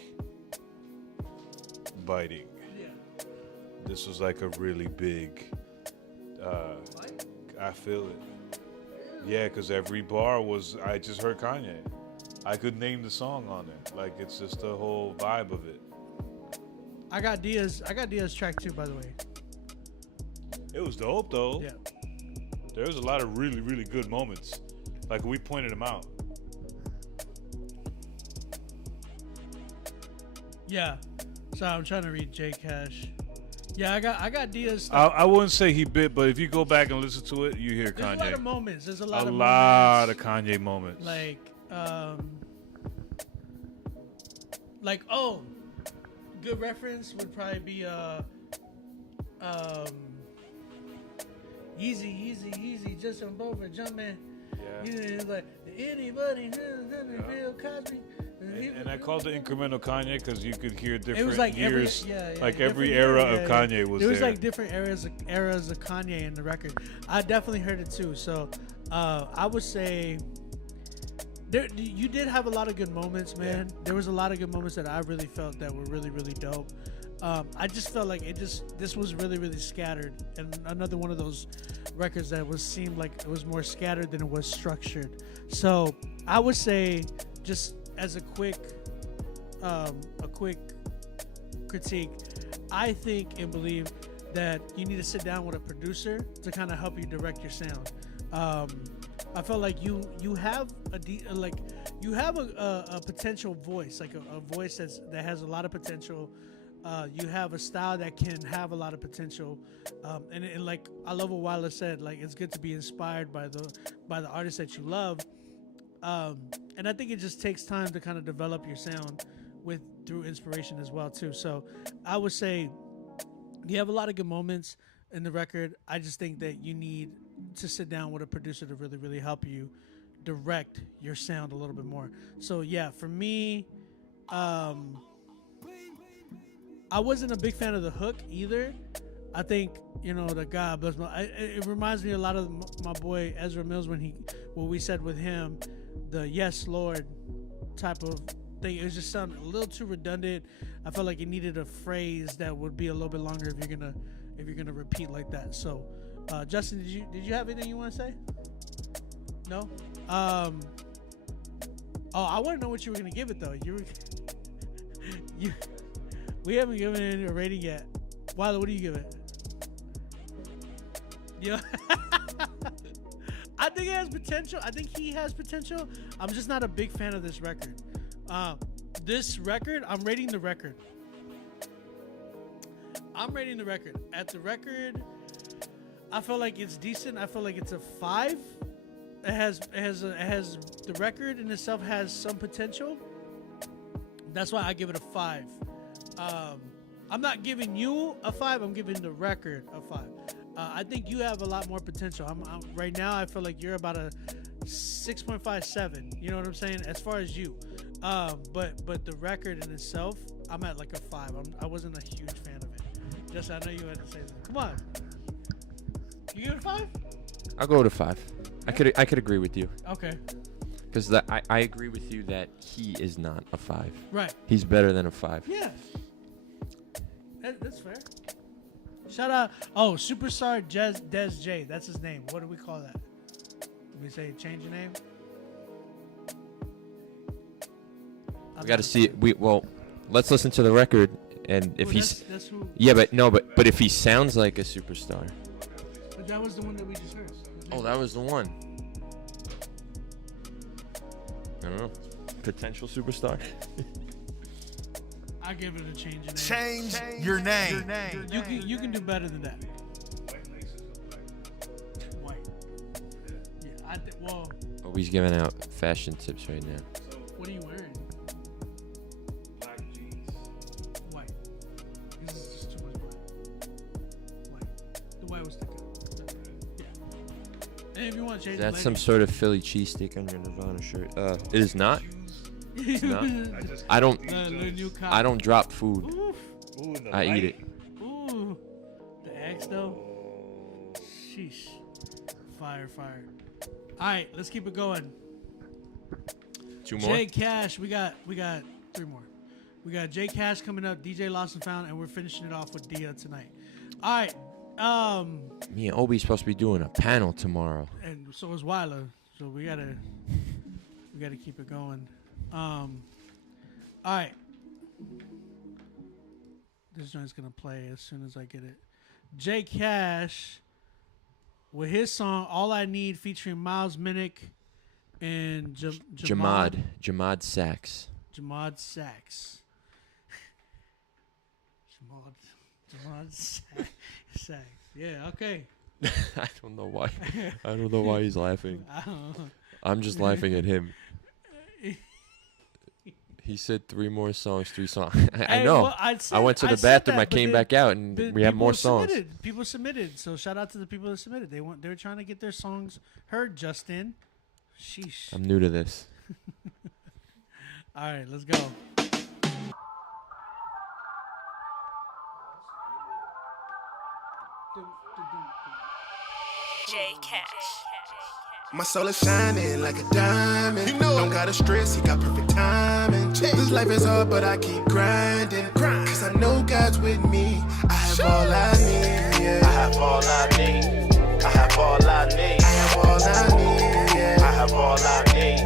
biting. Yeah. This was like a really big. I feel it. Yeah, because every bar was. I just heard Kanye. I could name the song on it. Like it's just the whole vibe of it. I got Diaz track too, by the way. It was dope though. Yeah. There was a lot of really, really good moments. Like we pointed them out. Yeah. So I'm trying to read J Cash. Yeah, I got Diaz. I wouldn't say he bit, but if you go back and listen to it, you hear There's Kanye. a lot of moments. There's a lot of lot moments. of Kanye moments. Like good reference would probably be Easy, Justin Bieber, Jumpman. Yeah. It's like anybody Bill Cosby. And I called it incremental Kanye because you could hear different It was like years. every every era of Kanye was there. There was like different eras of Kanye in the record. I definitely heard it too. So I would say you did have a lot of good moments, man. Yeah. There was a lot of good moments that I really felt that were really, really dope. I just felt like this was really, really scattered, and another one of those records that seemed like it was more scattered than it was structured. So I would say, just as a quick critique, I think and believe that you need to sit down with a producer to kind of help you direct your sound. I felt like you have a potential voice, like a voice that has a lot of potential. You have a style that can have a lot of potential, and like I love what Wyler said. Like it's good to be inspired by the artists that you love, and I think it just takes time to kind of develop your sound through inspiration as well too. So I would say you have a lot of good moments in the record. I just think that you need to sit down with a producer to really, really help you direct your sound a little bit more. So yeah, for me, I wasn't a big fan of the hook either. I think, the God bless it reminds me a lot of my boy Ezra Mills when we said with him, the Yes Lord type of thing. It just sounded a little too redundant. I felt like it needed a phrase that would be a little bit longer if you're gonna repeat like that. So, Justin, did you have anything you want to say? No. I want to know what you were gonna give it though. We haven't given it a rating yet. Wyler, what do you give it? Yeah. I think it has potential. I think he has potential. I'm just not a big fan of this record. This record, I'm rating the record. At the record, I feel like it's decent. I feel like it's a 5. It has the record in itself has some potential. That's why I give it a 5. I'm not giving you a 5. I'm giving the record a 5. I think you have a lot more potential. Right now, I feel like you're about a 6.57. You know what I'm saying? As far as you, but the record in itself, I'm at like a 5. I wasn't a huge fan of it. Just I know you had to say that. Come on. You give it a 5? I'll go to 5. I could agree with you. Okay. Because I agree with you that he is not a 5. Right. He's better than a 5. Yeah. That's fair. Shout out. Oh, Superstar Des J. That's his name. What do we call that? We say change your name? We got to see it. Well, let's listen to the record, and if that's who. Yeah, but if he sounds like a superstar. But that was the one that we just heard. Oh, that was the one. I don't know. Potential superstar. I give it a change of name. Change your name. You can do better than that. White. Yeah, well. Oh, he's giving out fashion tips right now. What are you wearing? Black jeans. White. This is just too much white. The white was thicker. Yeah. And if you want to change That's some sort of Philly cheesesteak on your Nirvana shirt. It is not. It's not. I don't drop food. Ooh, I eat it. Ooh. The eggs though. Sheesh. Fire. Alright, let's keep it going. 2 more? Jay Cash, we got 3 more. We got Jay Cash coming up, DJ Lost and Found, and we're finishing it off with Dia tonight. Alright. Me and Obi's supposed to be doing a panel tomorrow. And so is Wyla. So we gotta keep it going. Alright. This joint's gonna play as soon as I get it. Jay Cash with his song All I Need featuring Miles Minnick and Jamad Sax. Jamad Sax. Jamad Sax. Yeah, okay. I don't know why. I don't know why he's laughing. I don't know. I'm just laughing at him. He said 3 more songs, 3 songs. I know. Well, I went to the bathroom. I came back out, and we have more songs. People submitted. So shout out to the people that submitted. They were trying to get their songs heard. Justin, sheesh. I'm new to this. All right, let's go. Jay Cash. My soul is shining like a diamond. You know, don't gotta stress, he got perfect timing. This life is hard, but I keep grinding. Cause I know God's with me. I have all I need, yeah. I have all I need. I have all I need. I have all I need, yeah. I have all I need.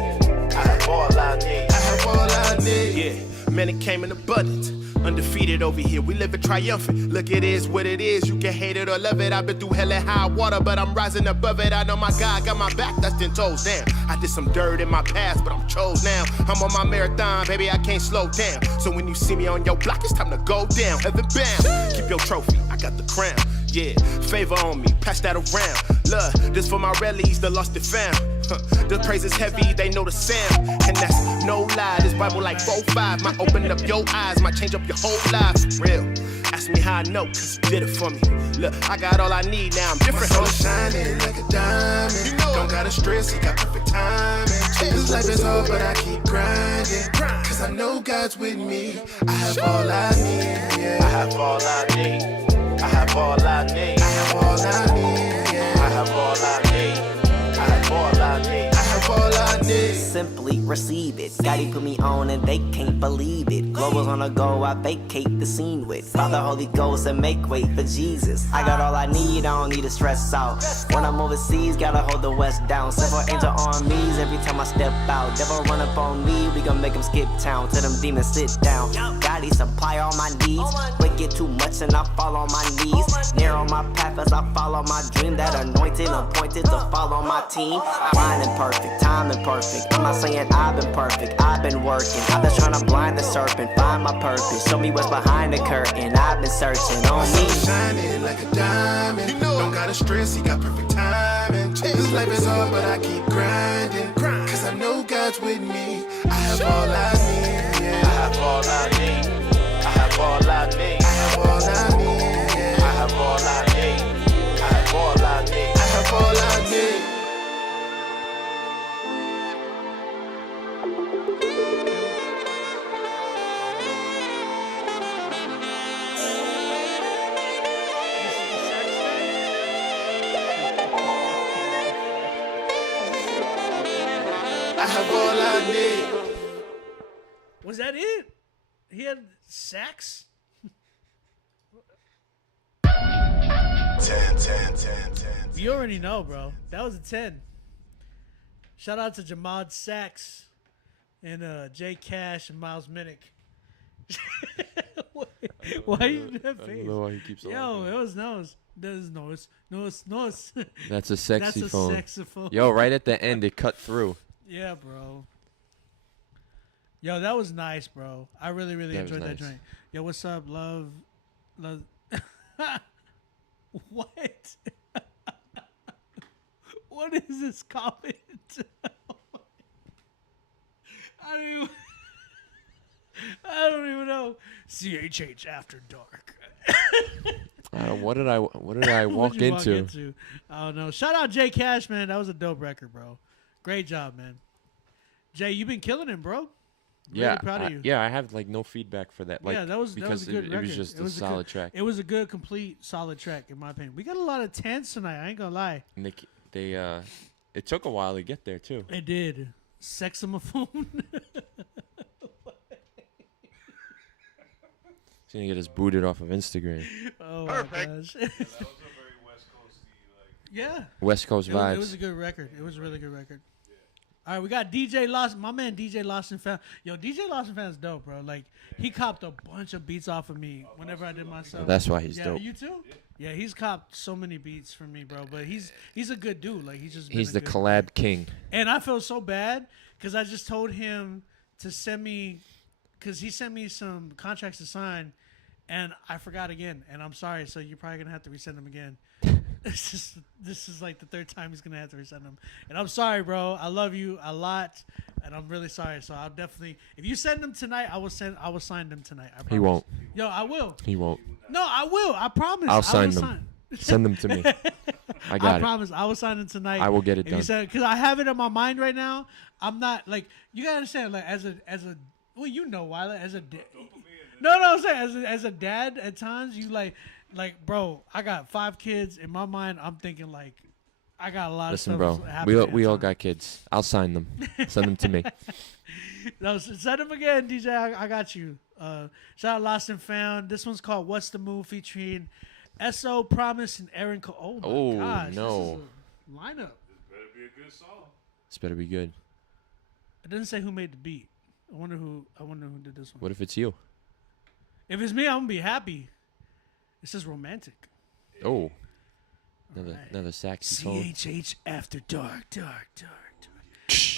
I have all I need. I have all I need. Yeah, man, it came in abundance. Undefeated over here, we live it triumphant. Look, it is what it is. You can hate it or love it. I've been through hell and high water, but I'm rising above it. I know my God got my back, that's 10 toes down. I did some dirt in my past, but I'm chose now. I'm on my marathon, baby, I can't slow down. So when you see me on your block, it's time to go down. Heaven bound, keep your trophy, I got the crown. Yeah, favor on me, pass that around. Look, this for my rallies, the lost and found. The praise is heavy, they know the sound. And that's no lie, this Bible like 4-5. Might open up your eyes, might change up your whole life. For real, ask me how I know, cause he did it for me. Look, I got all I need now, I'm different. My soul shining like a diamond. You know don't gotta stress, he got perfect timing. This life is hard, but I keep grinding. Cause I know God's with me. I have all I need, yeah. I have all I need. I have all I need. I have all I need, yeah. I have all I need. I have all I need. I have all I need. Simply receive it. God, put me on and they can't believe it. Globals on the go, I vacate the scene with Father, Holy Ghost, and make way for Jesus. I got all I need, I don't need to stress out. When I'm overseas, gotta hold the West down. Several angel armies every time I step out. Devil run up on me, we gon' make him skip town. Tell them demons sit down. God, he supply all my needs. Wicked too much and I fall on my knees. Narrow my path as I follow my dream. That anointed, appointed to follow my team. Blind and perfect, time and perfect. I'm not saying I've been perfect, I've been working. I've been trying to blind the serpent, find my purpose. Show me what's behind the curtain. I've been searching on me. Shining like a diamond. You know don't gotta stress, he got perfect timing. This life is hard, but I keep grinding. Cause I know God's with me. I have all I need, yeah. I have all I need. I have all I need. I have all I need, yeah. I have all I need. I have all I need. I have all I need. have all I need. Was that it? He had sax? 10. You already know, bro. That was a 10. Shout out to Jamad Sax and Jay Cash and Miles Minnick. Why you do that face? I don't know why he keeps Yo, it was nose. There's nose. That's a sexy That's a phone. saxophone. Yo, right at the end, it cut through. Yeah, bro. Yo, that was nice, bro. I really enjoyed that joint. Yo, what's up, love? What? What is this comment? I don't even know. CHH After Dark. What did I walk What'd you into? I don't know. Shout out Jay Cash, man. That was a dope record, bro. Great job, man. Jay, you've been killing it, bro. Really proud of you. Yeah, I have like no feedback for that. Like, yeah, that was a good record. It was just a solid track. It was a good, complete, solid track, in my opinion. We got a lot of 10s tonight. I ain't gonna lie. And it took a while to get there too. It did. Sexomophone. He's gonna get us booted off of Instagram. Oh my gosh. Yeah. West Coast vibes. It was a good record. It was a really good record. All right, we got DJ Lawson. My man DJ Lawson fan. Yo, DJ Lawson fan's dope, bro. Like, he copped a bunch of beats off of me whenever I did myself. That's why he's dope. You too? Yeah, he's copped so many beats from me, bro. But he's a good dude. Like, he's the collab king. And I feel so bad because I just told him to send me, because he sent me some contracts to sign, and I forgot again. And I'm sorry, so you're probably gonna have to resend them again. This is like the third time he's gonna have to resend them, and I'm sorry, bro. I love you a lot, and I'm really sorry. So I'll definitely, if you send them tonight, I will sign them tonight. I promise. He won't. Yo, I will. He won't. No, I will. I promise. I'll sign them. Send them to me. I got it. I promise. I will sign them tonight. I will get it done. Because I have it in my mind right now. I'm not like, you gotta understand, like as a well, you know why, like, as a no, I'm saying as a dad at times you like, bro, I got 5 kids. In my mind, I'm thinking like, I got a lot of stuff. Listen, bro, we all got kids. I'll sign them. Send them to me. No, send them again, DJ. I got you. Shout out Lost and Found. This one's called "What's the Move" featuring S.O. Promise and Aaron Cole. Oh my gosh, no! This is a lineup. This better be a good song. This better be good. It doesn't say who made the beat. I wonder who did this one. What if it's you? If it's me, I'm gonna be happy. It says romantic. Oh, another saxophone. CHH After Dark.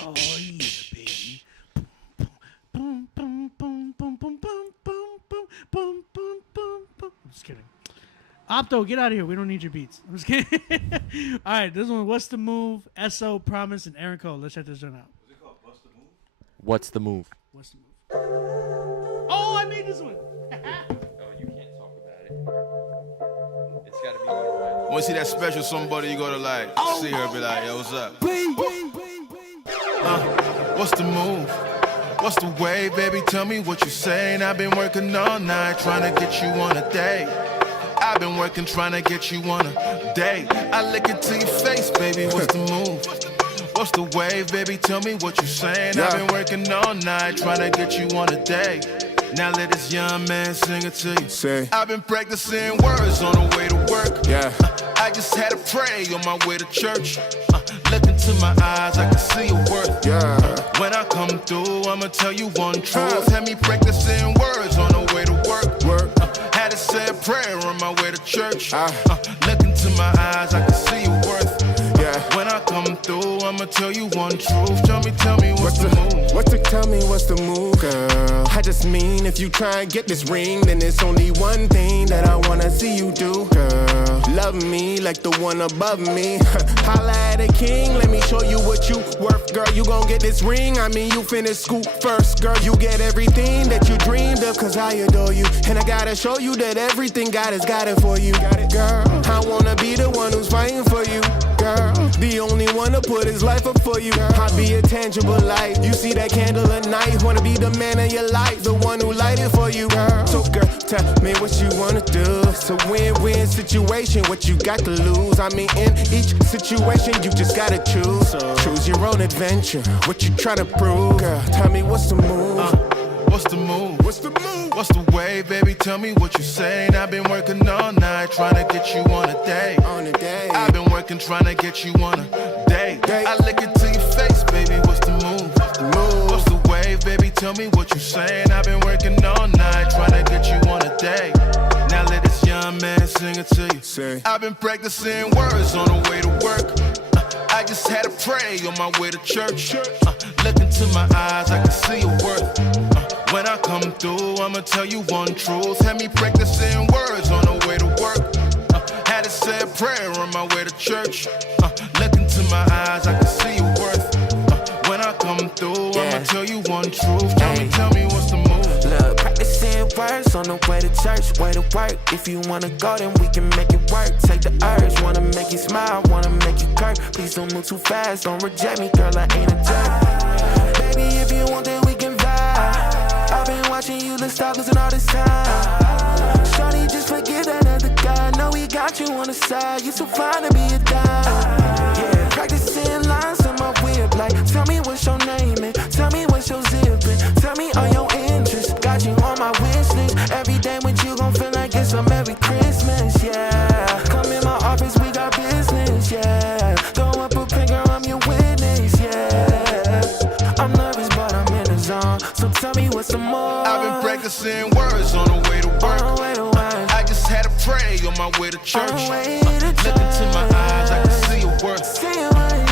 Oh yeah, baby. Boom, boom, boom, boom, boom, boom, boom, boom, boom, boom, boom, boom. I'm just kidding. Opto, get out of here. We don't need your beats. I'm just kidding. All right, this one. What's the Move? S.O. Promise and Aaron Cole. Let's check this one out. Is it called What's the Move? What's the move? What's the Move? Oh, I made this one. Oh, you can't talk about it. It's gotta be right. When you see that special somebody, you gotta like see her and be like, yo, what's up? What's the move? What's the way, baby? Tell me what you're saying. I've been working all night trying to get you on a date. I've been working trying to get you on a date. I lick it to your face, baby. What's the move? What's the way, baby? Tell me what you're saying. I've been working all night trying to get you on a date. Now let this young man sing it to you. Say. I've been practicing words on the way to work. Yeah. I just had to pray on my way to church. Look into my eyes, I can see your worth. Yeah. When I come through, I'ma tell you one truth. Had me practicing words on the way to work. Had to say a prayer on my way to church. Look into my eyes, I can see your worth. Yeah. When I come through, I'ma tell you one truth. Tell me what's the move? Tell me what's the move, girl? I just mean if you try and get this ring, then it's only one thing that I wanna see you do, girl. Love me like the one above me. Holla at a king, let me show you what you worth, girl. You gon' get this ring, I mean you finish school first, girl. You get everything that you dreamed of, cause I adore you. And I gotta show you that everything God has got it for you, girl. I wanna be the one who's fighting for you, girl. The only one to put his life up for you. I'll be a tangible light. You see that candle at night, wanna be the man of your life, the one who light it for you, girl. So girl, tell me what you wanna do. It's a win-win situation, what you got to lose. I mean, in each situation, you just gotta choose. Choose your own adventure, what you tryna prove. Girl, tell me what's the move. What's the move? What's the move? What's the way, baby? Tell me what you saying. I've been working all night trying to get you on a date. On a date. I've been working trying to get you on a date. I look into your face, baby. What's the move? What's the way, baby? Tell me what you saying. I've been working all night trying to get you on a date. Now let this young man sing it to you. Say. I've been practicing words on the way to work. I just had to pray on my way to church. Look into my eyes, I can see your worth. When I come through, I'ma tell you one truth. Had me practicing words on the way to work. Had to say a prayer on my way to church. Look into my eyes, I can see your worth. When I come through, I'ma tell you one truth. Tell me what's the move. Look, practicing words on the way to church, way to work. If you wanna go, then we can make it work. Take the urge, wanna make you smile, wanna make you curve. Please don't move too fast, don't reject me, girl, I ain't a jerk. Baby, if you want, then we can vibe. I've been watching you, let's stop losing all this time. Shorty, just forget that other guy. Know we got you on the side, you so fine to be a dime. Yeah, practicing lines in my whip, like, tell me what's your name and tell me what's your zip and tell me all your interests. Got you on my wish list. Every day with you gon' feel like it's a Merry Christmas, yeah. Come in my office, we got business, yeah. Throw up a finger, I'm your witness, yeah. I'm nervous, but I'm in the zone. So tell me what's the more. I've been practicing words on the way to work. I just had to pray on my way to church. Look into my eyes, I can see your worth.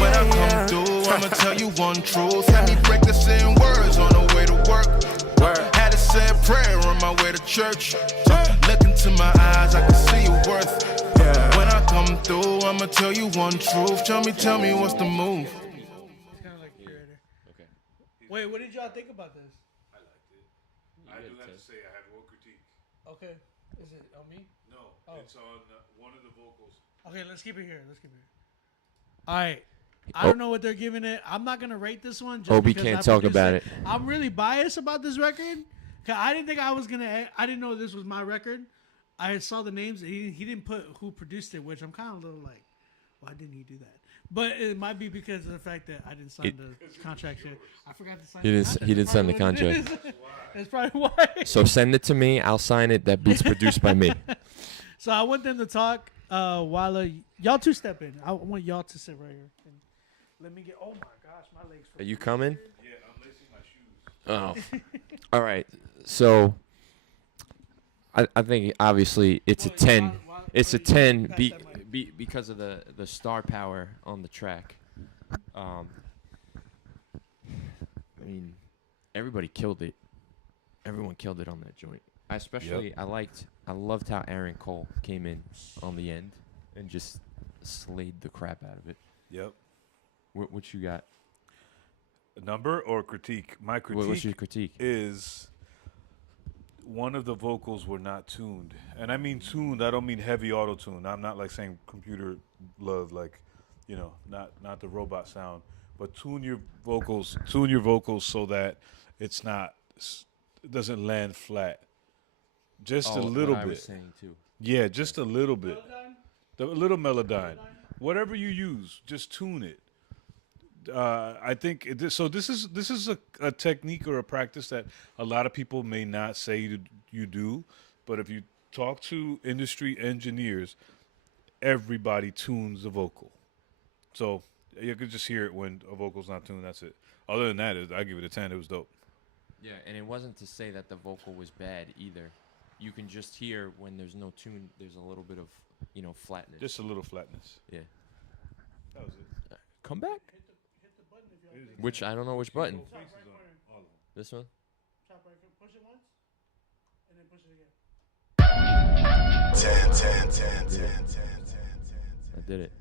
When I come through, I'ma tell you one truth. Had me practicing words on the way to work. Had to say a prayer on my way to church. Look into my eyes, I can see your worth. When I come through, I'ma tell you one truth. Tell me what's the move. Wait, what did y'all think about this? I liked it. I do have to say I have one critique. Okay. Is it on me? No, it's on one of the vocals. Okay, let's keep it here. All right. I don't know what they're giving it. I'm not going to rate this one. Just Obi because can't I talk produced about it. I'm really biased about this record. Cause I didn't think I was going to. I didn't know this was my record. I saw the names. He didn't put who produced it, which I'm kind of a little like, why didn't he do that? But it might be because of the fact that I didn't sign the contract yet. I forgot to sign the contract. He didn't sign the contract. That's probably why. So send it to me. I'll sign it. That beat's produced by me. So I want them to talk while y'all two step in. I want y'all to sit right here. And let me get. Oh my gosh, my legs. Are you coming? Yeah, I'm lacing my shoes. Oh. All right. So I think obviously it's a 10. It's a 10 because of the star power on the track. I mean, everybody killed it. Everyone killed it on that joint. I loved how Aaron Cole came in on the end and just slayed the crap out of it. Yep. What you got? A number or critique? My critique. What's your critique? Is one of the vocals were not tuned, and I mean tuned. I don't mean heavy auto tune. I'm not like saying computer love, like, you know, not the robot sound, but tune your vocals so that it doesn't land flat. Just a little bit. I was saying too. Yeah, just a little bit. The little Melodyne. Whatever you use, just tune it. I think this is a technique or a practice that a lot of people may not say you do, but if you talk to industry engineers, everybody tunes the vocal. So you could just hear it when a vocal's not tuned. That's it. Other than that, I give it a 10. It was dope. Yeah, and it wasn't to say that the vocal was bad either. You can just hear when there's no tune, there's a little bit of, flatness. Just a little flatness. Yeah. That was it. Come back. Which I don't know which button. This one? Top right, push it once, and then push it again. 10. I did it.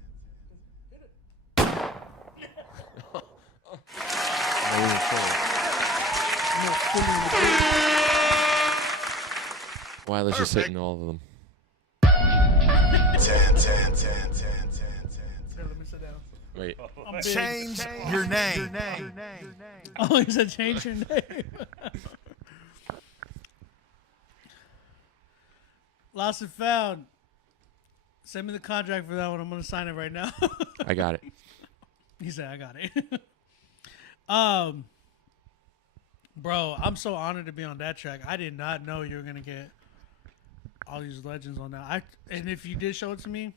Weiler's just hitting all of them. 10. Let me sit down. Wait. I'm big. Change your name. Oh, he said change your name. Lost and found. Send me the contract for that one. I'm gonna sign it right now. I got it. He said, "I got it." Bro, I'm so honored to be on that track. I did not know you were gonna get all these legends on that. And if you did show it to me,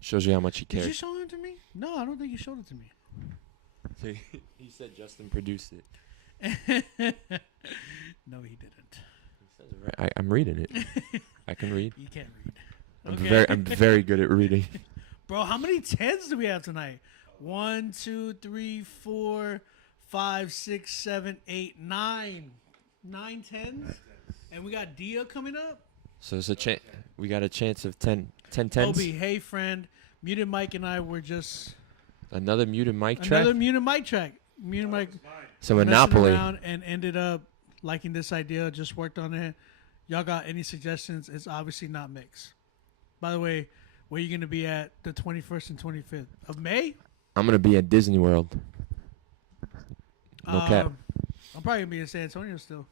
Shows you how much he did you cares. show it to me? No, I don't think you showed it to me. He said Justin produced it. No, he didn't. I'm reading it. I can read. You can't read. I'm very good at reading. Bro, how many 10s do we have tonight? 1, 2, 3, 4, 5, 6, 7, 8, 9. 9 10s? And we got Dia coming up? So it's a chance. We got a chance of 10 tens. Obi, hey friend. Muted Mike and I were just Another muted mic track. another Muted Mike track. Muted Mike. So messing Monopoly. around and ended up liking this idea. Just worked on it. Y'all got any suggestions? It's obviously not mixed. By the way, where you gonna be at the 21st and 25th of May? I'm gonna be at Disney World. No cap. I'm probably gonna be in San Antonio still.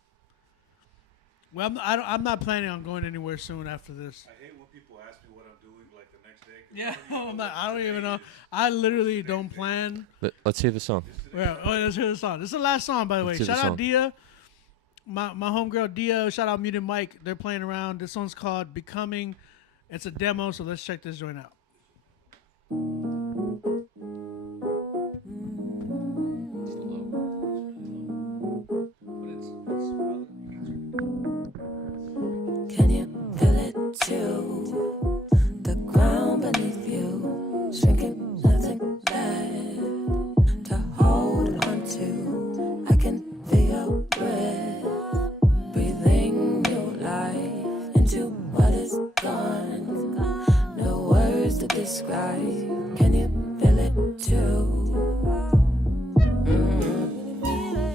Well, I'm not planning on going anywhere soon after this. I hate when people ask me what I'm doing like the next day. Yeah, I don't even know. I literally don't plan. Let's hear the song. Well, let's hear the song. This is the last song, by the way. Let's hear the Shout out song. Dia, my homegirl Dia. Shout out Muted Mike. They're playing around. This song's called "Becoming." It's a demo, so let's check this joint out. Can you feel it too? The ground beneath you, shrinking, nothing left to hold on to. I can feel your breath, breathing new life into what is gone. No words to describe. Can you feel it too?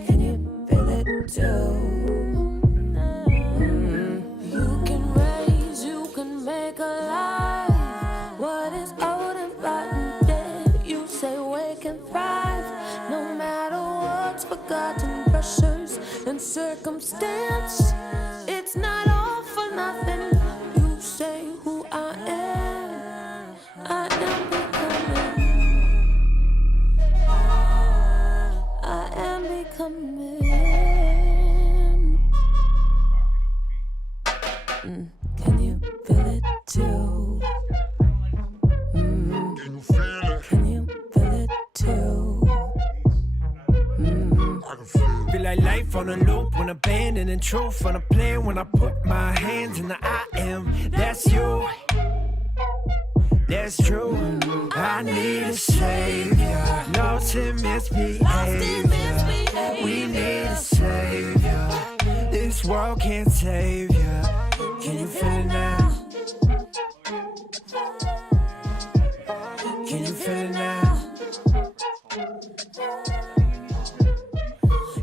Can you feel it too? You can raise, you can make alive what is old and rotten dead. You say wake and thrive, no matter what's forgotten. Pressures and circumstance, it's not all for nothing. You say who I am, I am becoming. I am becoming. Can you feel it too? Can you feel it too? Feel like life on a loop when abandoning truth on a plan when I put my hands in the I am. That's you. That's true. I need a savior. Lost in misbehavior. We need a savior. This world can't save you. Can you feel it now? Can you feel it now?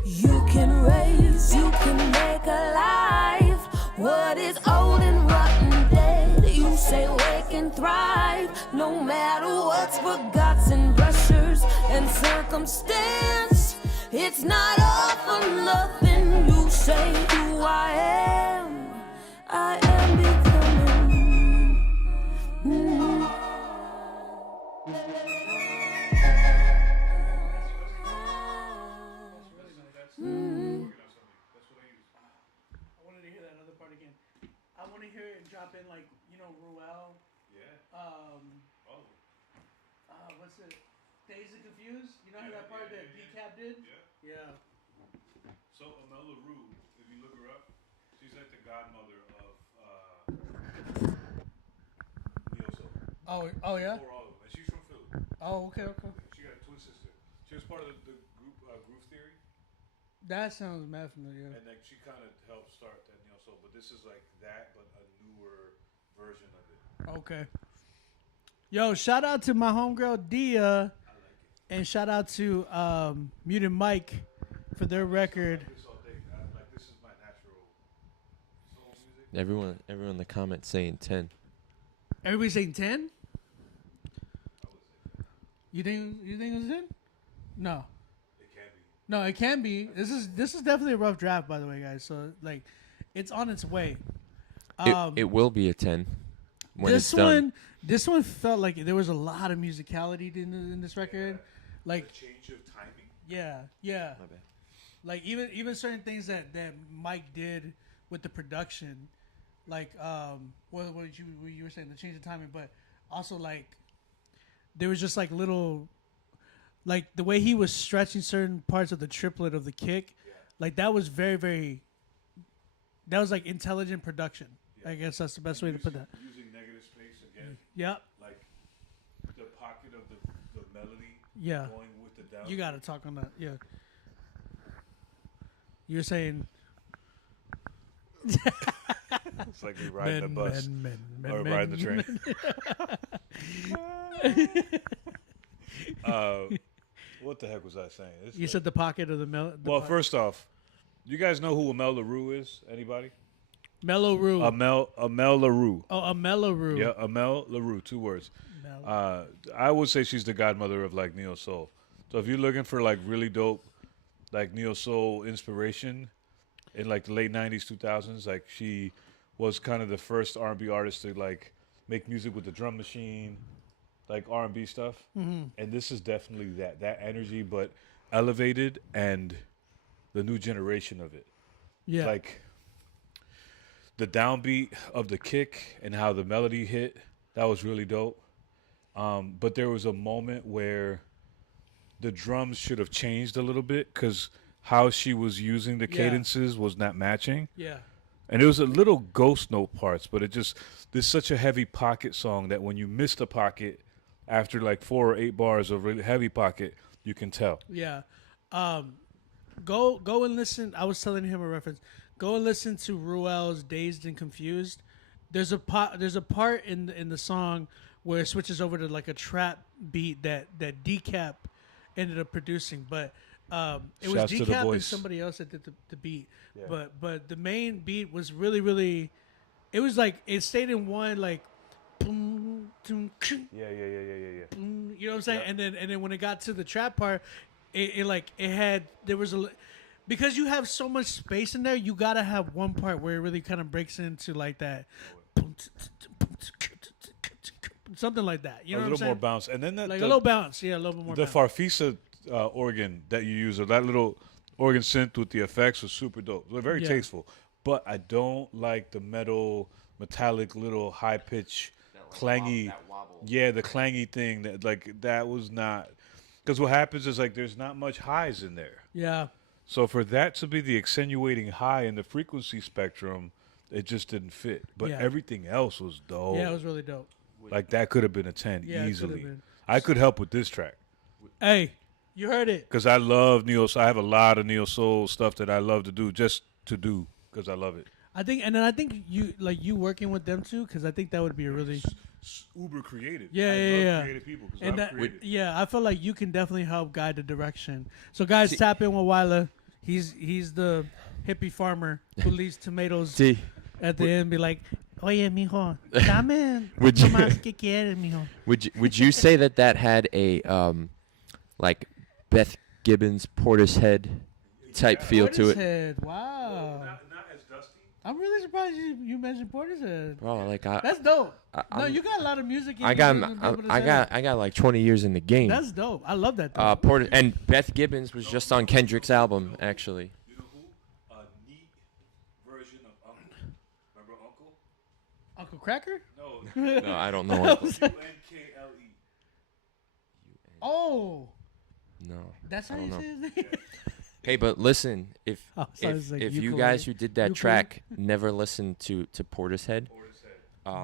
You can raise, you can make alive what is old and rotten dead. You say wake and thrive, no matter what's forgotten. Pressures and circumstance, it's not all for nothing. You say who I am, I am becoming. I wanted to hear that other part again. I want to hear it drop in like, Ruel. Yeah. What's it? Dazed and Confused? You know that part that D-Cap did? Yeah. So Amela Rue, if you look her up, she's like the godmother of Neo Soul. Oh yeah? For all of them. And she's from Philly. Oh, okay. She got a twin sister. She was part of the group Groove Theory. That sounds mad familiar. And like she kind of helped start that Neo Soul, but this is like that, but a newer version of it. Okay. Yo, shout out to my homegirl Dia, and shout out to Muted Mike for their record. This is my natural soul music. Everyone in the comments saying 10. Everybody saying 10? You think it was in? No. It can be. No, it can be. This is definitely a rough draft, by the way, guys. So like, it's on its way. It will be a 10 when it's done. This one felt like there was a lot of musicality in this record, like change of timing. Yeah. My bad. Like even certain things that Mike did with the production, like what you were saying, the change of timing, but also like there was just like little, like the way he was stretching certain parts of the triplet of the kick, like that was that was like intelligent production. I guess that's the best way to put that. Using negative space again. Yep. Like the pocket of the melody. Yeah. Going with the down. You got to talk on that. Yeah. You're saying. It's like we riding a bus or riding the train. What the heck was I saying? You said the pocket of the melody. Well, first off, you guys know who Amel LaRue is? Anybody? Mellow Rue. Amel LaRue. Oh, Amel LaRue. Yeah, Amel LaRue. 2 words. I would say she's the godmother of like neo soul. So if you're looking for like really dope, like neo soul inspiration in like the late '90s, 2000s, like she was kind of the first R&B artist to like make music with the drum machine, like R&B stuff. Mhm. And this is definitely that energy, but elevated and the new generation of it. Yeah. Like the downbeat of the kick and how the melody hit, that was really dope. But there was a moment where the drums should have changed a little bit because how she was using the cadences was not matching. Yeah. And it was a little ghost note parts, but there's such a heavy pocket song that when you miss the pocket after like 4 or 8 bars of really heavy pocket, you can tell. Yeah. Go and listen. I was telling him a reference. Go and listen to Ruel's "Dazed and Confused." There's a part in the song where it switches over to like a trap beat that Decap ended up producing, but it was Shouts to the Decap and voice. somebody else that did the beat. Yeah. But the main beat was really. It was like it stayed in one like. Boom, boom, Yeah. you know what I'm saying? And then when it got to the trap part, because you have so much space in there, you gotta have one part where it really kind of breaks into like that, something like that. You know a what I'm little saying? more bounce, and then a little bounce, yeah, a little bit more. The bounce. Farfisa organ that you use, or that little organ synth with the effects, was super dope. They're very tasteful, but I don't like the metallic little high pitch, clangy. Yeah, the clangy thing that was not. Because what happens is like there's not much highs in there. Yeah. So for that to be the extenuating high in the frequency spectrum, it just didn't fit. But Yeah. everything else was dope. Yeah, it was really dope. Like that could have been a 10 Yeah, it could've easily. been. I could help with this track. Hey, you heard it. Because I love neo soul. I have a lot of neo soul stuff that I love to do just to do because I love it. I think you working with them too, because I think that would be a really uber creative. Yeah, I yeah, love yeah. creative people because And I'm that, creative. yeah, I feel like you can definitely help guide the direction. So guys, tap in with Wyla. He's the hippie farmer who leaves tomatoes See. at the end. Be like, oye, mijo, dame Would you- más que quieres, mijo. Would you say that had a like Beth Gibbons Portishead type feel to it? Portishead, wow. Not as dusty. I'm really surprised you mentioned Portishead. Bro, like That's dope. No, I'm- you got a lot of music. In I you got and people to say I got like 20 years in the game. That's dope. I love that. Though. And Beth Gibbons was just on Kendrick's album actually. You know who? A neat version of Uncle. Remember Uncle? Uncle Cracker? No. No, I don't know I Uncle. was like, UNKLE. oh, No. that's I how don't you know. say his name. Hey, but listen, if Oh, so it's like if you ukulele. guys who did that Ukulele? track never listened to Portishead,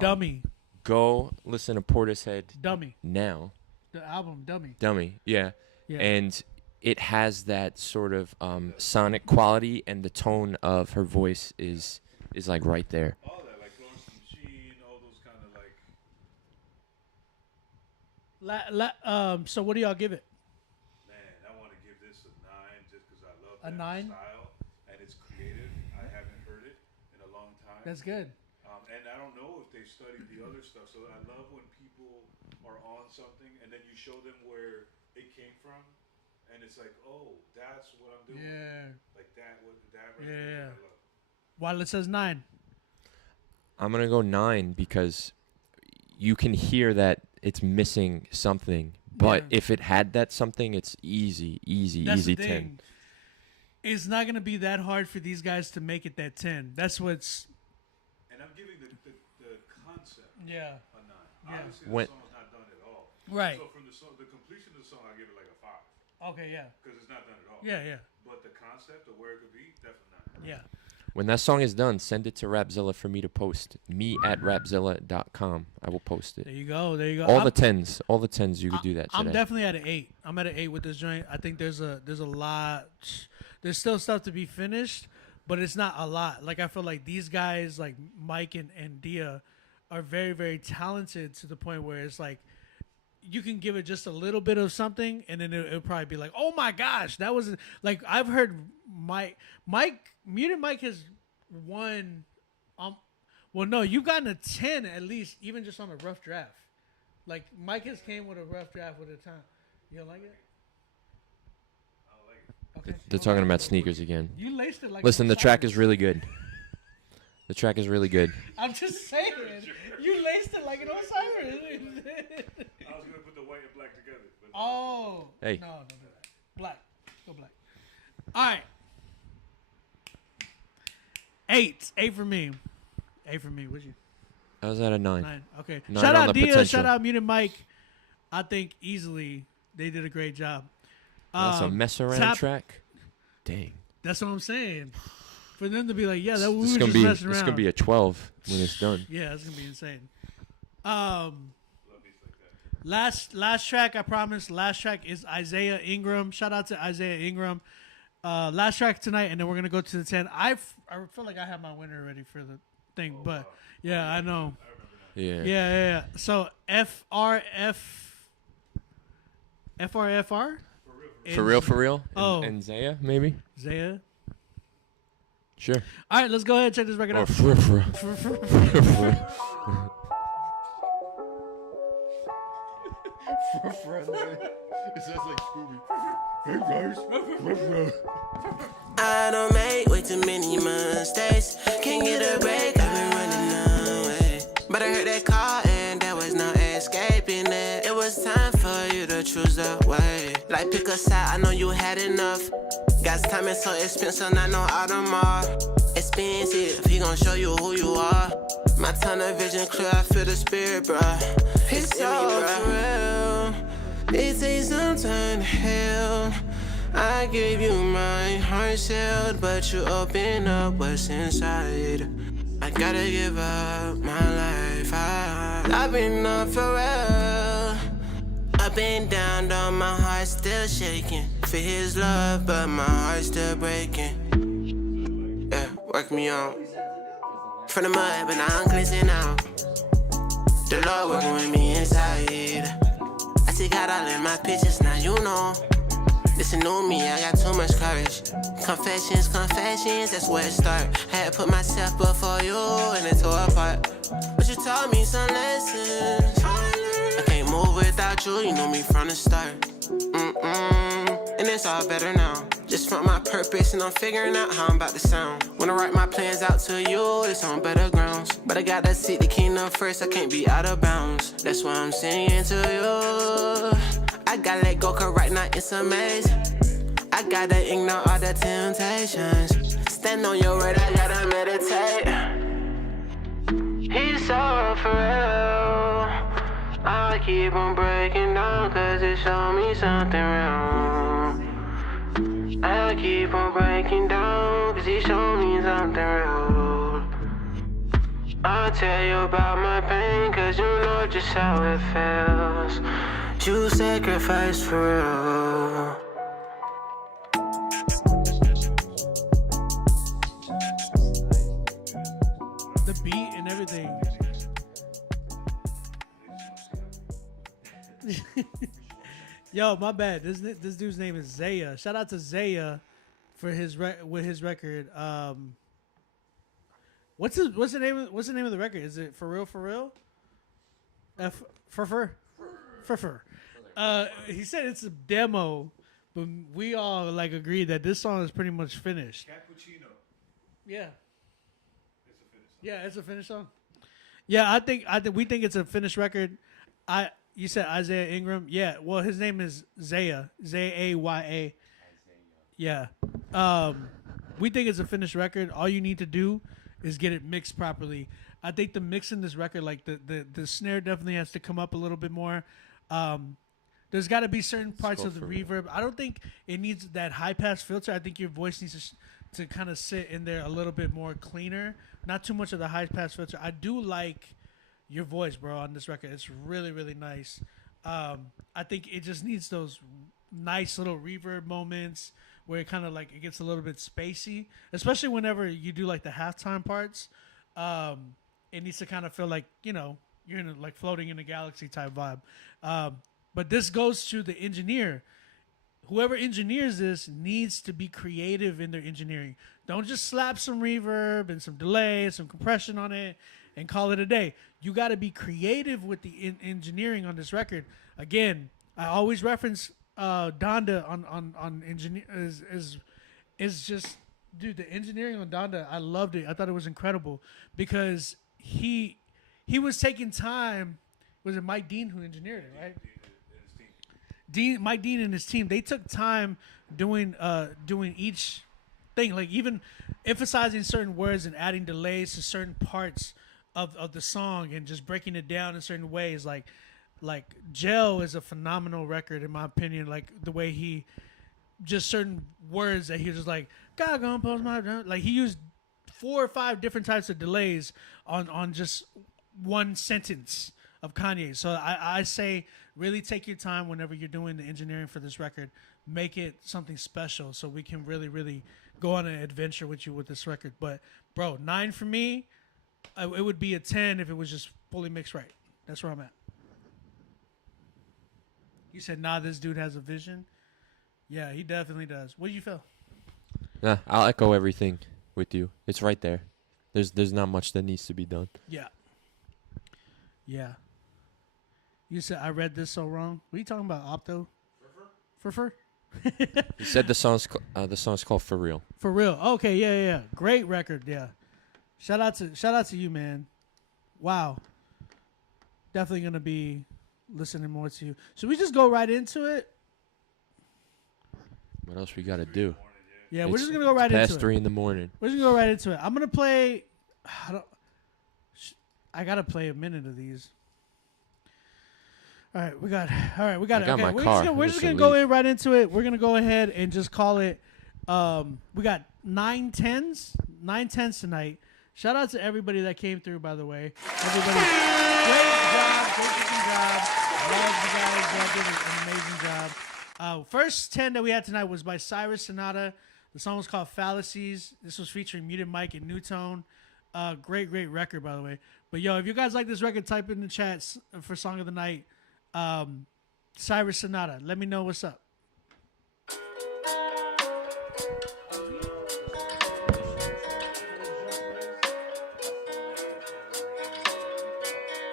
Dummy. go listen to Portishead Dummy. now. The album Dummy. Dummy, yeah. Yeah. And it has that sort of sonic quality, and the tone of her voice is like right there. All that, like Florence and the Machine, all those kind of like. So what do y'all give it? Man, I want to give this a 9 just because I love A that 9? style and it's creative. I haven't heard it in a long time. That's good. And I don't know if they studied the other stuff. So I love when people are on on something, and then you show them where it came from, and it's like, oh, that's what I'm doing. Yeah. Like that. That right Yeah. there is Yeah. what I love. While it says 9. I'm gonna go 9 because you can hear that it's missing something. But Yeah. if it had that something, it's easy That's the 10. thing. It's not gonna be that hard for these guys to make it that 10. That's what's. And I'm giving the concept Yeah. a 9. Yeah. Obviously, When- the song's not done at all. Right. So from the completion of the song, I give it like a 5. Okay. Yeah. Because it's not done at all. Yeah. Yeah. But the concept of where it could be, definitely 9. Yeah. When that song is done, send it to Rapzilla for me to post. Me at rapzilla.com. I will post it. There you go. There you go. All the 10s. All the 10s. You could do that today. I'm definitely at an 8. I'm at an 8 with this joint. I think there's a lot. There's still stuff to be finished, but it's not a lot. Like I feel like these guys, like Mike and Dia, are very, very talented to the point where it's like you can give it just a little bit of something, and then it'll probably be like, oh my gosh, that was like I've heard Muted Mike has won. Well, no, you've gotten a 10 at least, even just on a rough draft. Like Mike has came with a rough draft with a time. You don't like it? Okay. They're talking about sneakers again. You laced it like. Listen, an the track Osiris. is really good. The track is really good. I'm just saying. You laced it like an Osiris. I was going to put the white and black together. But Oh. Hey. No, don't do that. Black. Go black. All right. 8. 8 for me. 8 for me. What'd you? I was at a 9. 9. Okay. 9 Shout on out the Dia. potential. Shout out Muted Mike. I think easily they did a great job. That's a mess around Tap- track. Dang. That's what I'm saying. For them to be like, yeah, that we This were gonna just be messing around. this gonna be a 12 when it's done. Yeah, it's gonna be insane. Last track, I promise. Last track is Isaiah Ingram. Shout out to Isaiah Ingram. Last track tonight, and then we're gonna go to the 10. I feel like I have my winner already for the thing, but yeah, I know. Yeah. Yeah. So FRFR. For real. Oh. And Zaya, maybe. Zaya. Sure. All right, let's go ahead and check this record Or out. It sounds like Scooby. Hey guys. I don't make way too many mistakes. Can't get a break, I've been running away. But I heard that call and there was no escaping it. It was time for you to choose the way. Like pick a side, I know you had enough. Got time is so expensive, not no Audemars. Expensive, he gon' show you who you are. My tunnel vision clear, I feel the spirit, bruh. It's all for real. It takes some time to heal. I gave you my heart sealed, but you open up what's inside. I gotta give up my life. I've been up for real. Up and down, though my heart still shaking. For his love, but my heart still breaking. Yeah, work me out. From the mud, but now I'm cleansing out. The Lord working with me inside. I see God all in my pictures, now you know. This a new me, I got too much courage. Confessions, that's where it start. Had to put myself before you and it tore apart. But you taught me some lessons. I can't move without you, you know me from the start. And it's all better now. Just found my purpose and I'm figuring out how I'm about to sound. When I write my plans out to you, it's on better grounds. But I gotta seek the kingdom first, I can't be out of bounds. That's why I'm singing to you. I gotta let go, cause right now it's a maze. I gotta ignore all the temptations. Stand on your word, I gotta meditate. He's so for real. I keep on breaking down, cause it showed me something real. I keep on breaking down, cause he showed me something real. I'll tell you about my pain, cause you know just how it feels. You sacrificed for real. The beat and everything. Yo, my bad. This dude's name is Zaya. Shout out to Zaya for his with his record. What's the name of the record? Is it For Real? For He said it's a demo, but we all like agree that this song is pretty much finished. Cappuccino. Yeah. Yeah, it's a finished song. Yeah, I think we think it's a finished record. You said Isaiah Ingram. Yeah, well, his name is Zaya, Zaya. Yeah. We think it's a finished record. All you need to do is get it mixed properly. I think the mix in this record, like the snare definitely has to come up a little bit more. There's got to be certain parts of the reverb. I don't think it needs that high pass filter. I think your voice needs to kind of sit in there a little bit more cleaner. Not too much of the high pass filter. I do like your voice, bro, on this record. It's really, really nice. I think it just needs those nice little reverb moments where it kind of like it gets a little bit spacey, especially whenever you do like the halftime parts. It needs to kind of feel like, you know, you're in like floating in a galaxy type vibe. But this goes to the engineer. Whoever engineers this needs to be creative in their engineering. Don't just slap some reverb and some delay, some compression on it, and call it a day. You got to be creative with the engineering on this record. Again, I always reference Donda on engineer is just, dude, the engineering on Donda, I loved it. I thought it was incredible because he was taking time. Was it Mike Dean who engineered it, right? Mike Dean and his team, they took time doing each thing, like even emphasizing certain words and adding delays to certain parts of the song and just breaking it down in certain ways. Like Gel is a phenomenal record in my opinion. Like the way he just certain words that he was just like, God gonna post my, like he used 4 or 5 different types of delays on just one sentence of Kanye. So I say really take your time whenever you're doing the engineering for this record. Make it something special so we can really, really go on an adventure with you with this record. But, bro, 9 for me, it would be a 10 if it was just fully mixed right. That's where I'm at. You said, nah, this dude has a vision. Yeah, he definitely does. What do you feel? Nah, I'll echo everything with you. It's right there. There's not much that needs to be done. Yeah. Yeah. You said I read this so wrong. What are you talking about, Opto? For? He said the song's called For Real. For Real. Okay, yeah. Great record, yeah. Shout out to you, man. Wow. Definitely gonna be listening more to you. Should we just go right into it? What else we gotta do? Yeah, we're just gonna go right into it. Past 3 in the morning. We're just gonna go right into it. I'm gonna play. I gotta play a minute of these. All right, we got it. I got Okay, my we're car. just gonna go in right into it. We're gonna go ahead and just call it. We got 9 10s tonight. Shout out to everybody that came through, by the way. Everybody, great job. Love you guys. Y'all did an amazing job. First 10 that we had tonight was by Cyrus Sonata. The song was called Fallacies. This was featuring Muted Mike and New Tone. Great record, by the way. But yo, if you guys like this record, type in the chats for Song of the Night. Cyrus Sonata. Let me know what's up.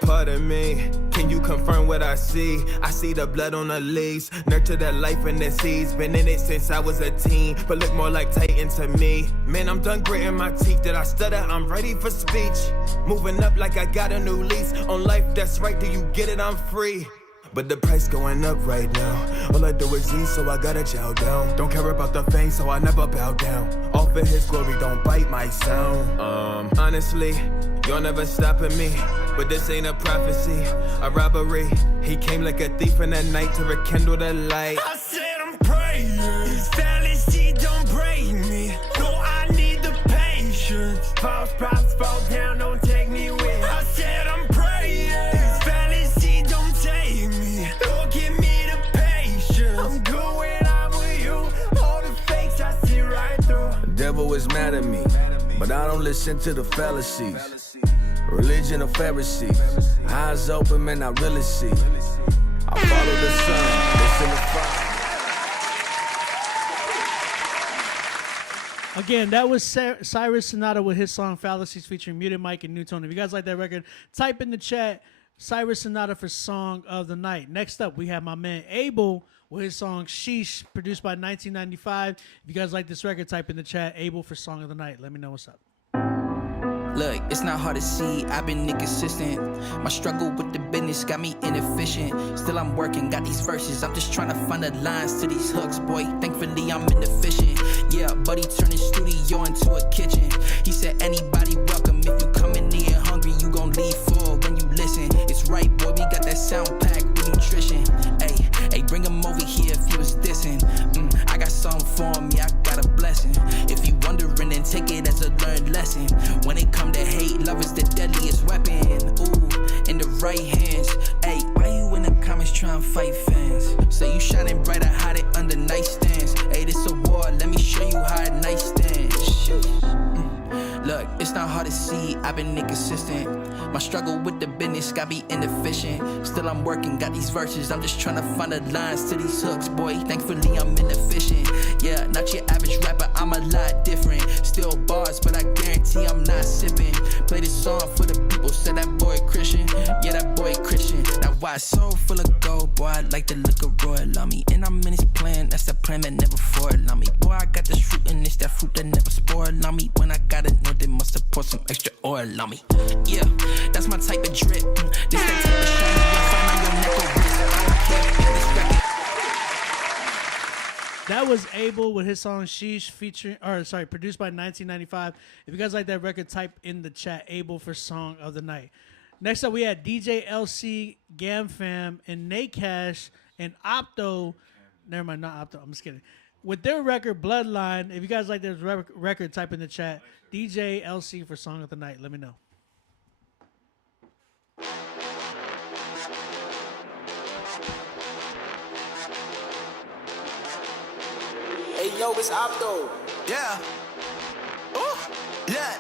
Pardon me, can you confirm what I see? I see the blood on the leaves, nurture that life in the seeds. Been in it since I was a teen, but look more like Titan to me. Man, I'm done gritting my teeth. Did I stutter? I'm ready for speech. Moving up like I got a new lease on life. That's right, do you get it? I'm free. But the price going up right now. All I do is eat, so I gotta chow down. Don't care about the fame, so I never bow down. All for his glory, don't bite my sound. Honestly, you're never stopping me. But this ain't a prophecy, a robbery. He came like a thief in the night to rekindle the light. I said I'm praying. His fallacy don't break me. No, I need the patience. False props fall down, don't take me with. I said I'm praying. His fallacy don't take me. Don't give me the patience. I'm good when I'm with you. All the fakes I see right through. The devil is mad at me, but I don't listen to the fallacies. Religion of Pharisees, eyes open, man, I really see. I follow the sun, listen to fire. Again, that was Cyrus Sonata with his song Fallacies featuring Muted Mike and New Tone. If you guys like that record, type in the chat Cyrus Sonata for Song of the Night. Next up, we have my man Abel with his song Sheesh, produced by 1995. If you guys like this record, type in the chat Abel for Song of the Night. Let me know what's up. Look, it's not hard to see, I've been inconsistent. My struggle with the business got me inefficient. Still I'm working, got these verses, I'm just trying to find the lines to these hooks, boy. Thankfully I'm inefficient. Yeah, buddy turned his studio into a kitchen. He said anybody welcome, if you come in here hungry, you gon' leave full when you listen. It's right, boy, we got that sound pack with nutrition. Hey, bring him over here if you was dissing. I got something for him, yeah, I got a blessing. If you wondering, then take it as a learned lesson. When it come to hate, love is the deadliest weapon. Ooh, in the right hands. Hey, why you in the comments trying to fight fans? Say you shining brighter, hide it under nightstands. Hey, this a war, let me show you how a nightstand. Look, it's not hard to see, I've been inconsistent. My struggle with the business got me inefficient. Still I'm working, got these verses, I'm just trying to find the lines to these hooks, boy. Thankfully I'm inefficient. Yeah, not your average rapper, I'm a lot different. Still bars, but I guarantee I'm not sipping. Play this song for the people, said that boy Christian. Yeah, that boy Christian. Now why so full of gold, boy, I like the look of royal on me. And I'm in this plan, that's the plan that never foiled on me. Boy, I got this fruit and it's that fruit that never spoiled on me. When I got it, no, they must have poured some extra oil on me. Yeah, that's my type of drip. This that type of shine you'll find on your neck or wrist. I don't care if this record. That was Abel with his song Sheesh produced by 1995. If you guys like that record, type in the chat Abel for Song of the Night. Next up, we had DJ LC, GamFam, and Nate Cash, and Opto. Never mind, not Opto. I'm just kidding. With their record Bloodline, if you guys like this record, type in the chat DJ LC for Song of the Night. Let me know. Hey, yo, it's Opto. Yeah. Ooh, yeah.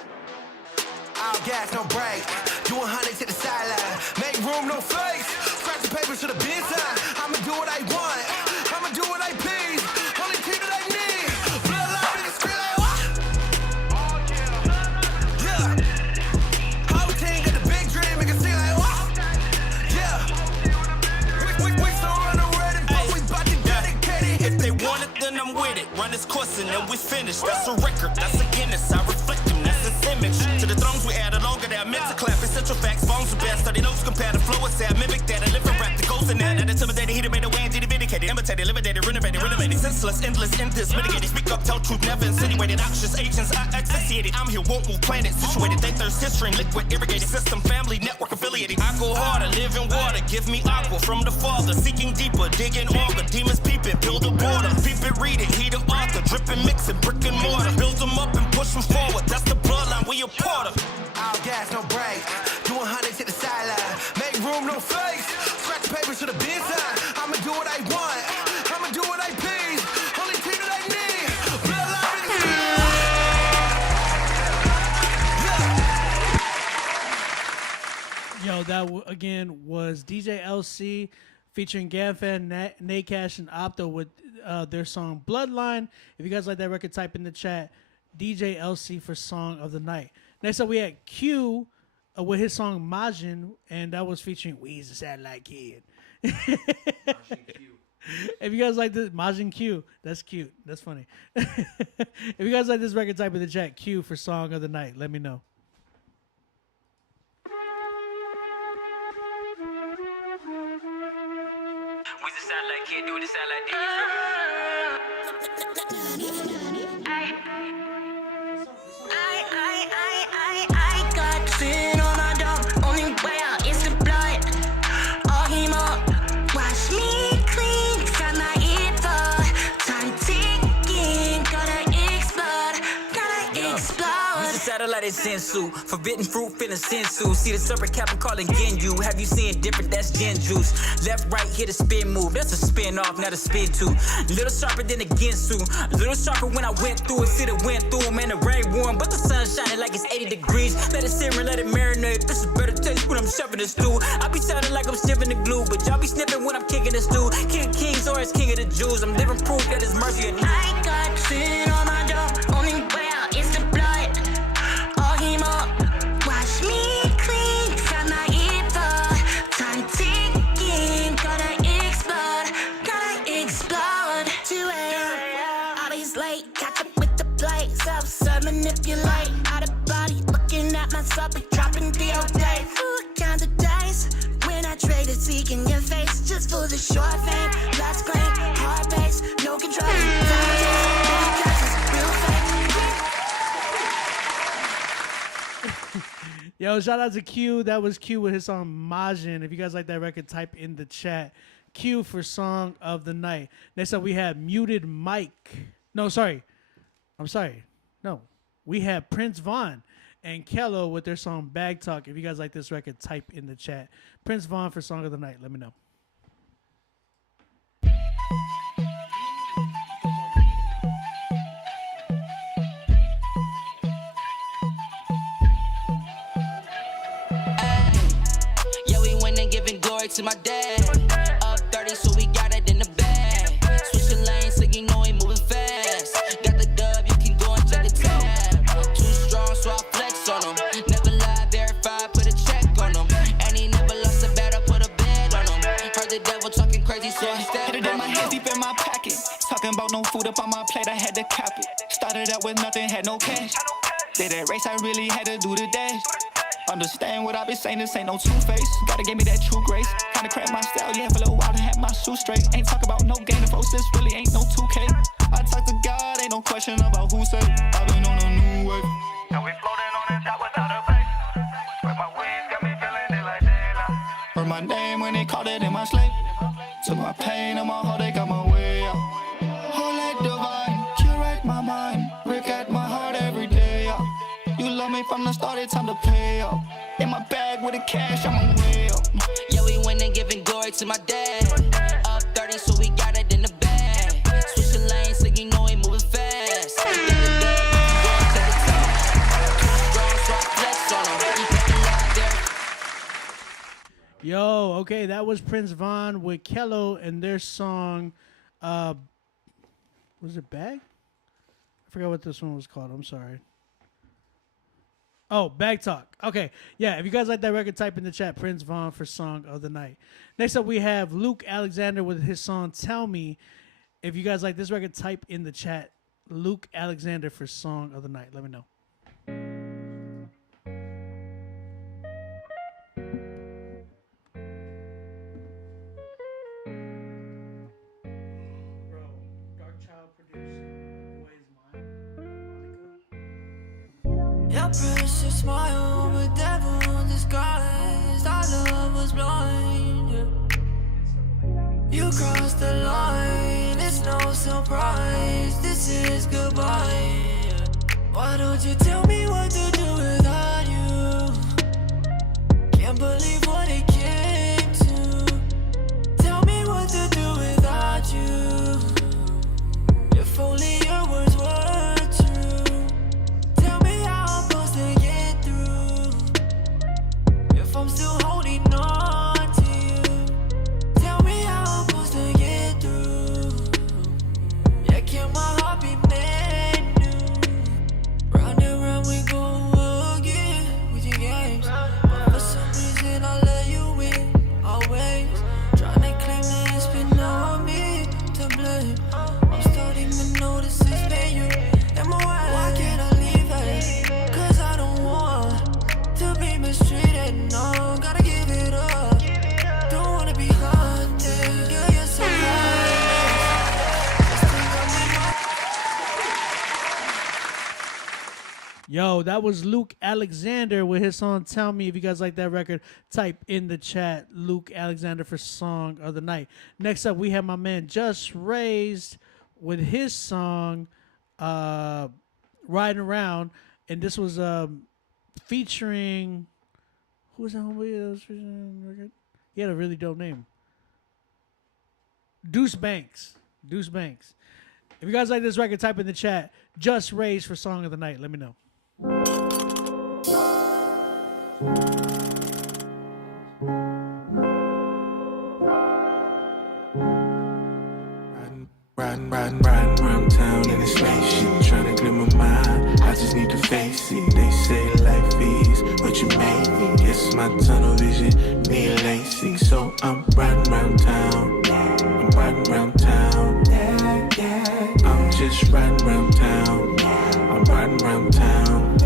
All gas, no break. Do 100 to the sideline. Make room, no fakes. Scratch the papers to the bin side. I'ma do what I want. I'ma do what I please. Only team that I need. Bloodline, niggas scream like what? Yeah. Whole team got the big dream. Niggas sing like what? Yeah. We so on the red and we bout to dedicate it. If they want it, then I'm with it. Run this course and then we finish. That's a record, that's a Guinness. I reflect them, that's his image. To the thrones we added longer that I meant to clap. Essential facts, bones are best. 30 notes compare the flow. I say I mimic that. I live and rap the ghost in that. That intimidated, he made a way and did it vindicated. Imitated, eliminated, renovated. Senseless, endless, endless, mitigated. Speak up, tell truth, never insinuated. Noxious agents, I asphyxiated. I'm here, won't move planet. Situated, they thirst history, liquid, irrigated. System, family, network affiliated. I go harder, live in water. Give me aqua from the father. Seeking deeper, digging auger. Demons peeping, build a border. Peep it, read it, he the author. Dripping, mixing, brick and mortar. Build them up and push them forward. That's the bloodline, we a part of. All gas, no break. Do 100 to the sideline. Make room, no fakes. Scratch the papers to the bin side. I'ma do what I want. I'ma do what I please. Only team that I need. Bloodline, niggas. Yo, that again was DJ LC featuring GamFam, Nate Cash, and Opto with their song Bloodline. If you guys like that record, type in the chat DJ LC for Song of the Night. Next up, we had Q with his song Majin, and that was featuring Weezy the Satellite Kid. If you guys like this, Majin Q, that's cute. That's funny. If you guys like this record, type in the chat Q for Song of the Night. Let me know. Weezy the Satellite Kid, do the satellite kid. I got sin on my dog. Only way out is the blood. All him up. Wash me clean from my evil. Time ticking. Gotta explode. Use the satellite as sensu. Forbidden fruit feeling sensu. See the serpent Kappa calling Genju. Have you seen different? That's Gen juice. Left, right, hit a spin move. That's a spin off, not a spin two. Little sharper than a Gensu. Little sharper when I went through it. See the went through, man, the rain warm, but the sun shining like it's 80 degrees. Let it simmer, let it marinate. This is better taste when I'm shoving the stew. I be sounding like I'm sniffing the glue, but y'all be sniffing when I'm kicking the stew. King of kings or as king of the Jews. I'm living proof that his mercy and I got sin on my dog. Only way out is the blood. All him up. Wash me clean from my evil. the short fame, last claim, hard base, no control. Biggie curses, real fame. Yo, shout out to Q. That was Q with his song Majin. If you guys like that record, type in the chat. Q for Song of the Night. Next up, we have Muted Mike. No, sorry. I'm sorry. No. We have Prince Vaughn and Kello with their song Bag Talk. If you guys like this record, type in the chat. Prince Vaughn for Song of the Night. Let me know. Yeah, we went and giving glory to my dad. Up 30, so we got it in the bag. Switching lanes, so you know he moving fast. Got the dub, you can go and check the tab. Too strong, so I flex on him. Never lie, verify, put a check on him. And he never lost a bet, I put a bed on him. Heard the devil talking crazy, so I stepped Hit it in my head, deep in my pocket. Talking about no food up on my plate, I had to cap it. Started out with nothing, had no cash. Did that race, I really had to do the dash. Understand what I've been saying, this ain't no two-face. Gotta give me that true grace. Kinda crap my style, yeah, for a little while to have my shoes straight. Ain't talk about no gain of folks, this really ain't no 2K. I talk to God, ain't no question about who said. I've been on a new wave. Now we floating on the top without a base. But my waves got me feeling it like daylight. Heard my name when they called it in my sleep. Took my pain and my heart, they got my way out. Holy divine, curate my mind. Rick at my heart every day, yeah. You love me from the start, it's time to pay up. In my bag with the cash, I'm on way up. Yeah, we went and giving glory to my dad. Up 30, so we got it in the bag. Switching lanes, so you know he moving fast. Got the dub, you can go and check the top. Too strong, so I flex on him. He got the lock there. Yo, okay, that was Prince Vaughn with Kello and their song, was it Bag? I forgot what this one was called. I'm sorry. Oh, Bag Talk. Okay, yeah, if you guys like that record, type in the chat, Prince Vaughn for Song of the Night. Next up, we have Luke Alexander with his song Tell Me. If you guys like this record, type in the chat, Luke Alexander for Song of the Night. Let me know. Your precious smile with devil disguised. Our love was blind, yeah. You crossed the line, it's no surprise. This is goodbye, yeah. Why don't you tell me what to do without you? Can't believe what it came to. Tell me what to do without you. If only your words were true. Tell me how I'm supposed to get through. If I'm still holding on to you. Tell me how I'm supposed to get through. Yeah, can my heart be made new? Round and round we go again with your games. But for some reason I let you win always. Trying to claim that it's been on me to blame. I'm starting to notice it's been you. Am I right? Why can't I leave it? Cause I don't want to be mistreated. No, gotta give it up. Don't wanna be haunted. Girl, you're so Yo, that was Luke Alexander with his song Tell Me. If you guys like that record, type in the chat, Luke Alexander for Song of the Night. Next up, we have my man Just Raised with his song Riding Around. And this was featuring, who was that homeboy that was featuring on the record? He had a really dope name. Deuce Banks. Deuce Banks. If you guys like this record, type in the chat, Just Raised for Song of the Night. Let me know. Riding around town in a spaceship, trying to clear my mind. I just need to face it. They say life is what you make it. Guess my tunnel vision need LASIK. So I'm riding around town. I'm riding around town. I'm just riding around town. I'm riding around town.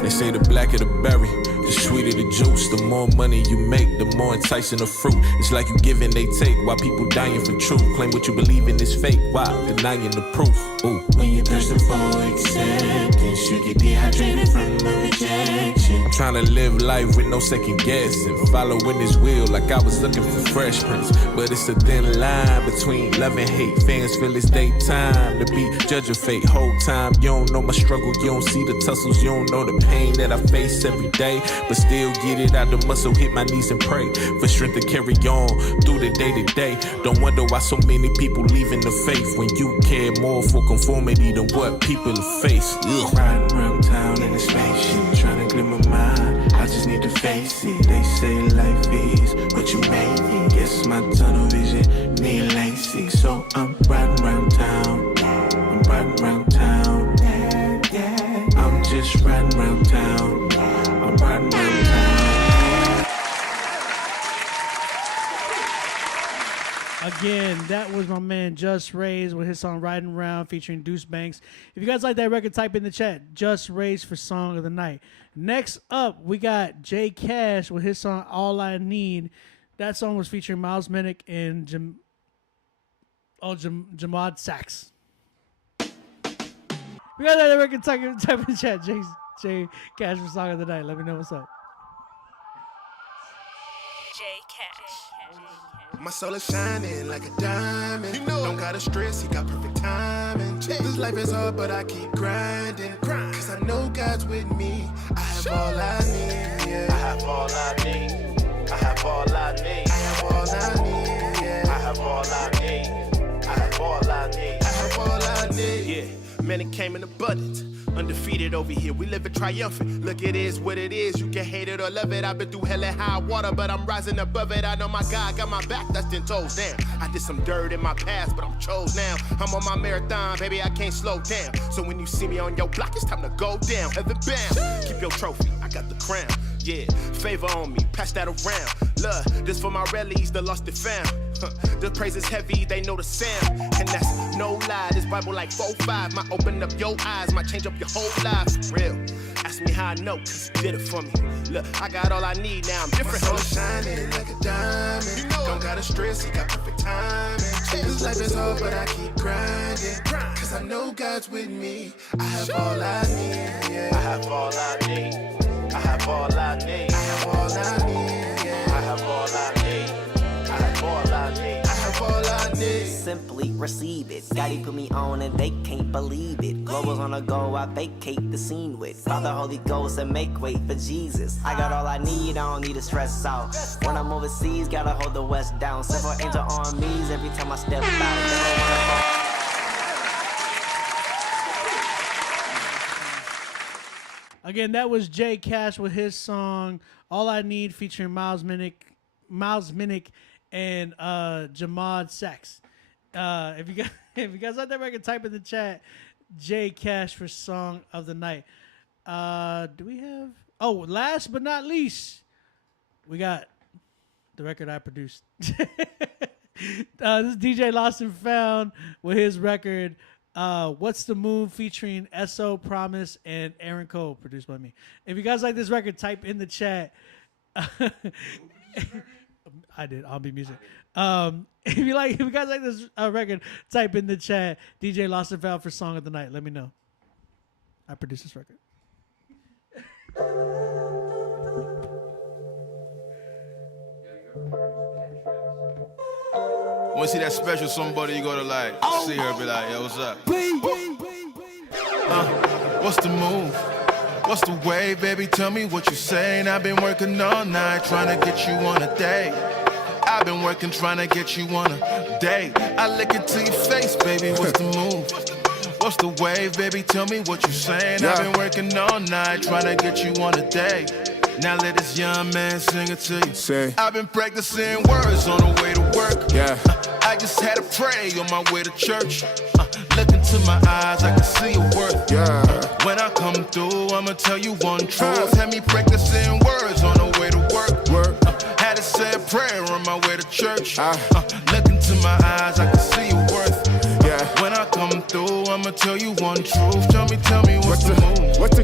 They say the blacker the berry, the sweeter the juice. The more money you make, the more enticing the fruit. It's like you give and they take, while people dying for truth. Claim what you believe in is fake, why? Denying the proof. Ooh. When you're thirsting for acceptance, you get dehydrated from the rejection. I'm trying to live life with no second guessing, following his will like I was looking for Fresh Prince. But it's a thin line between love and hate. Fans feel it's daytime to be judge of fate. Whole time you don't know my struggle, you don't see the tussles, you don't know the pain that I face every day. But still get it out the muscle, hit my knees and pray for strength to carry on through the day to day. Don't wonder why so many people leaving the faith when you care more for conformity than what people face. Ugh. Riding around town in a spaceship, trying to clear my mind. I just need to face it. They say life is what you make it. Guess my tunnel vision need LASIK. So I'm riding around town. I'm riding around town. I'm just riding around town. I'm riding around town. Again, that was my man Just Rays with his song Riding Around featuring Deuce Banks. If you guys like that record, type in the chat Just Rays for Song of the Night. Next up, we got Jay Cash with his song All I Need. That song was featuring Miles Minnick and Jamad Sachs. If you guys like that record, type in the chat Jay Cash for Song of the Night. Let me know what's up. Jay Cash. My soul is shining like a diamond. You know, don't gotta stress, he got perfect timing. This life is hard, but I keep grinding. Cause I know God's with me. I have all I need, yeah. I have all I need. I have all I need. I have all I need, yeah. I have all I need. I have all I need. I have all I need. Yeah, man, it came in abundance. Undefeated over here, we live it triumphant. Look, it is what it is. You can hate it or love it. I've been through hell and high water, but I'm rising above it. I know my God got my back, that's 10 toes down. I did some dirt in my past, but I'm chose now. I'm on my marathon, baby, I can't slow down. So when you see me on your block, it's time to go down. Heaven bound, keep your trophy, I got the crown. Yeah, favor on me, pass that around. Look, this for my rallies, the lost and found. The praise is heavy, they know the sound. And that's no lie, this Bible like 4-5. Might open up your eyes, might change up your whole life. For real, ask me how I know, cause he did it for me. Look, I got all I need now, I'm different. My soul shining like a diamond. You know, don't gotta stress, he got perfect timing. This life is hard, but I keep grinding. Cause I know God's with me. I have all I need, yeah. I have all I need. I have all I need. I have all I need, yeah. I have all I need. I have all I need. I have all I need. Simply receive it. God, he put me on and they can't believe it. Globals on the go, I vacate the scene with Father, Holy Ghost, and make way for Jesus. I got all I need, I don't need to stress out. When I'm overseas, gotta hold the West down. Several angel armies every time I step out. Again, that was Jay Cash with his song All I Need featuring Miles Minnick and Jamad Sachs. If you guys like that record, type in the chat Jay Cash for Song of the Night. Do we have... Oh, last but not least, we got the record I produced. This is DJ Lost and Found with his record What's the Move featuring S.O. Promise and Aaron Cole, produced by me. If you guys like this record, type in the chat. I did. I'll be music. If you guys like this record, type in the chat DJ Lost and Found for Song of the Night. Let me know. I produced this record. When you see that special somebody, you gotta like see her, be like, yo, what's up? What's the move? What's the way, baby? Tell me what you're saying. I've been working all night trying to get you on a date. I've been working trying to get you on a date. I look into your face, baby. What's the move? What's the way, baby? Tell me what you're saying. I've been working all night trying to get you on a date. Now let this young man sing it to you. Say. I've been practicing words on the way to work. Yeah. I just had to pray on my way to church. Look into my eyes, I can see your worth. Yeah. When I come through, I'ma tell you one truth. Had me practicing words on the way to work. Had to say a prayer on my way to church. Look into my eyes, I can see your worth. Yeah. Yeah. When I come through, I'ma tell you one truth. Tell me what's the move?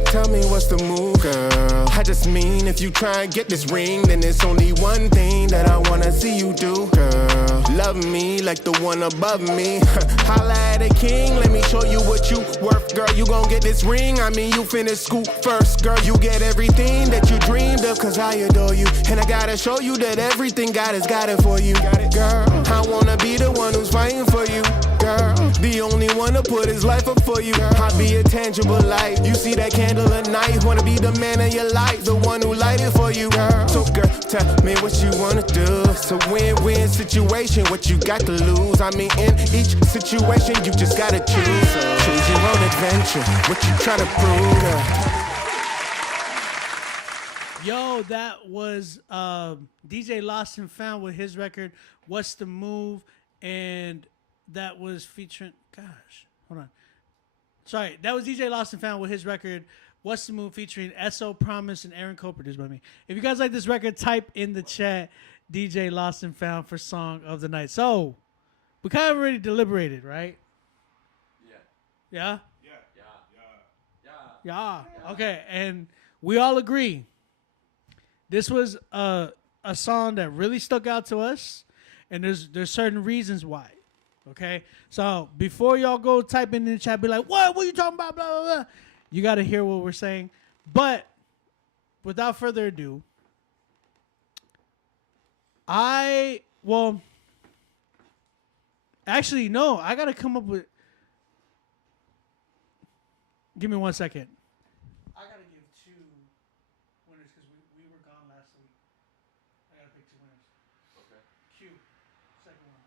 Tell me what's the move, girl? I just mean if you try and get this ring, then it's only one thing that I wanna see you do, girl. Love me like the one above me. Holla at a king, let me show you what you worth, girl. You gon' get this ring, I mean you finna scoop first, girl. You get everything that you dreamed of, cause I adore you. And I gotta show you that everything God has got it for you, girl. I wanna be the one who's fighting for you, girl. The only one to put his life up for you. I'll be a tangible light. You see that candle at night, wanna be the man of your life, the one who light it for you, girl. So girl, tell me what you wanna do. It's a win-win situation, what you got to lose. I mean, in each situation, you just gotta choose. Choose your own adventure, what you try to prove, girl. Yo, that was DJ Lost and Found with his record, What's the Move? And that was featuring, hold on. Sorry, that was DJ Lost and Found with his record, What's the Move? Featuring S.O. Promise and Aaron Cole, produced by me. If you guys like this record, type in the chat DJ Lost and Found for Song of the Night. So, we kind of already deliberated, right? Yeah? Yeah. Okay, and we all agree. This was a song that really stuck out to us, and there's certain reasons why. Okay, so before y'all go type in the chat, be like, what are you talking about, blah, blah, blah. You got to hear what we're saying. But without further ado, actually, no, I got to come up with, give me 1 second. I got to give two winners because we were gone last week. I got to pick two winners. Okay. Q, second one.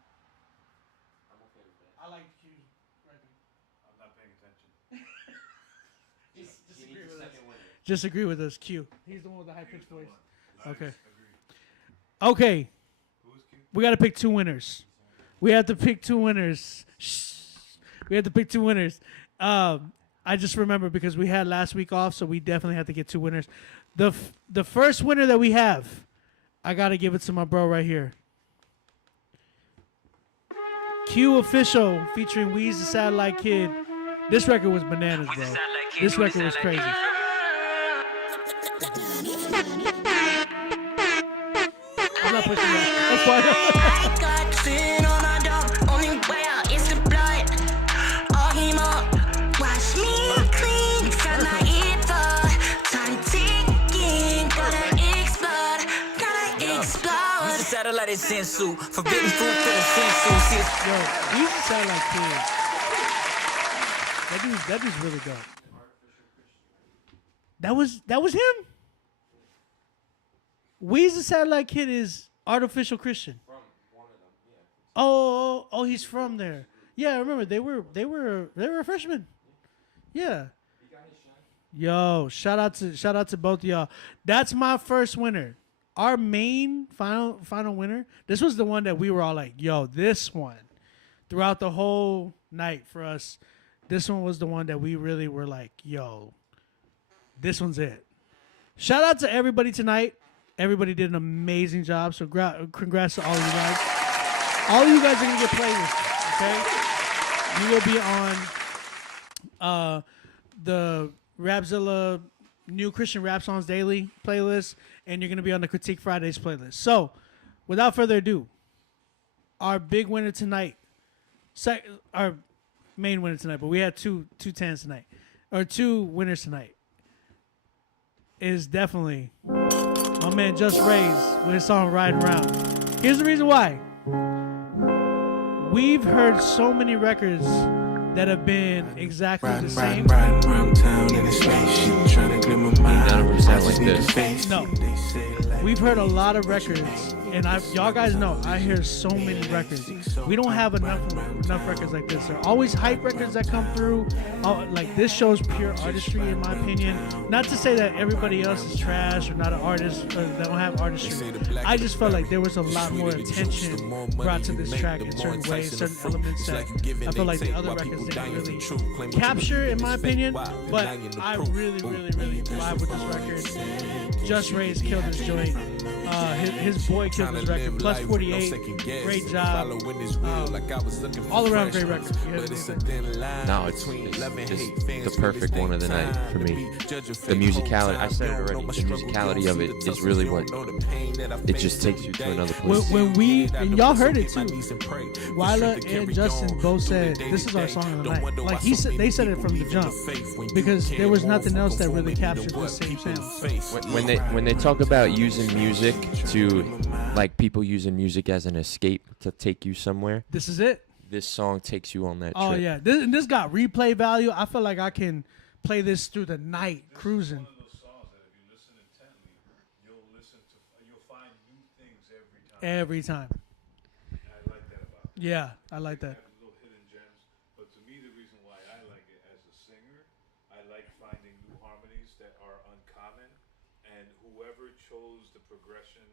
I'm okay with that. I like Q's record. I'm not paying attention. Just agree with us, Q. He's the one with the high-pitched voice. Okay. Okay. We got to pick two winners. We have to pick two winners. We have to pick two winners. I just remember because we had last week off, so we definitely have to get two winners. The first winner that we have, I got to give it to my bro right here. Q Official featuring Weez the Satellite Kid. This record was bananas, bro. This record was crazy. I'm not pushing that. That's fine. I got sin on my dog. Only way out is the blood. All him up. Wash me clean from my evil. Time ticking. Gotta explode. Gotta explode. Weez the Satellite is sensu. Forbidden fruit to the sensu. Yo, Weez the Satellite Kid. That dude's really dope. That was him? Weez the Satellite Kid is Artificial Christian. From one of them, yeah. Oh, he's from there. Yeah, I remember they were a freshman. Yeah. Yo, shout out to both of y'all. That's my first winner. Our main final winner. This was the one that we were all like, yo, this one. Throughout the whole night for us, this one was the one that we really were like, yo, this one's it. Shout out to everybody tonight. Everybody did an amazing job. So congrats to all of you guys. All of you guys are going to get playlists, okay? You will be on the Rapzilla New Christian Rap Songs Daily playlist, and you're going to be on the Critique Fridays playlist. So, without further ado, our big winner tonight, our main winner tonight, but we had two tens tonight, or two winners tonight, is definitely my man Just Rays with his song Riding Around. Here's the reason why. We've heard so many records that have been exactly the same. Riding around town in a spaceship, trying to glimmer my eyes. Like this. No. We've heard a lot of records, and y'all guys know I hear so many records. We don't have enough records like this. There are always hype records that come through. Like this shows pure artistry, in my opinion. Not to say that everybody else is trash or not an artist or that don't have artistry. I just felt like there was a lot more attention brought to this track in certain ways, certain elements that I feel like the other records didn't really capture, in my opinion. But I really, really, really vibe with this record. Just Rays killed this joint. His boy killed this record. Plus 48, great job. All around great record. No, it's just the perfect one of the night for me. The musicality, I said it already, the musicality of it is really what, it just takes you to another place. And y'all heard it too, Wyla and Justin both said, this is our song of the night. Like they said it from the jump, because there was nothing else that really captured the same sound. When they talk about using music to, like people using music as an escape to take you somewhere, this is it. This song takes you on that Oh trip. yeah, this got replay value. I feel like I can play this through the night cruising. Every time. I like that about it. Yeah, I like that. Little hidden gems, but to me, the reason why I like it as a singer, I like finding new harmonies that are uncommon, and whoever chose the progression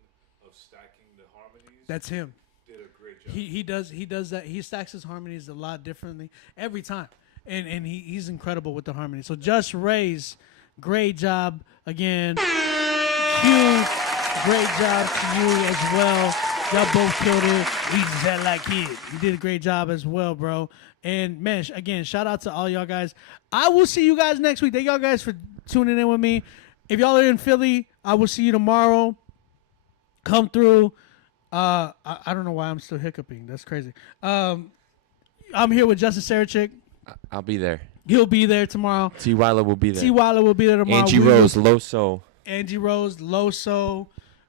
of stacking the harmonies, That's him. Did a great job. He does that. He stacks his harmonies a lot differently every time, and he's incredible with the harmony. So Just Rays, great job again. Q, great job to you as well. Y'all both killed it. He's that like kid. You did a great job as well, bro. And man, again, shout out to all y'all guys. I will see you guys next week. Thank y'all guys for tuning in with me. If y'all are in Philly, I will see you tomorrow. Come through. I don't know why I'm still hiccuping. That's crazy. I'm here with Justin Sarachik. I'll be there. He'll be there tomorrow. T. Wyla will be there. T. Wyla will be there tomorrow. Angie Rose, Loso. Angie Rose, Loso.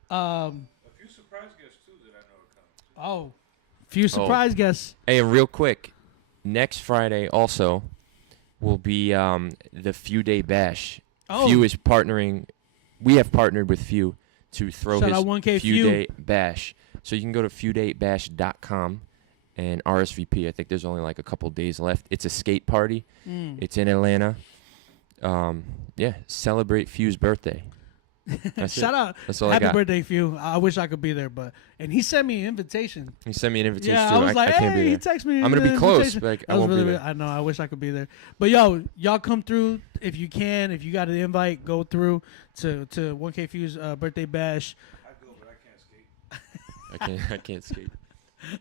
A few surprise guests too that I know are coming. Oh, few surprise guests. Hey, and real quick, next Friday also will be the Few Day Bash. Oh. Few is partnering. We have partnered with Few to throw Shout his out 1K Few Few. Day Bash. So you can go to fewdaybash.com and RSVP. I think there's only like a couple days left. It's a skate party. It's in Atlanta. Yeah, celebrate Few's birthday. That's Shout it. out. That's all I Happy got. birthday, Few. I wish I could be there, and he sent me an invitation. He sent me an invitation Yeah, too. I was like, can't be hey, there. he texted me. I'm gonna an be close, invitation. but like, That I was won't really be weird. there. I know. I wish I could be there. But y'all come through if you can. If you got an invite, go through to 1K Few's birthday bash. I go, but I can't skate. I can't skate.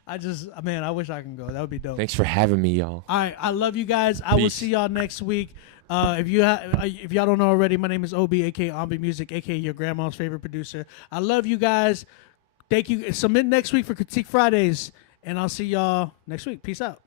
I wish I can go. That would be dope. Thanks for having me, y'all. All right, I love you guys. I will Peace. see y'all next week. If y'all don't know already, my name is Obi, aka Ombi Music, aka your grandma's favorite producer. I love you guys. Thank you. Submit next week for Critique Fridays, and I'll see y'all next week. Peace out.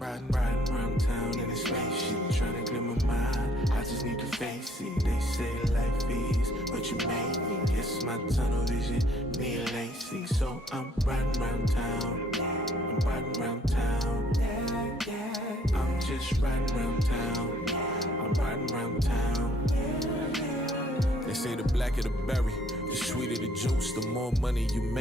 Riding around town in a spaceship, trying to clear my mind. I just need to face it. They say life is what you make me. Guess my tunnel vision me lazy. So I'm riding around town. I'm riding around town. I'm just riding around town. I'm riding around town. They say the blacker the berry, the sweeter the juice, the more money you make.